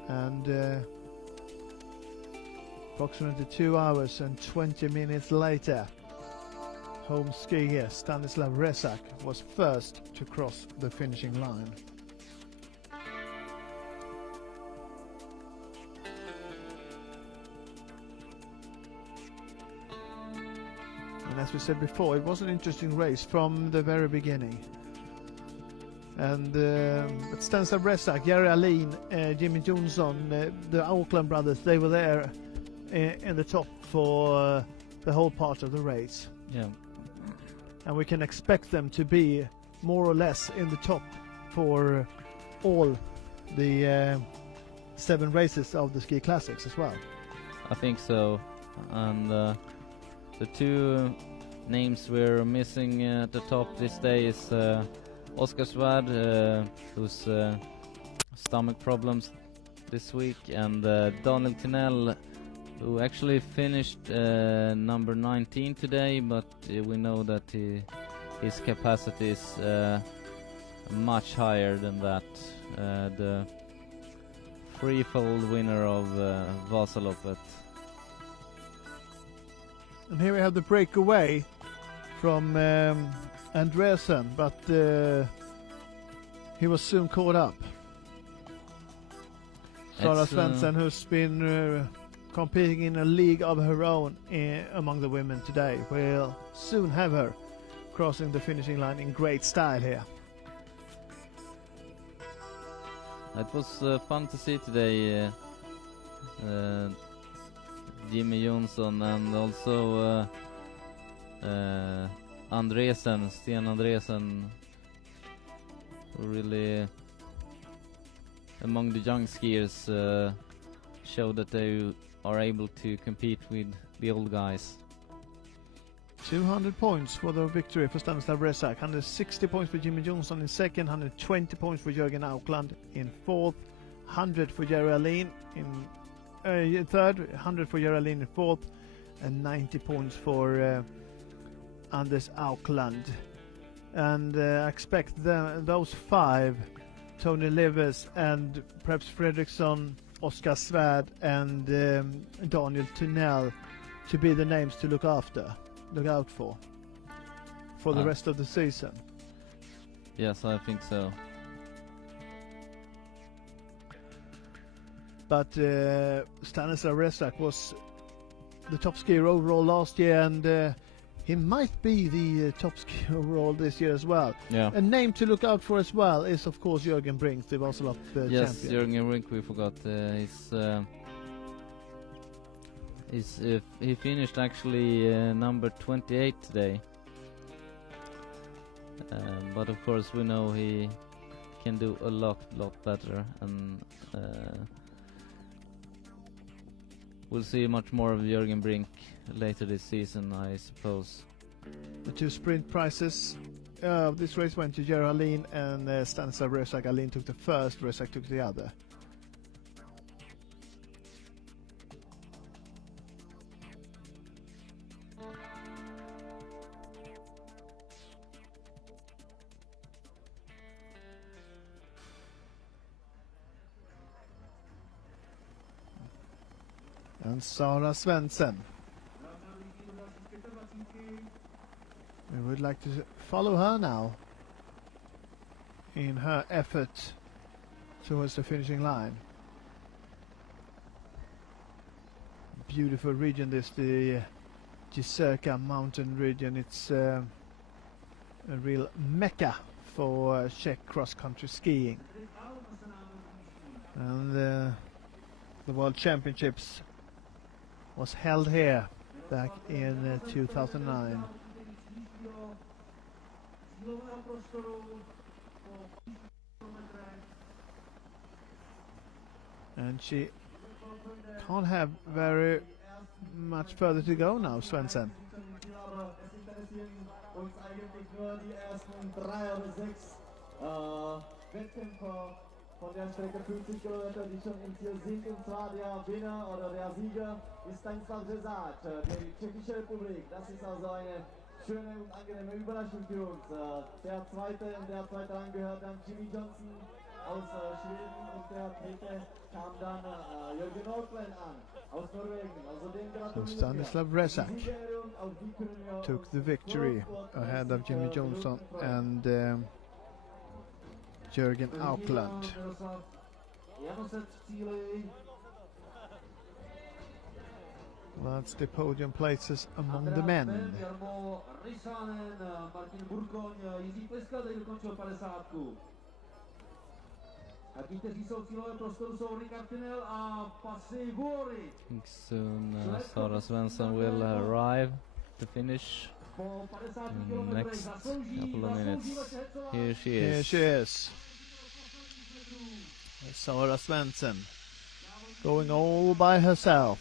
and approximately 2 hours and 20 minutes later, home skier Stanislav Resak was first to cross the finishing line. And as we said before, it was an interesting race from the very beginning. And but Stanislav Resak, Jerry Alin, Jimmy Johnson, the Auckland brothers, they were there in the top for the whole part of the race. Yeah. And we can expect them to be more or less in the top for all the 7 races of the Ski Classics as well. I think so, and the 2 names we're missing at the top this day is Oscar Svärd, who's stomach problems this week, and Daniel Tinell, who actually finished number 19 today, but we know that his capacity is much higher than that. The threefold winner of Vasaloppet. And here we have the breakaway from Andresen, but he was soon caught up. Sara It's, Svensson, who's been competing in a league of her own among the women today, will soon have her crossing the finishing line in great style here. It was fun to see today Jimmy Jonsson and also Sten Andresen, who really among the young skiers show that they are able to compete with the old guys. 200 points for the victory for Stanislav Resak, 160 points for Jimmy Johnson in second, 120 points for Jürgen Aukland in fourth, 100 for Jerry Alin in third, 100 for Jerry Alin in fourth, and 90 points for Anders Aukland. And I expect those five, Tony Livers and perhaps Fredriksson, Oskar Svärd and Daniel Tunnell, to be the names to look out for the rest of the season. Yes, I think so. But Stanislav Resak was the top skier overall last year, and he might be the top skier overall this year as well. Yeah. A name to look out for as well is, of course, Jürgen Brink, the Vasalopp yes, champion. Jürgen Brink, we forgot. He finished actually number 28 today. But of course we know he can do a lot better, and we'll see much more of Jürgen Brink later this season, I suppose. The two sprint prizes of this race went to Jerry Alin and Stanislav Resak. Alin took the first, Resak took the other. And Sara Svensson. We would like to follow her now in her effort towards the finishing line. Beautiful region, this, the Jizerska mountain region. It's a real mecca for Czech cross-country skiing. And the World Championships was held here back in 2009. And she can't have very much further to go now, Svensson. Von der Strecke 50 Kilometer, die schon im Ziel sind, und zwar der Winner oder der Sieger ist Stanislav Resak, die Tschechische Republik. Das ist also eine schöne und angenehme Überraschung für uns. Der zweite Rang gehört dann Jimmy Johnson aus Schweden, und der dritte kam dann Jürgen Aukland an aus Norwegen. Also den gratulieren wir. Stanislav Resak took the victory ahead of Jimmy Johnson and Jürgen Aukland. That's the podium places among the men. Soon Sara Svensson will arrive to finish in the next couple of minutes. Here she is. Here she is. Sara Svensson going all by herself.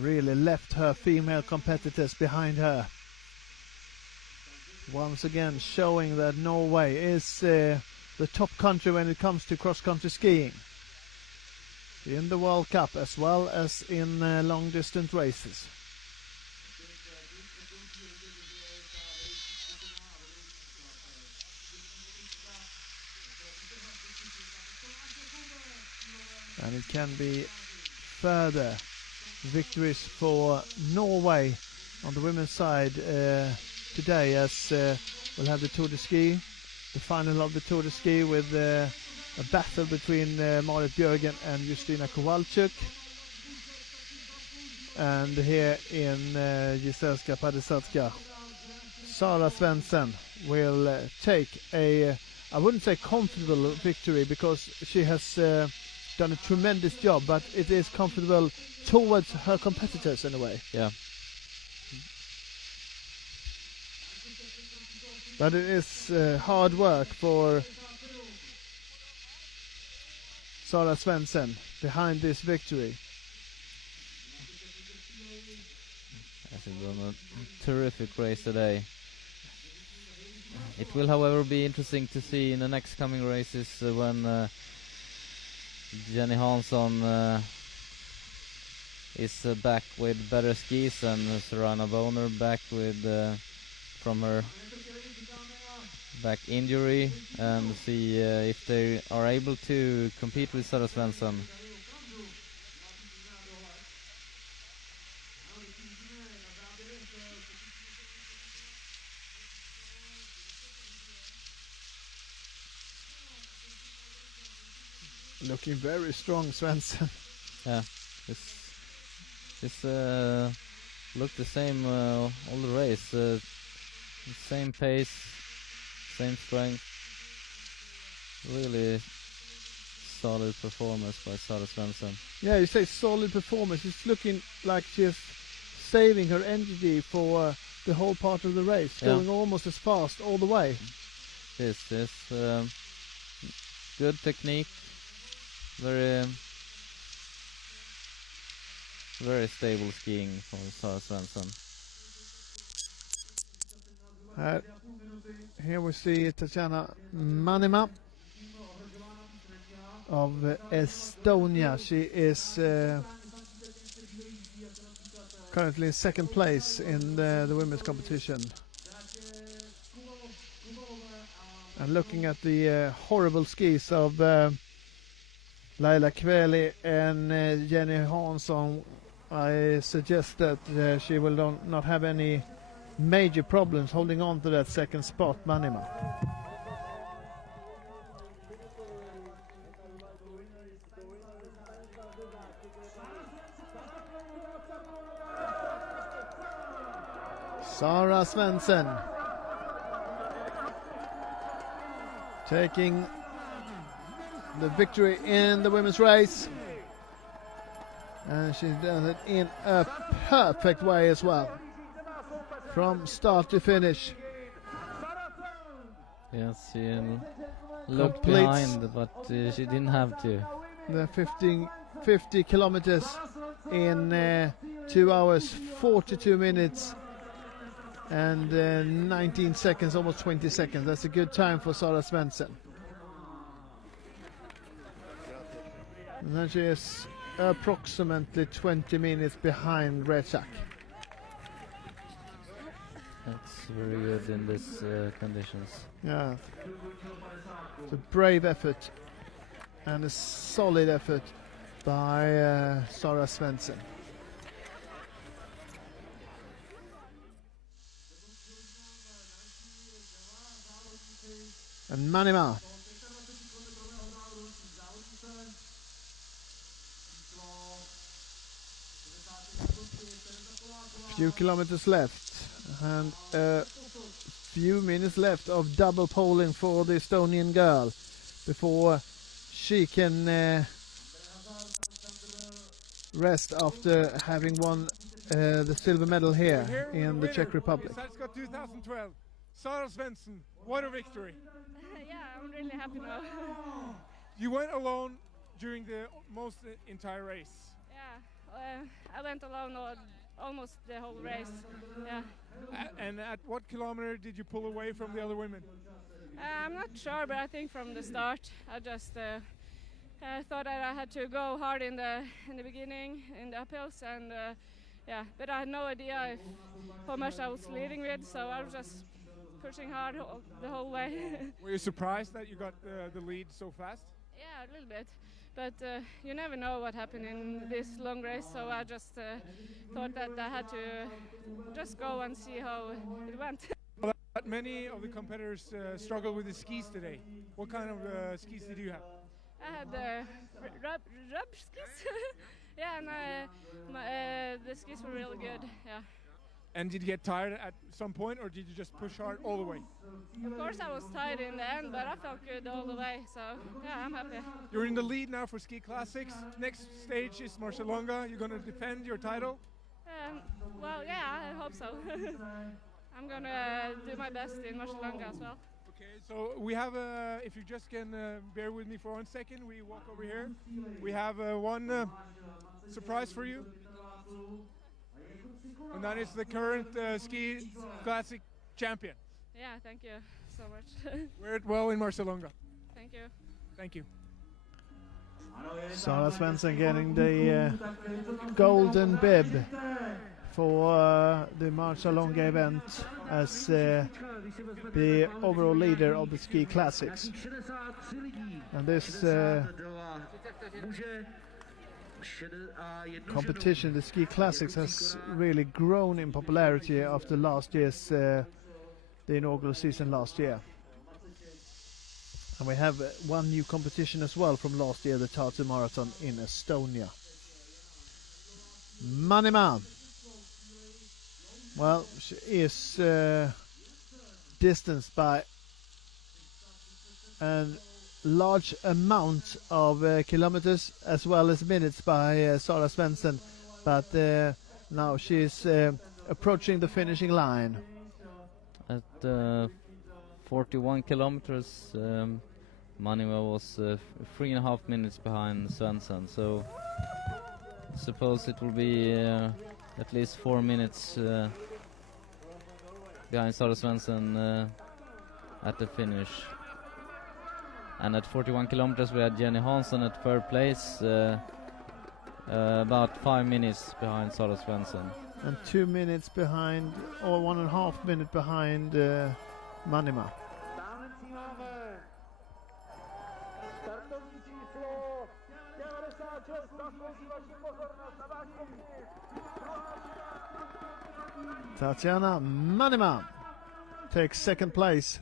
Really left her female competitors behind her. Once again showing that Norway is the top country when it comes to cross-country skiing. In the World Cup as well as in long-distance races. And it can be further victories for Norway on the women's side today, as we'll have the Tour de Ski, the final of the Tour de Ski with a battle between Marit Björgen and Justina Kowalczyk. And here in Jizerska Padesa, Sara Svensson will take a, I wouldn't say comfortable victory, because she has done a tremendous job, but it is comfortable towards her competitors in a way. Yeah. But it is hard work for Sara Svensson behind this victory. I think done a terrific race today. It will, however, be interesting to see in the next coming races when Jenny Hansson is back with better skis, and Serena Boner back with from her back injury, and see if they are able to compete with Sara Svensson. Looking very strong, Svensson. Yeah, this looked the same all the race. Same pace, same strength. Really solid performance by Sara Svensson. Yeah, you say solid performance. It's looking like she's saving her energy for the whole part of the race, going almost as fast all the way. This is good technique, very stable skiing for Sara Svensson. Here we see Tatjana Manima of Estonia. She is currently in second place in the women's competition. And looking at the horrible skis of Laila Kveli and Jenny Hansson, I suggest that she will not have any major problems holding on to that second spot, Manima. Sara Svensson taking the victory in the women's race, and she's done it in a perfect way as well, from start to finish. Yes, she looked behind, but she didn't have to. The 50 kilometers in 2 hours 42 minutes and 19 seconds, almost 20 seconds. That's a good time for Sara Svensson. And then she is approximately 20 minutes behind Rechak. That's very good in these conditions. Yeah, it's a brave effort and a solid effort by Sara Svensson. And Manima. Few kilometers left and a few minutes left of double poling for the Estonian girl before she can rest after having won the silver medal here in the Czech Republic. Jizerska 2012. Sara Svensson, what a victory. Yeah, I'm really happy now. You went alone during the most entire race. Yeah, I went alone almost the whole race. Yeah. And at what kilometer did you pull away from the other women? I'm not sure, but I think from the start I just thought that I had to go hard in the beginning in the uphills, and yeah, but I had no idea how much I was leading with, so I was just pushing hard the whole way. Were you surprised that you got the lead so fast? Yeah, a little bit, but you never know what happened in this long race, so I just thought that I had to just go and see how it went. But many of the competitors struggle with the skis today. What kind of skis did you have? I had rub skis. Yeah, and the skis were really good. Yeah. And did you get tired at some point, or did you just push hard all the way? Of course, I was tired in the end, but I felt good all the way. So yeah, I'm happy. You're in the lead now for Ski Classics. Next stage is Marcialonga. You're going to defend your title? Well, yeah, I hope so. I'm gonna do my best in Marcialonga as well. Okay, so we have, if you just can bear with me for 1 second, we walk over here. We have one surprise for you. And that is the current Ski Classic champion. Yeah, thank you so much. Wear it well in Marcialonga. Thank you. Thank you. Sara Svensson getting the golden bib for the Marcialonga event as the overall leader of the Ski Classics. And this competition, the Ski Classics, has really grown in popularity after last year's the inaugural season last year. And we have one new competition as well from last year, the Tartu Marathon in Estonia. Manima. Well, she is distanced by a large amount of kilometers as well as minutes by Sara Svensson, but now she is approaching the finishing line. At 41 kilometers, Manima was 3.5 minutes behind Svensson, so I suppose it will be at least 4 minutes behind Sara Svensson at the finish. And at 41 kilometers we had Jenny Hansson at third place, about 5 minutes behind Sara Svensson. And 2 minutes behind, or 1.5 minutes behind Manima. Tatiana Manima takes second place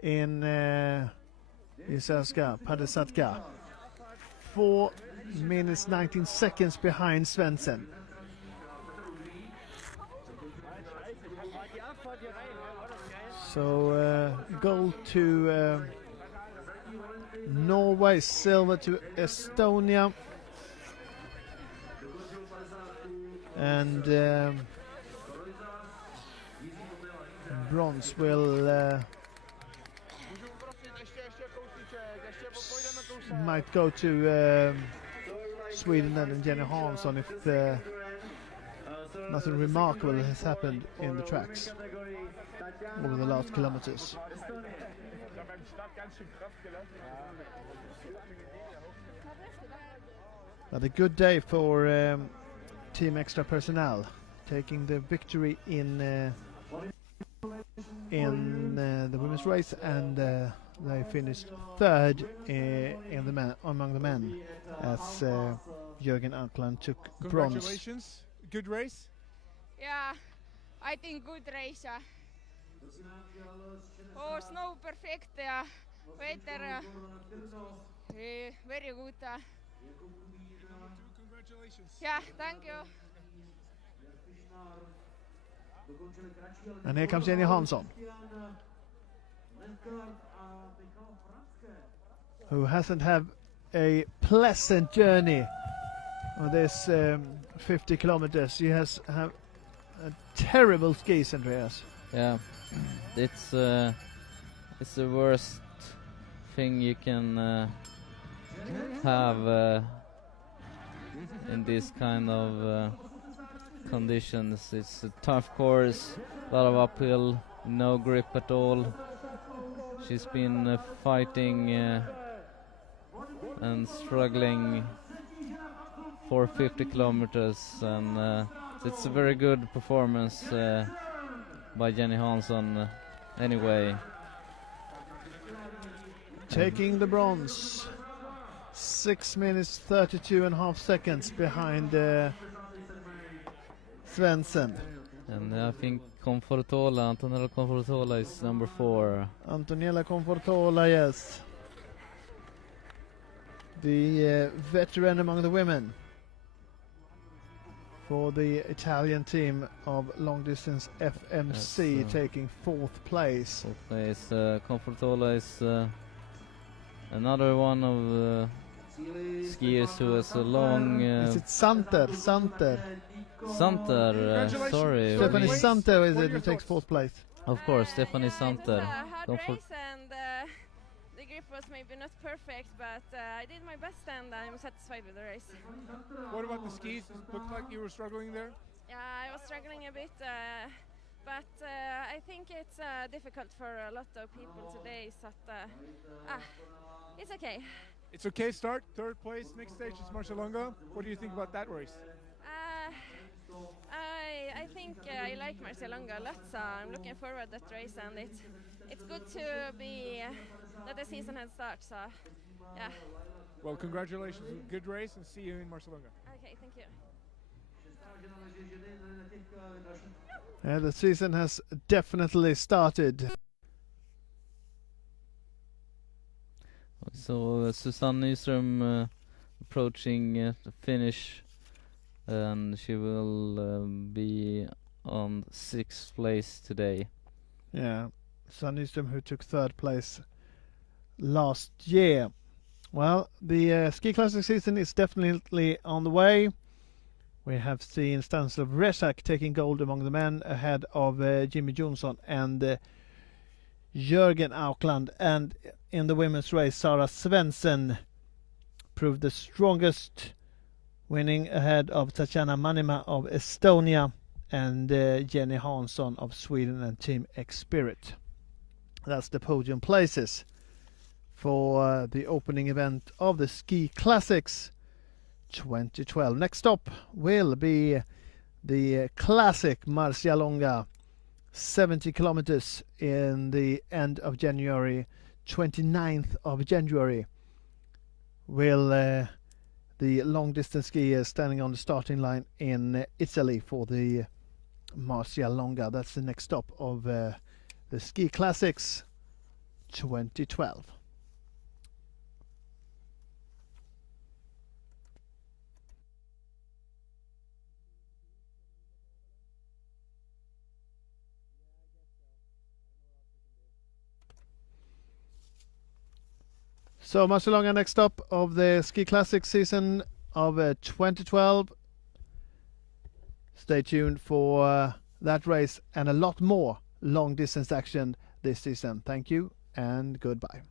in Jizerska, Padesa. 4 minutes 19 seconds behind Svensson. So gold to Norway, silver to Estonia, and bronze will might go to Sweden and Jenny Hansson if nothing remarkable has happened in the tracks over the last kilometers. But a good day for Team Extra Personnel, taking the victory in the women's race, and they finished third among the men as Jürgen Ankland took bronze. Congratulations, good race. Yeah, I think good race. Oh, snow perfect, weather very good. Congratulations. Yeah, thank you. And here comes Jenny Hansson, who hasn't had a pleasant journey on this 50 kilometers. She has a terrible skis, Andreas. Yeah, it's the worst thing you can have in this kind of conditions. It's a tough course, a lot of uphill, no grip at all. She's been fighting and struggling for 50 kilometers, and it's a very good performance by Jenny Hansson anyway. Taking the bronze, 6 minutes 32.5 seconds behind Svensson. And I think Antonella Confortola is number 4. Antonella Confortola, yes. the veteran among the women for the Italian team of long distance FMC, taking 4th place. 4th place. Confortola is another one of the skiers who has a long... is it Santer? Santer, sorry. Stephanie Santer is it who takes 4th place? Of course, Stephanie Santer. It was a hard race and the grip was maybe not perfect, but I did my best and I'm satisfied with the race. What about the skis? It looked like you were struggling there. Yeah, I was struggling a bit, but I think it's difficult for a lot of people today, so it's okay. It's okay start, 3rd place, next stage is Marcialonga. What do you think about that race? I think I like Marcialonga a lot, so I'm looking forward to that race, and it's good to be that the season has started, so yeah. Well, congratulations, good race, and see you in Marcialonga. Okay, thank you. The season has definitely started. So Susanne Nyström approaching the finish, and she will be on 6th place today. Yeah, Susanne Nyström, who took 3rd place last year. Well, the ski classic season is definitely on the way. We have seen Stanislav Resak taking gold among the men ahead of Jimmy Johnson and Jörgen Aukland, and in the women's race Sara Svensson proved the strongest, winning ahead of Tatjana Manima of Estonia and Jenny Hansson of Sweden and Team X-Spirit. That's the podium places for the opening event of the Ski Classics 2012. Next stop will be the classic Marcialonga, 70 kilometers in the end of January. 29th of January will the long distance skiers standing on the starting line in Italy for the Marcialonga. That's the next stop of the Ski Classics 2012. So Marcialonga, next stop of the Ski Classic season of 2012. Stay tuned for that race and a lot more long distance action this season. Thank you and goodbye.